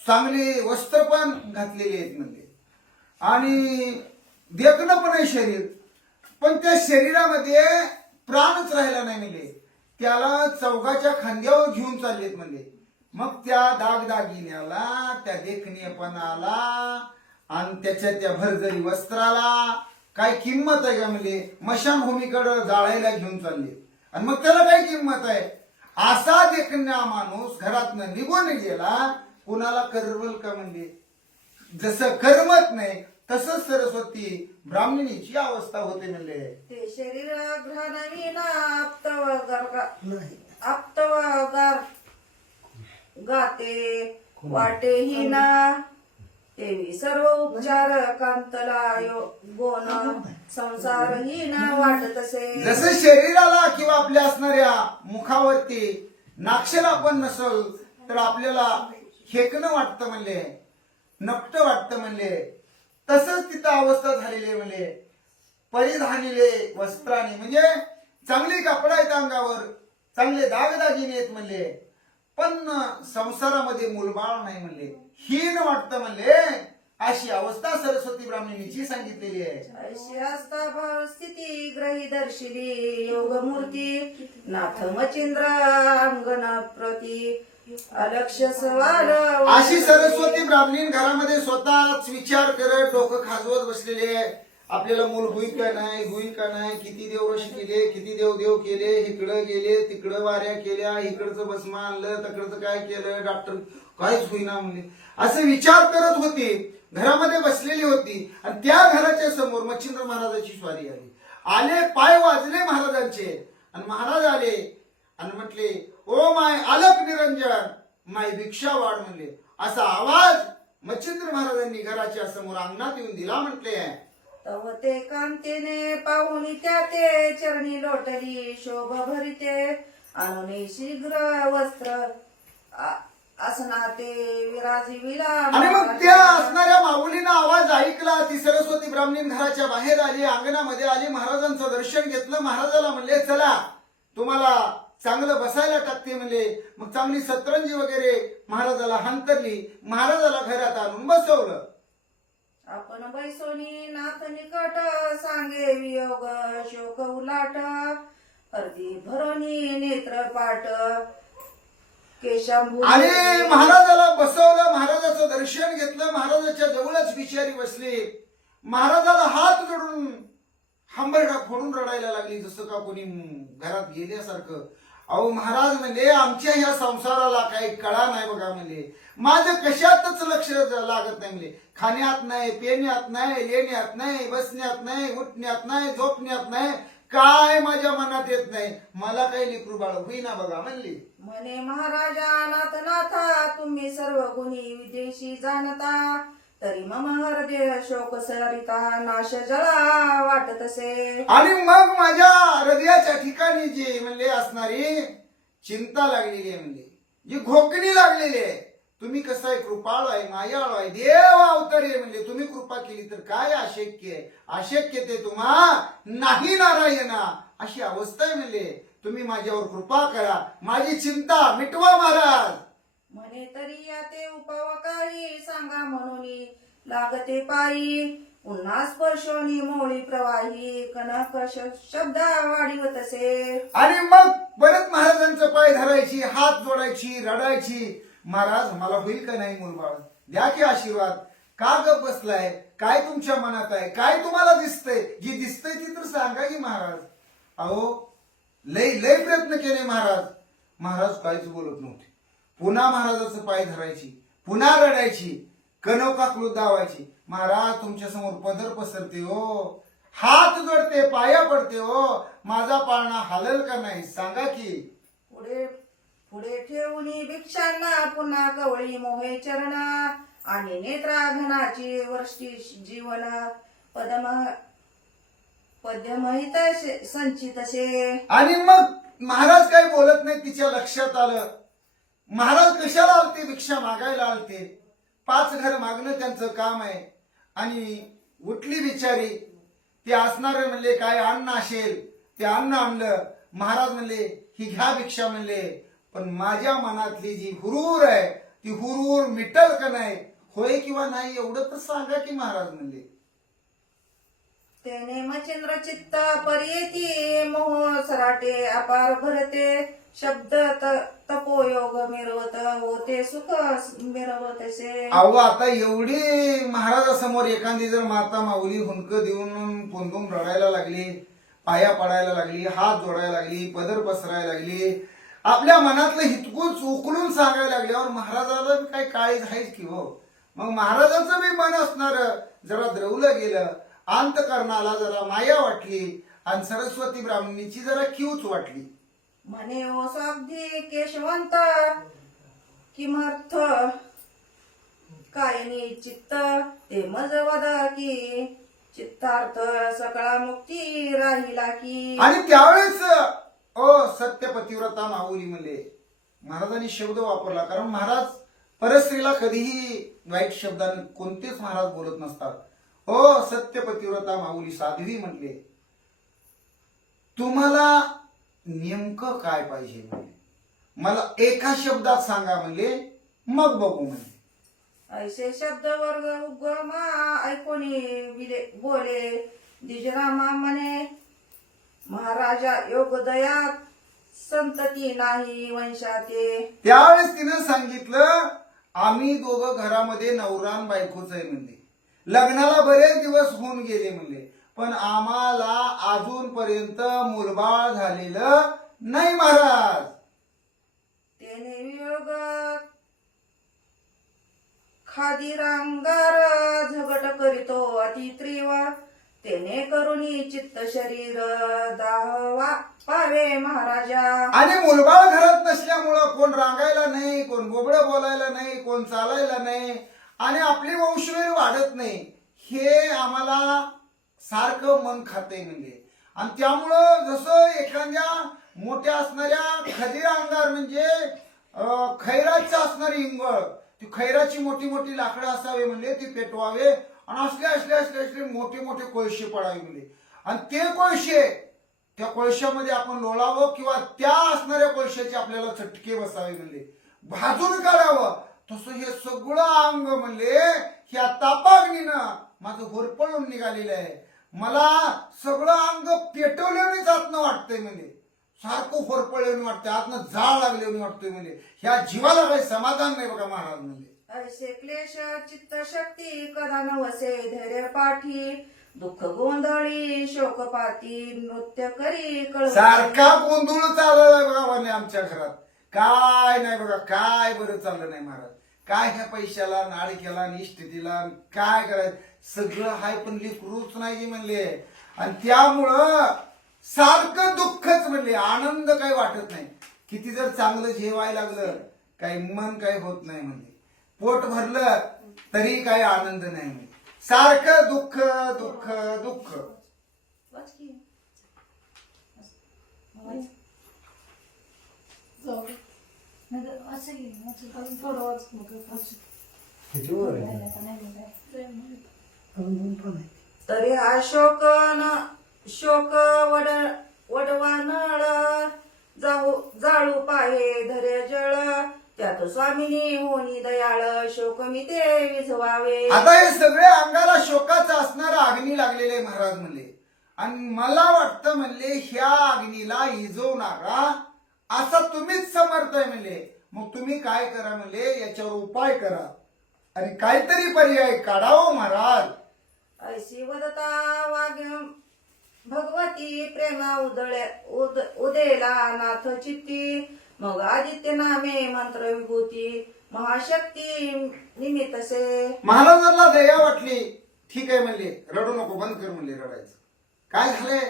चांगले वस्त्र पण घातलेले आहेत म्हणले, आणि देखणं पण आहे शरीर. पण त्या शरीरामध्ये प्राणच राहिला नाही म्हणले. त्याला चौघाच्या खांद्यावर घेऊन चाललेत म्हणले. मग त्या दागदागिन्याला, त्या देखणेपणाला आणि त्याच्या त्या भरजरी वस्त्राला काय किंमत आहे का म्हणले. मशानभूमीकडे जाळायला घेऊन चालले आणि मग त्याला काय किंमत आहे. असा देखणा माणूस घरातनं निघून गेला, कुणाला करवल का म्हणले. जसं करमत नाही तसं सरस्वती ब्राह्मणीची अवस्था होते म्हणले. ते शरीर घ्राणविना आप्तवगार गाते वाटेही ना तेवी सर्व उपचार कांतला गोन संसारहीन वाटत असे. जसं शरीराला किंवा आपल्या असणाऱ्या मुखावरती नाक्षला पण नसल तर आपल्याला हेकणं वाटतं म्हणले, नकट वाटतं म्हणले, तसंच तिथं अवस्था झालेली म्हणले. परिधानिले वस्त्राने म्हणजे चांगली कपडा आहेत अंगावर, चांगले दागदागिने आहेत म्हणले, पण संसारामध्ये मुलबाळ नाही म्हणले, हीन वाटतं म्हणले. अशी अवस्था सरस्वती ब्राह्मणीची सांगितलेली आहे. अशी असता भाव स्थिती ग्रही दर्शिली योगमूर्ती नाथ मचिंद्र अंगण प्रती अलक्ष सवाल. अशी सरस्वती ब्राह्मणी घरामध्ये स्वतःच विचार करत डोकं खाजवत बसलेले आहे. आपल्याला मूल होईल का नाही, होईल का नाही, किती देवऋषी केले, किती देव केले, इकडं गेले, तिकडं वाऱ्या केल्या, इकडचं भस्म आणलं, तिकडचं काय केलं, डॉक्टर काहीच होईना म्हणले. असं विचार करत होती, घरामध्ये बसलेली होती. आणि त्या घराच्या समोर मच्छिंद्र महाराजाची स्वारी आले, पाय वाजले महाराजांचे आणि महाराज आले आणि म्हटले, ओ माय अलक निरंजन, माय भिक्षा वाढ म्हणले. असा आवाज मच्छिंद्र महाराजांनी घराच्या समोर अंगणात येऊन दिला म्हटले. तव ते कांतेने पाहून त्या ते चरणी लोटली शोभ भरिते आणून शीघ्र वस्त्र असना ते विराजिविला. आणि मग त्या असणाऱ्या माऊलीनं आवाज ऐकला. ती सरस्वती ब्राह्मणी घराच्या बाहेर आली, अंगणामध्ये आली, महाराजांचं दर्शन घेतलं. महाराजाला म्हणले, चला तुम्हाला चांगलं बसायला टाकते म्हणले. मग चांगली सतरंजी वगैरे महाराजाला हंतरली, महाराजाला घरात आणून बसवलं. आपण बैसोनी नाथ निकट सांगे वियोग शोक उलाट अर्धी भरोनी नेत्र पाट केशांबू. आणि महाराजाला बसवलं, महाराजाचं दर्शन घेतलं. महाराजाच्या जवळच बिचारी बसली. महाराजाला हात जोडून हंबरडा फोडून रडायला लागली, जसं का कोणी घरात गेल्यासारखं. अहो महाराज म्हणजे आमच्या ह्या संसाराला काही कळा नाही बघा म्हणजे, माझं कशातच लक्ष लागत नाही म्हणजे. खाण्यात नाही, पिण्यात नाही, लेण्यात नाही, बसण्यात नाही, उठण्यात नाही, झोपण्यात नाही, काय माझ्या मनात येत नाही, मला काही लेकरू बाळ होईना बघा म्हणली. म्हणे महाराजा नाथ नाथा तुम्ही सर्व गुणी विदेशी जाणता, तरी मम हृदय शोक सरिता नाश जळा वाटत असे. आणि मग माझ्या हृदयाच्या ठिकाणी जी म्हणले असणारी चिंता लागलेली आहे, म्हणले जी घोकणी लागलेली आहे. तुम्ही कसं आहे, कृपाळू आहे, मायाळू आहे, देव अवतारी आहे, म्हणले तुम्ही कृपा केली तर काय अशक्य आहे, अशक्य ते तुम्हा नाही नारायणा, अशी अवस्था आहे. म्हणले तुम्ही माझ्यावर कृपा करा, माझी चिंता मिटवा महाराज. म्हणे तरी या ते उपाव काही सांगा म्हणून लागते पायी, पुन्हा स्पर्शोनी मोळी प्रवाही कनक शब्द वाढीवत असे. आणि मग परत महाराजांचं पाय धरायची, हात जोडायची, रडायची. महाराज मला होईल का नाही मूलबाळ, द्या की आशीर्वाद. का गप बसलाय, काय तुमच्या मनात आहे, काय तुम्हाला दिसतंय, जी दिसतंय ती तर सांगा की महाराज. अहो लय लय प्रयत्न केले महाराज, महाराज काहीच बोलत नव्हते. पुन्हा महाराजाचं पाय धरायची, पुन्हा रडायची, कनौका क्लूत दावायची. महाराज तुमच्या समोर पदर पसरते हो, हात जोडते, पाया पडते हो, माझा पाळणा हालल का नाही सांगा की. पुढे पुढे ठेवणी भिक्षांना पुन्हा कवळी मोहे चरण, आणि नेत्राघनाची वृष्टी जीवन पदम पद्यमहित संचितसे. आणि मग महाराज काही बोलत नाही, तिच्या लक्षात आलं महाराज कशाला आलते, भिक्षा मागायला आलते. 5 घर मागणं त्यांचं काम आहे. आणि उठली बिचारी, ते असणारे म्हणले काय अन्न असेल ते अन्न आणलं. महाराज म्हणले ही घ्या भिक्षा म्हणले, पण माझ्या मनातली जी हुरूर आहे ती हुरूर मिटल का नाही, होय किंवा नाही एवढं तर सांगा की महाराज म्हणले. तेने मचिंद्र चित्त पर्येती मोह सराटे अपार भरते, शब्द तपोयोग मिरवत होते सुख मिरवतसे. अहो आता एवढी महाराजासमोर एखादी जर माता माऊली हुंक देऊन पोंदून रडायला लागली, पाया पडायला लागली, हात जोडायला लागली, पदर पसरायला लागली, आपल्या मनातलं हितकूच उकलून सांगायला लागल्यावर महाराजाला काही काळीज आहेच की हो. मग महाराजाचं बी मन असणार जरा द्रवलं गेलं, अंतकरणाला जरा माया वाटली, आणि सरस्वती ब्राह्मणीची जरा किवच वाटली. म्हणे ओ सागधी केशवंत किमर्थ कायनी चित्त ते मज वद की चित्तार्थ सकळा मुक्ती राहिला की. आणि त्यावेळेस ओ सत्यपतिव्रता माऊली म्हणले, महाराजांनी शब्द वापरला, कारण महाराज परस्त्रीला कधीही वाईट शब्दाने कोणतेच महाराज बोलत नसतात. ओ सत्यपतिव्रता माऊली साध्वी म्हटले, तुम्हाला नेमकं काय पाहिजे म्हणले, मला एका शब्दात सांगा म्हणले, मग बघू म्हणले. ऐसे शब्द वर्ग उगमा ऐकोनी बोले द्विजरामा म्हणे, महाराजा योगदया संतती नाही वंशाते. त्यावेळेस तिनं सांगितलं आम्ही दोघं घरामध्ये नवरान बायकोच आहे म्हणले, लग्नाला बरेच दिवस होऊन गेले म्हणले, पण आम्हाला अजूनपर्यंत मुलबाळ झालेलं नाही महाराज. तेने वियोग खादिरांगार झगट करीतो अति त्रिवार, तेने करुणी चित्त शरीर दाहवा पावे महाराजा. आणि मुलबाळ घरात नसल्यामुळं कोण रांगायला नाही, कोण बोबडं बोलायला नाही, कोण चालायला नाही, आणि आपली वंशवेळ वाढत नाही, हे आम्हाला सारखं मन खाते म्हणजे. आणि त्यामुळं जसं एखाद्या मोठ्या असणाऱ्या खदीर अंगार म्हणजे खैराचं असणारी इंगळ, ती खैराची मोठी मोठी लाकडं असावे म्हणले, ती पेटवावे, आणि असले मोठे मोठे कोळशे पडावे म्हणले, आणि ते कोळशे त्या कोळशामध्ये आपण लोळावं, किंवा त्या असणाऱ्या कोळशाचे आपल्याला चटके बसावे म्हणले, भाजून काढावं. तसं हे सगळं अंग म्हणले ह्या तापाग्नीनं माझं होरपळून निघालेलं आहे. मला सगळं अंग पेटवल्याने आतनं वाटतंय म्हणजे, सारखं होरपळल्याने वाटतंय, आतनं जाळ लागल्याने वाटतोय म्हणजे, ह्या जीवाला काही समाधान नाही बघा महाराज म्हणजे. ऐसे क्लेश चित्त शक्ती कदा नवसे धैर्य पाठी, दुःख गोंधळी शोकपाती नृत्य करी कळ. सारखा गोंधळ चाललाय बघा म्हणे आमच्या घरात, काय नाही बघा, काय बरं चाललं नाही महाराज. काय ह्या पैशाला नाळकेला निष्ठेला काय करायचं, सगळं हाय पण लेकरूच नाही म्हणले. आणि त्यामुळं सारखं दुःखच म्हणले, आनंद काही वाटत नाही. किती जर चांगलं जेवायला लागलं काही मन काही होत नाही म्हणले, पोट भरलं तरी काही आनंद नाही म्हणले, सारखं दुःख दुःख दुःख. तरी हा शोक वडवा नळ जाळू पाहे धरे जळ त्यात स्वामिनी होनी दयाळ शोक मी ते विझवावे. आता हे सगळे अंगाला शोकाचं असणारं अग्नी लागलेले महाराज म्हणले, आणि मला वाटतं म्हणले ह्या अग्नीला इजवू नका असं तुम्हीच समर्थ आहे म्हणले. मग तुम्ही काय करा म्हणले, याच्यावर उपाय करा आणि काहीतरी पर्याय काढावं महाराज. ऐशी वदता वाघ भगवती प्रेमा उदेला नाथ चित्ती मग आदित्य नामे मंत्र विभूती महाशक्ती निमित्तसे. महाराजांना दया वाटली, ठीक आहे म्हणले, रडू नको, बंद कर म्हणले रडायचं. काय झालंय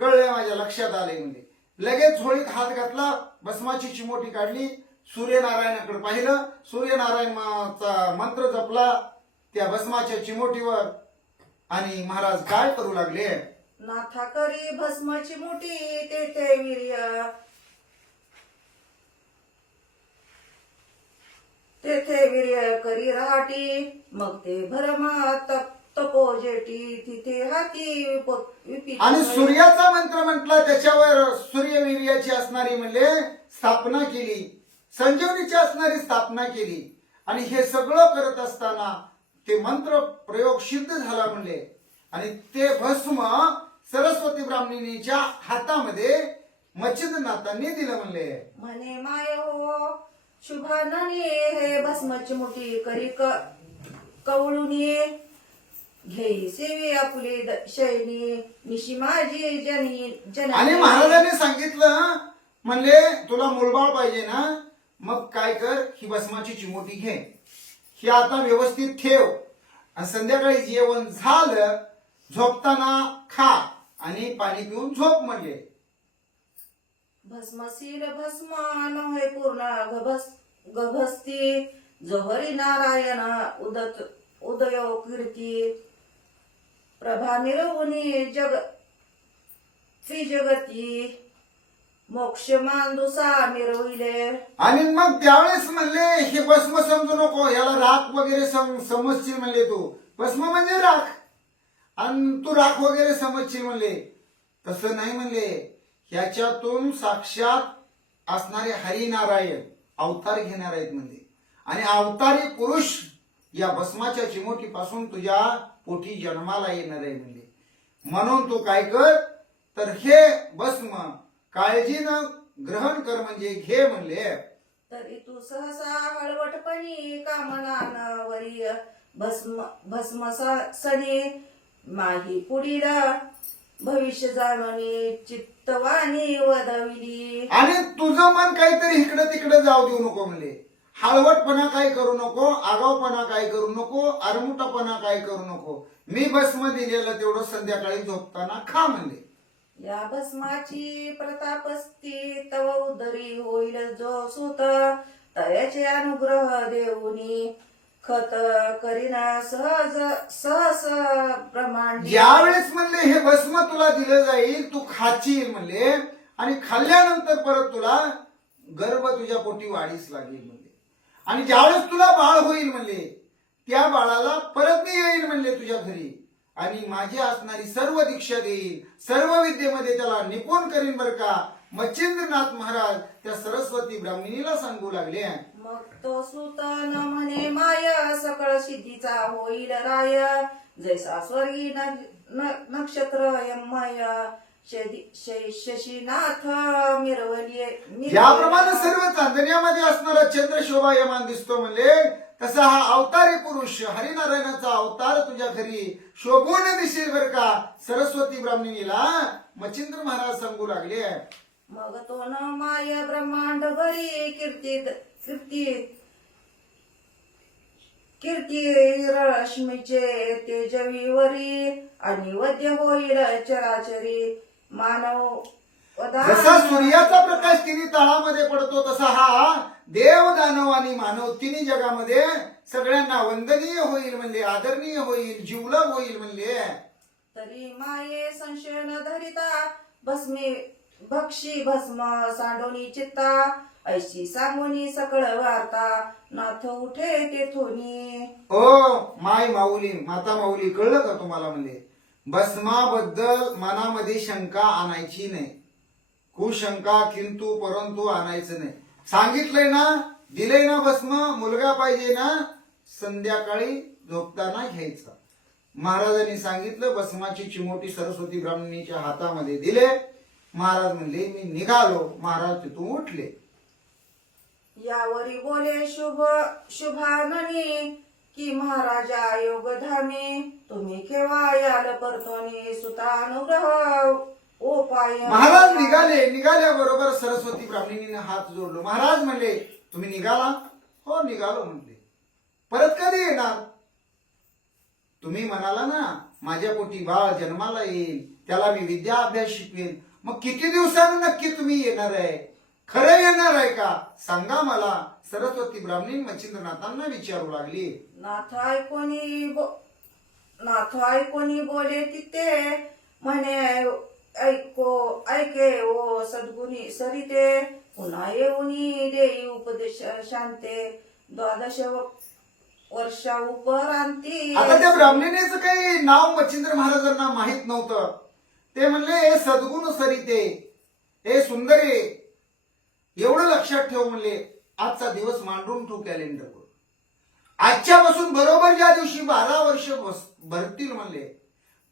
कळलंय, माझ्या लक्षात आलंय म्हणले. लगेच झोळीत हात घातला, भस्माची चिमोटी काढली, सूर्यनारायणाकडे पाहिलं, सूर्यनारायणाचा मंत्र जपला त्या भस्माच्या चिमोटीवर, आणि महाराज काय करू लागले, नाथा करी भस्माची मोठी तेथे वीर्य करी राहटी मग ते भरमा तपोजेटी तिथे हाती आणि सूर्याचा मंत्र म्हटला, त्याच्यावर सूर्यवीर्याची असणारी म्हणले स्थापना केली, संजीवनीची असणारी स्थापना केली. आणि हे सगळं करत असताना ते मंत्र प्रयोग सिद्ध झाला म्हणले, आणि ते भस्म सरस्वती ब्राह्मणीच्या हातामध्ये मच्छिंद्रनाथांनी दिलं म्हणले. म्हणे माय हो शुभानने हे भस्माची मोठी करी कवळुनी घेई सेवी आपली शैनी निशी माझी जनी. आणि महाराजांनी सांगितलं म्हणले, तुला मुलबाळ पाहिजे ना, मग काय कर, ही भस्माची चिमोटी घे, ही आता व्यवस्थित ठेव, आणि संध्याकाळी जेवण झालं झोपताना खा आणि पाणी पिऊन झोप म्हणले. भस्मशील भस्म नव्हे पूर्ण गभस्ती जोहरी नारायण उदयो कीर्ती प्रभा मिरवुनी त्रिजगती मोक्ष मांदुसा मिरविले. आणि मग त्यावेळेस म्हणले, हे भस्म समजू नको, याला राख वगैरे समजशील म्हणले, तू भस्म म्हणजे राख आणि तू राख वगैरे समजशील म्हणले. तसं नाही म्हणले, ह्याच्यातून साक्षात असणारे हरिनारायण अवतार घेणार आहेत म्हणले, आणि अवतारी पुरुष या भस्माच्या चिमोटीपासून तुझ्या पोटी जन्माला येणार आहे म्हणले. म्हणून तू काय कर, तर हे भस्म काळजीनं ग्रहण कर म्हणजे घे म्हणले. तरी तू सहसा हळवटपणी कामना वरी भस्म सणी माही पुढील भविष्य जाणून चित्तवाणी वदविली. आणि तुझं मन काहीतरी इकडं तिकडं जाऊ देऊ नको म्हणले, हळवटपणा काय करू नको, आगाऊपणा काय करू नको, आरमुटापणा काय करू नको, मी भस्म दिलेलं तेवढं संध्याकाळी झोपताना खा म्हणले. या भस्माची प्रतापस्ती तव उदरी होईल जो सुत तयाचे अनुग्रह देऊनी खत करीना सहज सहस ब्रह्मांड. ज्यावेळेस म्हणले हे भस्म तुला दिलं जाईल, तू खाशील म्हणले, आणि खाल्ल्यानंतर परत तुला गर्भ तुझ्या पोटी वाढीस लागेल म्हणले, आणि ज्यावेळेस तुला बाळ होईल म्हणले, त्या बाळाला परत मी येईल म्हणले तुझ्या घरी, आणि माझी असणारी सर्व दीक्षा देईल, सर्व विद्येमध्ये त्याला निपुण करीन बर का. मच्छिंद्रनाथ महाराज त्या सरस्वती ब्राह्मणीला सांगू लागले. मग तो सुत न म्हणे माय सकळ सिद्धीचा होईल राय जैसा स्वर्गी नक्षत्र यमय शशीनाथ मिरवली. ज्याप्रमाणे सर्व चांदण्यामध्ये असणारा चंद्र शोभायमान दिसतो म्हणले, तसा हा अवतारी पुरुष हरिनारायणाचा अवतार तुझ्या घरी शोभून दिसेल बर का. सरस्वती ब्राह्मणीला मच्छिंद्र महाराज सांगू लागले. मग तो न माय ब्रह्मांड भरी कीर्ती रश्मीचे तेजवीवरी आणि वद्य होईल चराचरी मानव जसा सूर्याचा प्रकाश तिन्ही तळामध्ये पडतो तसा हा देव दानव आणि मानव तिन्ही जगामध्ये सगळ्यांना वंदनीय होईल म्हणले, आदरणीय होईल, जिवलग होईल म्हणले. तरी माये संशय न धरिता भस्मी भक्षी भस्म सांडोनी चित्ता ऐशी सांगोनी सकळ वार्ता नाथ उठे तेथोनी. ओ माय माऊली, माता माऊली, कळलं का तुम्हाला म्हणले? भस्माबद्दल मनामध्ये शंका आणायची नाही, कुशंका किंतु परंतु आणायचं नाही. सांगितलंय ना, दिलंय ना भस्म, मुलगा पाहिजे ना, संध्याकाळी झोपताना घ्यायचा. महाराजांनी सांगितलं, भस्माची चिमोटी सरस्वती ब्राह्मणीच्या हातामध्ये दिले. महाराज म्हणले मी निघालो. महाराज तिथून उठले. यावरी बोले शुभाननी की महाराजा योग धामी तुम्ही केव्हा याल परतोनी सुतानुग्रह ओ पाय. महाराज निघाल्याबरोबर सरस्वती ब्राह्मणीने हात जोडलो. महाराज म्हणले तुम्ही निघाला? हो निघालो म्हणले. परत कधी येणार? तुम्ही म्हणाला ना माझ्या पोटी बाळ जन्माला येईल, त्याला मी विद्या अभ्यास शिकवेन. मग किती दिवसानं नक्की तुम्ही येणार आहे? खरं येणार आहे का सांगा मला? सरस्वती ब्राह्मणी मच्छिंद्रनाथांना विचारू लागली. नाथ ऐकोनी बोले तिथे म्हणे ऐके ओ सद्गुणी सरिते पुन्हा येऊनी देई उपदेश शांते 12 वर्षा उपरांती. आता त्या ब्राह्मणीनेच काही नाव मच्छिंद्र महाराजांना माहित नव्हतं. ते म्हणले हे सद्गुण सरिते, हे सुंदरे, एवढं लक्षात ठेव म्हणले. आजचा दिवस मांडून ठेव कॅलेंडरवर. आजच्यापासून बरोबर ज्या दिवशी 12 वर्ष भरतील म्हणले,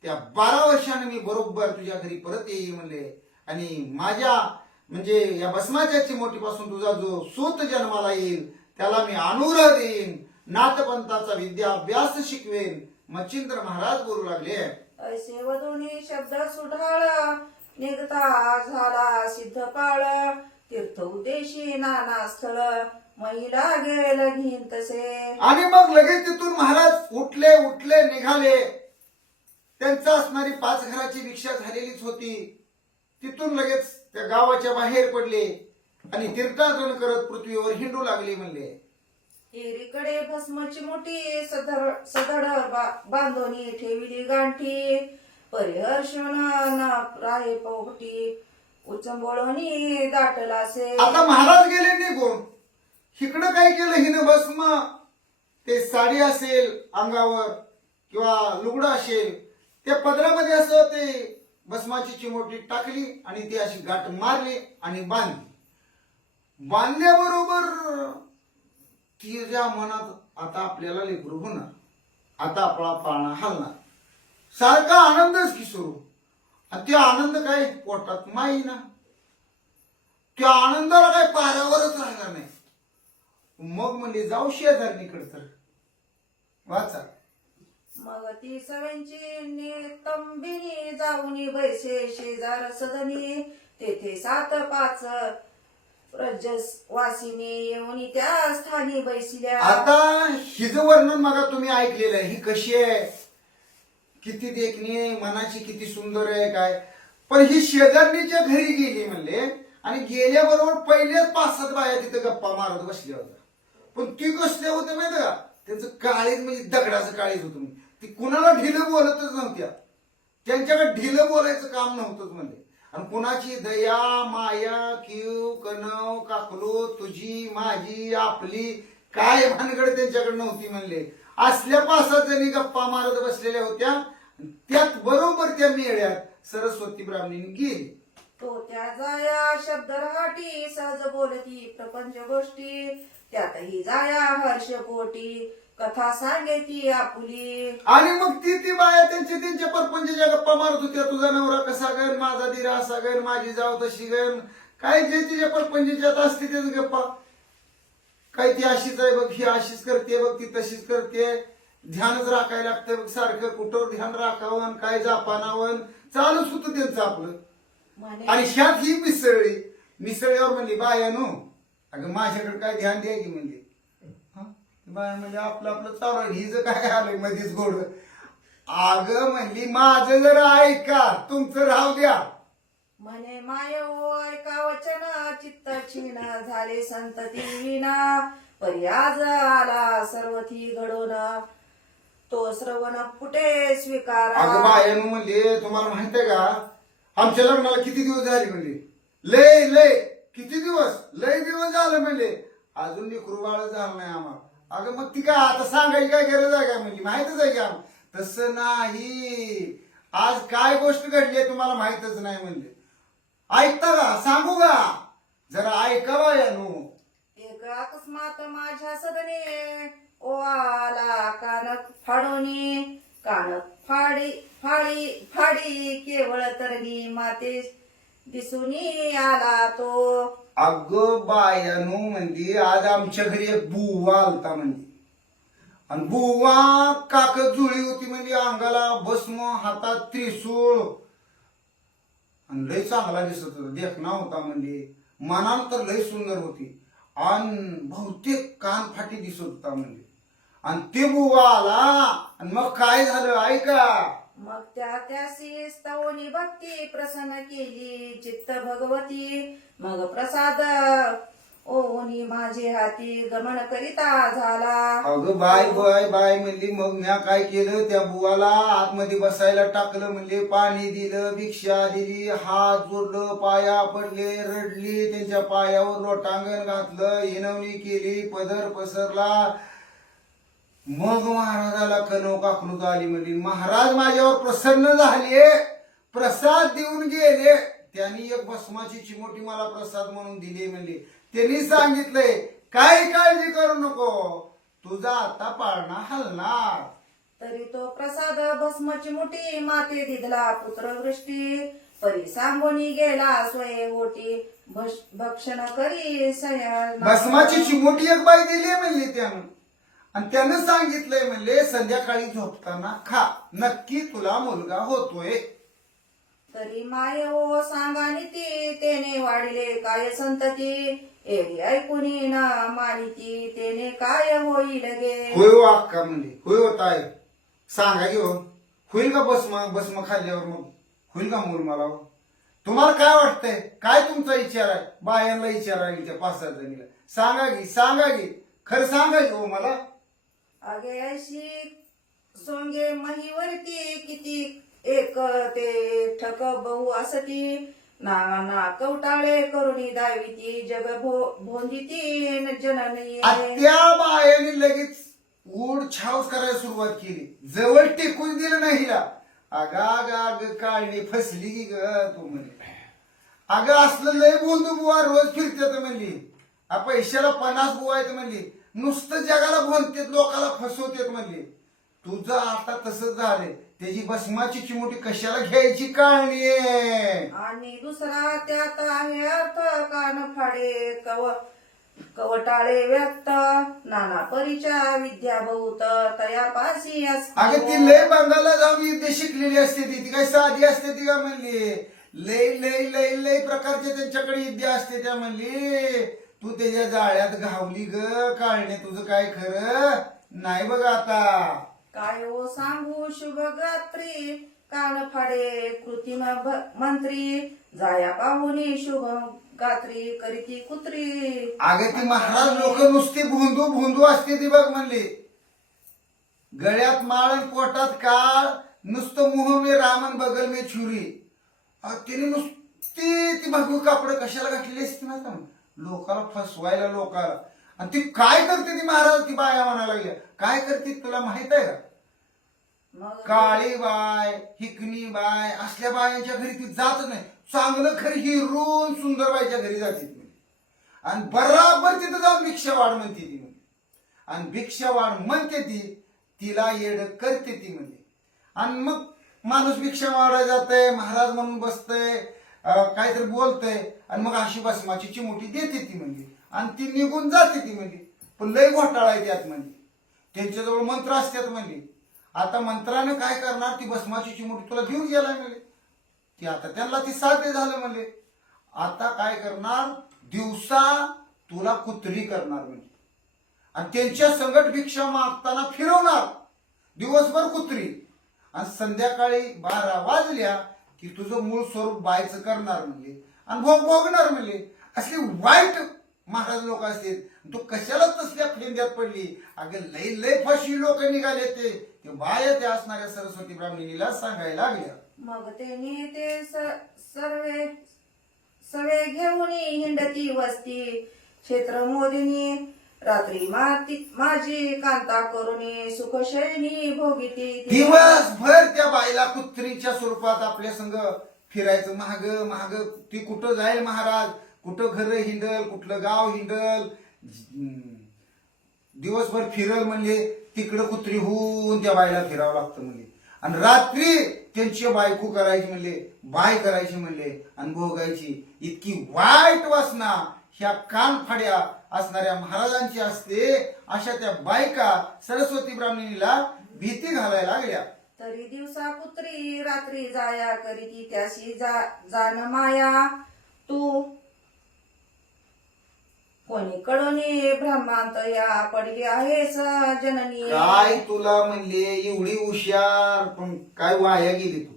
त्या 12 वर्षाने मी बरोबर तुझ्या घरी परत येईल म्हणले. आणि माझ्या म्हणजे या भस्माच्या चिमोटीपासून तुझा जो सूत जन्माला येईल त्याला मी अनुग्रह देईन, नाथपंथाचा विद्या अभ्यास शिकवेन. मच्छिंद्र महाराज बोलू लागले. ऐसे वधुनी शब्द सुढाळ निघता झाला सिद्ध काळ तीर्थ उद्देशी नाना स्थळ महिला गेल घेईन तसे. आणि मग लगेच तिथून महाराज उठले निघाले. त्यांचा असणारी 5 घराची भिक्षा झालेलीच होती. तिथून लगेच त्या गावाच्या बाहेर पडले आणि तीर्थाटन करत पृथ्वीवर हिंडू लागले म्हणले. हिरीकडे भस्मची मोठी सदड बांधोनी ठेविली गांठी परिहर्षण राहे पोपटी उचंबळणी दाटलासे. आता महाराज गेले निघून. इकडं काय केलं हिनं? भस्म ते साडी असेल अंगावर किंवा लुगडं असेल, त्या पदरामध्ये असं ते भस्माची चिमोटी टाकली आणि ती अशी गाठ मारली आणि बांधली. बांधल्याबरोबर तिच्या मनात आता आपल्याला लेकरू होणार, आता आपला पाळणा हलणार, सारखा आनंदच की सुरू. त्या आनंद काय पोटात माई ना, त्या आनंदाला काय पारावरच राहणार नाही. मग म्हणजे जाऊ शेजारणीकडे तर वाचा. मग ती सगळ्यांची तंबिनी जाऊनी बैसे शेजार सदनी तेथे 7-5 वासिनी येऊन त्या स्थानी बैसल्या. आता हिचं वर्णन मग तुम्ही ऐकलेलं आहे. ही कशी आहे, किती देखणी आहे, मनाची किती सुंदर आहे काय. पण ही शेजारणीच्या घरी गेली म्हणले आणि गेल्याबरोबर पहिलेच 5-7 बाया तिथं गप्पा मारत बसल्या होत्या. पण ती कसल्या होत्या माहिती का? त्यांचं काळीज म्हणजे दगडाचं काळीज होतं. ती कुणाला ढिलं बोलतच नव्हत्या. त्यांच्याकडे ढिलं बोलायचं काम नव्हतंच म्हणले. आणि कुणाची दया माया कीव कणव काकलो तुझी माझी आपली काय भानगड त्यांच्याकडे नव्हती म्हणले. असल्या 5-7 जणी गप्पा मारत बसलेल्या होत्या. त्यात बरोबर त्या मेळ्यात सरस्वती ब्राह्मणीने गेली. तो त्या जाया शब्द रहाटी सहज बोलती प्रपंच गोष्टी त्यातही जाया हर्ष पोटी कथा सांगेती आपुली. आणि मग ती बाया त्यांच्या परपंचाच्या गप्पा मारत होत्या. तुझा नवरा कसा गण, माझा दिरा असा गण, माझी जाव तशी गण, काय जे तिच्या परपंचात असते त्याच गप्पा. काय ती अशीच आहे बघ, ही अशीच करते बघ, ती तशीच करते. ध्यानच राखायला लागतं बघ सारखं. कुठं ध्यान राखावं, काय जापानावं, चालूच होतं त्यांचं आपलं. आणि ह्यात ही मिसळल्यावर म्हणली बायानो अगं माझ्याकडे काय ध्यान द्या की म्हणली. बाया म्हणजे आपलं चालू आहे. हिचं काय आलंय मध्येच गोड. अगं म्हणली माझं जरा ऐका, तुमचं राहू द्या. म्हणे माय हो ऐका वचन चित्त क्षीण झाले संतती विना परी आज आला सर्वथी घडून तो श्रवण कुठे स्वीकारा. अगं बायानं म्हणले तुम्हाला माहित आहे का आमच्या लग्नाला किती दिवस झाले म्हणले. लय लय किती दिवस लय दिवस झाले म्हणले अजून लेकरू बाळ झालं नाही आम्हाला. अगं मग ती काय आता सांगायची काय गरज आहे का म्हणली माहितच आहे की आम्हाला. तसं नाही आज काय गोष्ट घडली आहे तुम्हाला माहितच नाही म्हणले. ऐकता का सांगू का जरा ऐका बायानो. एक अकस्मात माझ्या सदने ओ आला कान फाडोनी कान फाडी फाडी फाडी केवळ तरणी माते दिसूनी आला तो. अगं बायानो म्हणली आज आमच्या घरी एक बुवा आलता म्हणली आणि बुवा काकत जुळी होती म्हणजे अंगाला भस्म हातात त्रिशूळ आणि लय चांगला दिसत होता देखणा होता म्हणजे मनाला तर लय सुंदर होती आणि बहुतेक कान फाटी दिसत होता म्हणजे. आणि ते बुवा आला आणि मग काय झालं ऐका. मग त्यासी स्तवनी भक्ती प्रसन्न केली चित्त भगवती मग प्रसाद ओनी माझे हाती गमन करिता झाला. अगं बाय बाय बाय म्हणली. मग म्या काय केलं त्या बुवाला आतमध्ये बसायला टाकलं म्हणले पाणी दिलं भिक्षा दिली हात जोडलं पाया पडले रडली त्यांच्या पायावर लोटांगण घातलं हिनवणी केली पदर पसरला. मग महाराजाला कणव काकणूक आली म्हणली. महाराज माझ्यावर प्रसन्न झाले प्रसाद देऊन गेले. त्यांनी एक भस्माची चिमोटी मला प्रसाद म्हणून दिली म्हणली. त्यांनी सांगितलंय काही काळजी करू नको तुझा आता पाळणा हलणार. तरी तो प्रसाद भस्मची मुठी माते दिदला पुत्रवृष्टी परी सांगोनी गेला स्वये ओटी भक्षण करी सया. भस्माची चिमोटी एक बाई दिली म्हणली त्यानं आणि त्यानं सांगितलंय म्हणले संध्याकाळी झोपताना खा नक्की तुला मुलगा होतोय. तरी माय हो सांगा नीती तेने वाढले काय संतती एरी ऐकुनी ना मानिती तेने काय होईल गे. होय हो अक्का म्हणली होय होता आहे सांगा की हो होईल का भस्म खाल्ल्यावर मग होईल का मूल मला. तुम्हाला काय वाटतंय काय तुमचा विचार आहे बायांना विचार आहे त्या 5-7 जणीला सांगा की खरं सांगा की हो मला. अगे अशी सोंगे महीवरती किती एक ते ठक बहु असती ना कवटाळे करुणी दाविती जग भोंदिती जननी. त्या बायाने लगेच उड छावच करायला सुरुवात केली जवळ टेकून दिलं नाही हिला. अग काळणी फसली की ग तू म्हणली. अगं असलं लय बोंधू बुवा रोज फिरतात म्हणली पैशाला 50 बुवा आहेत म्हणली नुसतं जगाला बोलतेत लोकाला फसवतेत म्हणली. तुझं आता तसंच झालंय त्याची भस्माची चिमुटी कशाला घ्यायची काळणी. आणि दुसरा त्यात आहे अर्थ कान फाडे कवटाळे व्यक्त नाना परीच्या विद्या बहुत तयापासी अगं ती लय बंगाला जाऊन विद्या शिकलेली असते ती काय साधी असते ती का म्हणली. लय लय लय लय प्रकारचे त्यांच्याकडे विद्या असते त्या म्हणली. तू त्याच्या जाळ्यात घावली ग काळणे तुझं काय खरं नाही बघ आता. काय हो सांगू शुभ गात्री कान फाडे कृत्रिम मंत्री जाया पाहुनी शुभ गात्री करीती कुत्री. अगं ती महाराज लोक नुसती भोंदू असते ती बघ म्हणली. गळ्यात माळ पोटात काळ नुसतं मुह मे रामन बगल मे छुरी. तिने नुसती ती भगवी कापड कशाला घातलेली असते ना लोकाला फसवायला लोकाला. आणि ती काय करते ती महाराज ती बाया म्हणायला लागल्या काय करते तुला माहित आहे का. काळी बाय हिकणी बाय असल्या बायांच्या घरी ती जात नाही. चांगलं खरी हिरून सुंदर बाईच्या घरी जाते ती आणि बराबर तिथं जाऊन भिक्षावाड म्हणते ती म्हणजे. आणि भिक्षावाड म्हणते ती तिला येड करते ती म्हणजे. आणि मग माणूस भिक्षा मागायला जातंय महाराज म्हणून बसतंय काहीतरी बोलतंय आणि मग अशी भस्माची चिमुटी देते ती म्हणजे आणि ती निघून जाते ती म्हणजे. पण लय घोटाळा आहे त्यात म्हणजे त्यांच्याजवळ मंत्र असतात म्हणजे. आता मंत्राने काय करणार ती भस्माची चिमुटी तुला घेऊन गेलाय म्हणजे ती आता त्यांना ती साध्य झालं म्हणजे. आता काय करणार दिवसा तुला कुत्री करणार म्हणजे आणि त्यांच्या संगट भिक्षा मागताना फिरवणार दिवसभर कुत्री आणि संध्याकाळी 12 वाजल्या की तुझं मूळ स्वरूप बायचं करणार म्हणले आणि भोगणार म्हणले. असली वाईट महाराज लोक असतील. तू कशाला तसल्या फेंद्यात पडली? अगं लय लय फशी लोक निघाले ते बाया त्या असणाऱ्या सरस्वती ब्राह्मणीला सांगायला लागल्या. मग त्यांनी ते सवे घेऊन हिंडती वस्ती क्षेत्र मोदिनी रात्री माझी कांता करुणी सुखशयनी भोगिती. दिवसभर त्या बाईला कुत्रीच्या स्वरूपात आपल्या संग फिरायचं. महाग महाग ती कुठं जाईल महाराज, कुठं घर हिंडल, कुठलं गाव हिंडल, दिवसभर फिरल म्हणजे तिकडं कुत्री होऊन त्या बाईला फिरावं लागतं म्हणजे. आणि रात्री त्यांची बायको करायची म्हणले, बाय करायची म्हणले आणि भोगायची. इतकी वाईट वासना ह्या कानफाड्या असणाऱ्या महाराजांची असते. अशा त्या बायका सरस्वती ब्राह्मणीला भीती घालायला लागल्या. तरी दिवसा कुत्री रात्री जाया करीती त्याशी जाण माया. तू कोणीकडून ब्रह्मांत या पडली आहेस जननी. काय तुला म्हणले एवढी हुशार पण काय वाया गेली तू,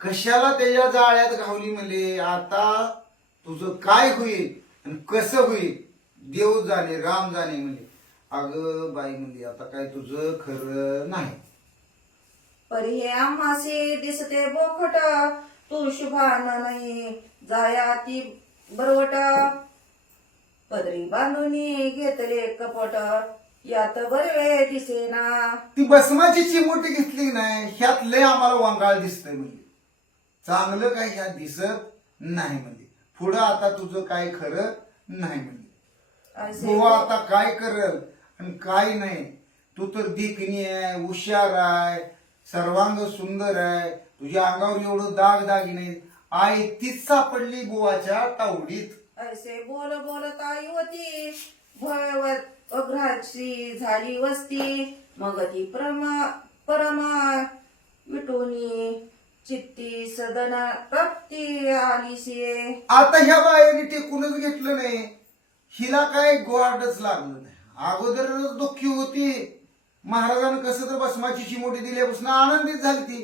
कशाला त्याच्या जाळ्यात घावली म्हणले. आता तुझं काय होईल आणि कसं होईल देव जाणे राम जाणे म्हणले. अगं बाई म्हणली आता काय तुझं खरं नाही. परी हे आम्हासी दिसते बोखट तू शुभान नाही जाया ती बरवट. पदरी बांधून घेतले कपट यात बरवे दिसेना. ती भस्माची चिमोटी घेतली नाही ह्यात लय आम्हाला वांगाळ दिसतंय म्हणजे. चांगलं काय ह्यात दिसत नाही म्हणजे. पुढं आता तुझं काय खरं नाही म्हणजे. बुवा आता काय करल आणि काय नाही. तू तर देखणी आहे, हुशार आहे, सर्वांग सुंदर आहे, तुझ्या अंगावर एवढं दाग दागी नाही. आई तीच सापडली बुवाच्या तावडीत. ऐसे बोल बोलता युवती भयवत अघ्राची झाली वस्ती. मग ती परमा विटोनी चित्ती सदन प्राप्ती आलीशी. आता ह्या बायाने टेकूनच घेतलं नाही. हिला काय गोडच लागलं नाही. अगोदरच दुःखी होती. महाराजांना कसं तर भस्माची चिमोटी दिल्यापासून आनंदित झाली ती.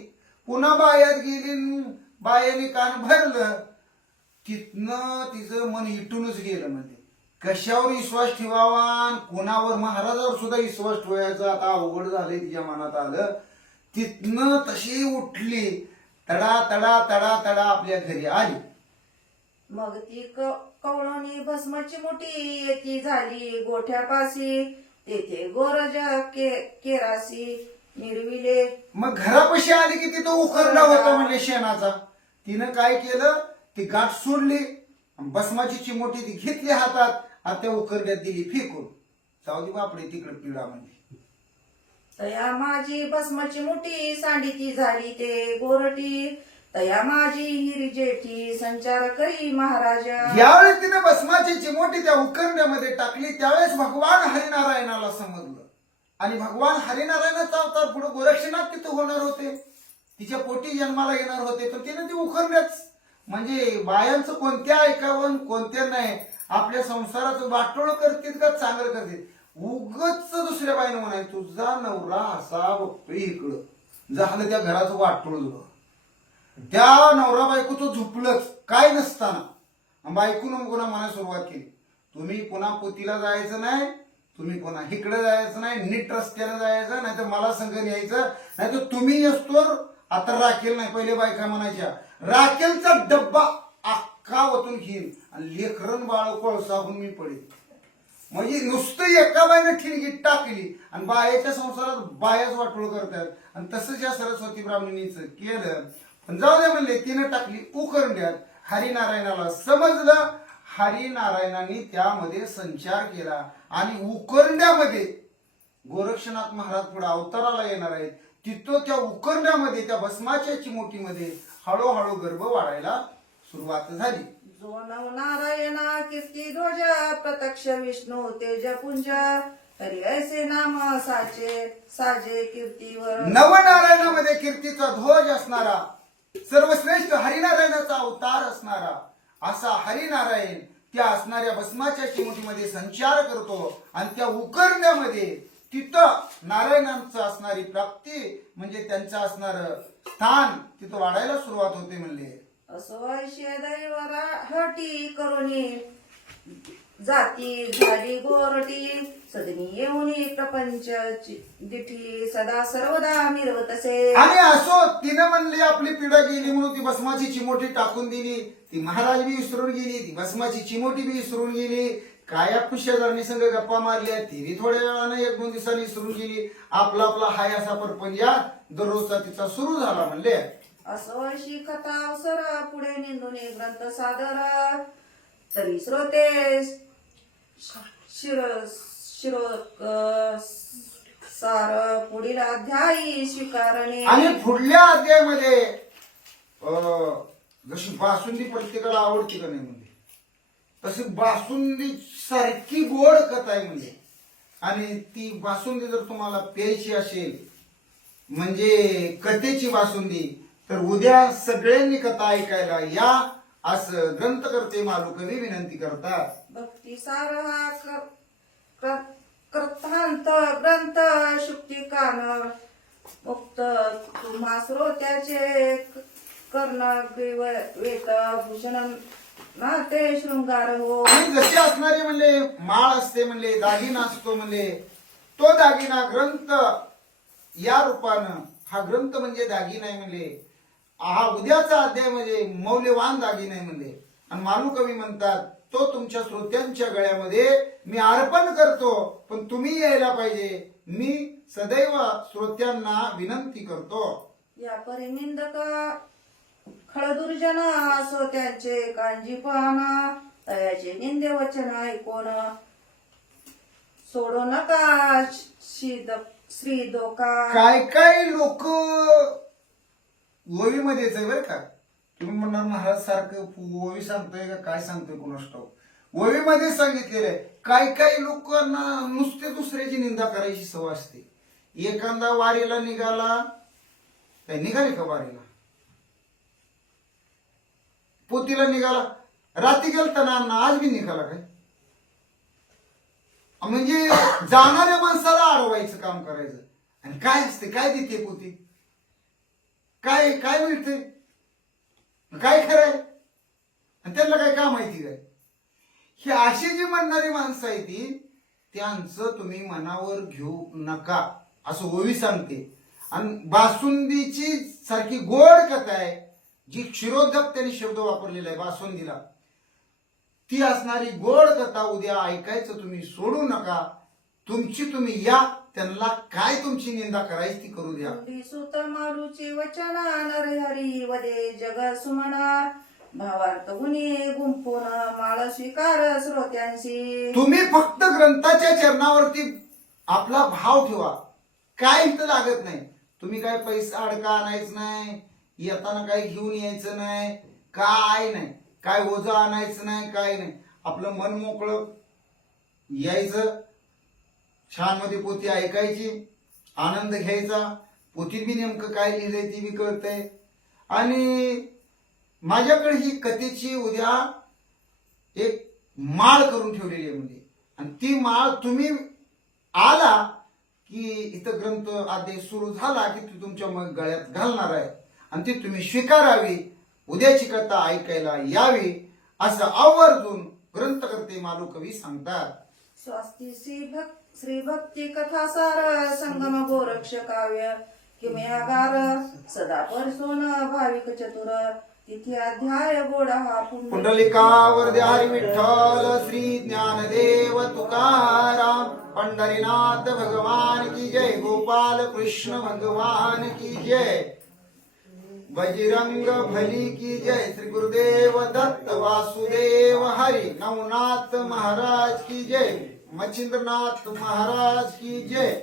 पुन्हा बायात गेली, बायाने कान भरलं. तिथनं तिचं मन इटूनच गेलं म्हणजे. कशावर विश्वास ठेवावा आणि कोणावर, महाराजावर सुद्धा विश्वास ठेवायचा आता अवघड झालंय तिच्या मनात आलं. तिथनं तशी उठली, तडा तडा तडा तडा आपल्या घरी आली. मग ती कवळणी भस्माची मोठी येती झाली गोठ्यापाशी. तेथे गोरज केरासी निर्विले. मग घरापाशी आली की तिथं उखरडा होता म्हणजे शेणाचा. तिनं काय केलं, ती गाठ सोडली, भस्माची चिमोटी ती घेतली हातात आणि त्या उखरड्यात दिली फेकून. जाऊ दे बापडे तिकडे पिढा म्हणजे. तया माझी भस्माची मोठी सांडीती झाली ते गोरटी. तया माझी हिरी जेठी संचार करी महाराज. ज्यावेळेस तिने भस्माची चिमोटी त्या उखरड्यामध्ये टाकली त्यावेळेस भगवान हरिनारायणाला समजलं. आणि भगवान हरिनारायणाचा अवतार पुढे गोरक्षनाथ तिथं होणार होते, तिच्या पोटी जन्माला येणार होते. पण तिने ती उखरड्याच म्हणजे बायांचं कोणत्या ऐकावं कोणत्या नाही. आपल्या संसाराचं वाटोळ करतील का चांगलं करतील. उगच दुसऱ्या बाईनं म्हणायचं तुझा नवरा असा बघतोय इकडं, झालं त्या घराचं वाटोळ झालं. त्या नवरा बायकोचं झुपलंच काय नसताना बायकोनं पुन्हा म्हणायला सुरुवात केली, तुम्ही पुन्हा पोतीला जायचं नाही, तुम्ही पुन्हा इकडे जायचं नाही, नीट रस्त्याला जायचं नाही तर मला संघ न्यायचं नाही तर तुम्ही असतो. आता राखेल नाही, पहिले बायका म्हणायच्या राखेलचा डब्बा अख्खा वतून घेईन आणि लेकरन बाळ कोळसाहून मी पडेल. म्हणजे नुसतं एका बाईने ठिणगी टाकली आणि बायाच्या संसारात बायाच वाटोळ करतात. आणि तसंच या सरस्वती ब्राह्मणीचं केलं. पण जाऊ दे म्हणले, तिनं टाकली उखरड्यात. हरिनारायणाला समजलं, हरिनारायणाने त्यामध्ये संचार केला आणि उखरड्यामध्ये गोरक्षनाथ महाराज पुढे अवताराला येणार आहेत. तिथं त्या उखरड्यामध्ये त्या भस्माच्या चिमोटीमध्ये हळूहळू गर्भ वाढायला सुरुवात झाली. जो नव नारायणा कीर्ती ध्वज प्रत्यक्ष विष्णू तेजपुंज. तरी ऐसे नाम साजे कीर्तीवर. नवनारायणामध्ये कीर्तीचा ध्वज असणारा, सर्वश्रेष्ठ हरिनारायणाचा अवतार असणारा असा हरिनारायण त्या असणाऱ्या भस्माच्या चिमोटीमध्ये संचार करतो. आणि त्या उखरड्यामध्ये तिथं नारायणांचं असणारी प्राप्ती म्हणजे त्यांचं असणार स्थान तिथं वाढायला सुरुवात होते म्हणले. असो ऐशे दैवरा हटी करुणी जाती झाली गोरटी सदनी येऊनी प्रपंच दिठी सदा सर्वदा मिरवतसे. आणि असो तिनं म्हणली आपली पिढा गेली म्हणून ती भस्माची चिमोटी टाकून दिली. ती महाराज बी विसरून गेली, ती भस्माची चिमोटी बी विसरून गेली. काया खुशादारणी संघ गप्पा मारल्या, ती बी थोड्या वेळानं 1-2 दिवसांनी विसरून गेली. आपला आपला हाय असा परपंजा दररोजचा तिचा सुरू झाला म्हणले. असो अशी कथा अवसर पुढे निंदून ग्रंथ सादर तरी श्रोते शिरो सार पुढील अध्यायी स्वीकारणे. आणि पुढल्या अध्यायामध्ये जशी बासुंदी प्रत्येकाला आवडते का नाही म्हणजे तशी बासुंदी सारखी गोड कथा आहे म्हणजे. आणि ती बासुंदी जर तुम्हाला प्यायची असेल म्हणजे कथेची बासुंदी तर उद्या सगळ्यांनी कथा ऐकायला या असं ग्रंथकर्ते मालुकवी विनंती करतात. भक्तिसार हा कृतांत ग्रंथ शुक्तिकान मुक्त तुम्हा श्रोत्याचे कर्ण वेत भूषण नाते शृंगार हो. आणि जसे असणारे म्हणले माळ असते म्हणले, दागिना असतो म्हणले, तो दागिना ग्रंथ या रूपानं हा ग्रंथ म्हणजे दागिना आहे म्हणले. हा उद्याचा अध्याय म्हणजे मौल्यवान दागिना आहे म्हणले. आणि मालुकवी म्हणतात तो तुमच्या श्रोत्यांच्या गळ्यामध्ये मी अर्पण करतो, पण तुम्ही यायला पाहिजे. मी सदैव श्रोत्यांना विनंती करतो. या परिनिंदक खळदुर्जन असो त्यांचे कांजी पाहना तयाचे निंदे वचन ऐकून सोडू नका श्री दोका. काय काय लोक ओवीमध्येच आहे बरं का. तुम्ही म्हणणार महाराज सारखं ओवी सांगतोय का काय सांगतोय कोणास ठाऊक. ओवीमध्ये सांगितलेलं आहे. काय काही लोकांना नुसते दुसऱ्याची निंदा करायची सवय असते. एखादा वारीला निघाला काय निघाले का वारीला, पोतीला निघाला, रात्री गेलताना आज बी निघाला काय म्हणजे जाणाऱ्या माणसाला अडवायचं काम करायचं. आणि काय असते, काय देते पोती, काय काय मिळते, काय खरंय, आणि त्यांना काय काम माहिती काय. ही अशी जी म्हणणारी माणसं आहे ती त्यांचं तुम्ही मनावर घेऊ नका असं ओवी सांगते. आणि बासुंदीची सारखी गोड कथा आहे जी क्षीरोदक त्यांनी शब्द वापरलेला आहे बासुंदीला, ती असणारी गोड कथा उद्या ऐकायचं तुम्ही सोडू नका. तुमची तुम्ही या, त्यांना काय तुमची निंदा करायची ती करू द्या. सुत मारूचे वचना नरहरी वदे जग सुमना भावार्थ गुणी गुंपून माळ स्वीकार श्रोत्यांशी. तुम्ही फक्त ग्रंथाच्या चरणावरती आपला भाव ठेवा. काय इथं लागत नाही. तुम्ही काय पैसा अडका आणायचं नाही, येताना काय घेऊन यायचं नाही, काय नाही, काय ओझं आणायचं नाही, काय नाही. आपलं मन मोकळं यायचं, छान मध्ये पोथी ऐकायची, आनंद घ्यायचा. पोथीत बी नेमकं काय लिहिलंय ती बी कळतंय. आणि माझ्याकडे ही कथेची उद्या एक माळ करून ठेवलेली आहे म्हणजे. आणि ती माळ तुम्ही आला की इथं ग्रंथ अध्याय सुरू झाला की ती तुमच्या मग गळ्यात घालणार आहे आणि ती तुम्ही स्वीकारावी, उद्याची कथा ऐकायला यावी असं आवर्जून ग्रंथकर्ते मालुकवी सांगतात. स्वास्ती श्री भक्ती कथा सार संगम गोरक्ष काव्य किमयागार सदा परसोन भाविक चतुर तिथे अध्याय गोडा हा पुंडलिकावर हरी विठ्ठल श्री ज्ञानदेव तुकाराम पंढरीनाथ भगवान की जय. गोपाल कृष्ण भगवान की जय. बजरंग भली की जय. श्री गुरुदेव दत्त वासुदेव हरी. नवनाथ महाराज की जय. मच्छिंद्रनाथ महाराज की जय.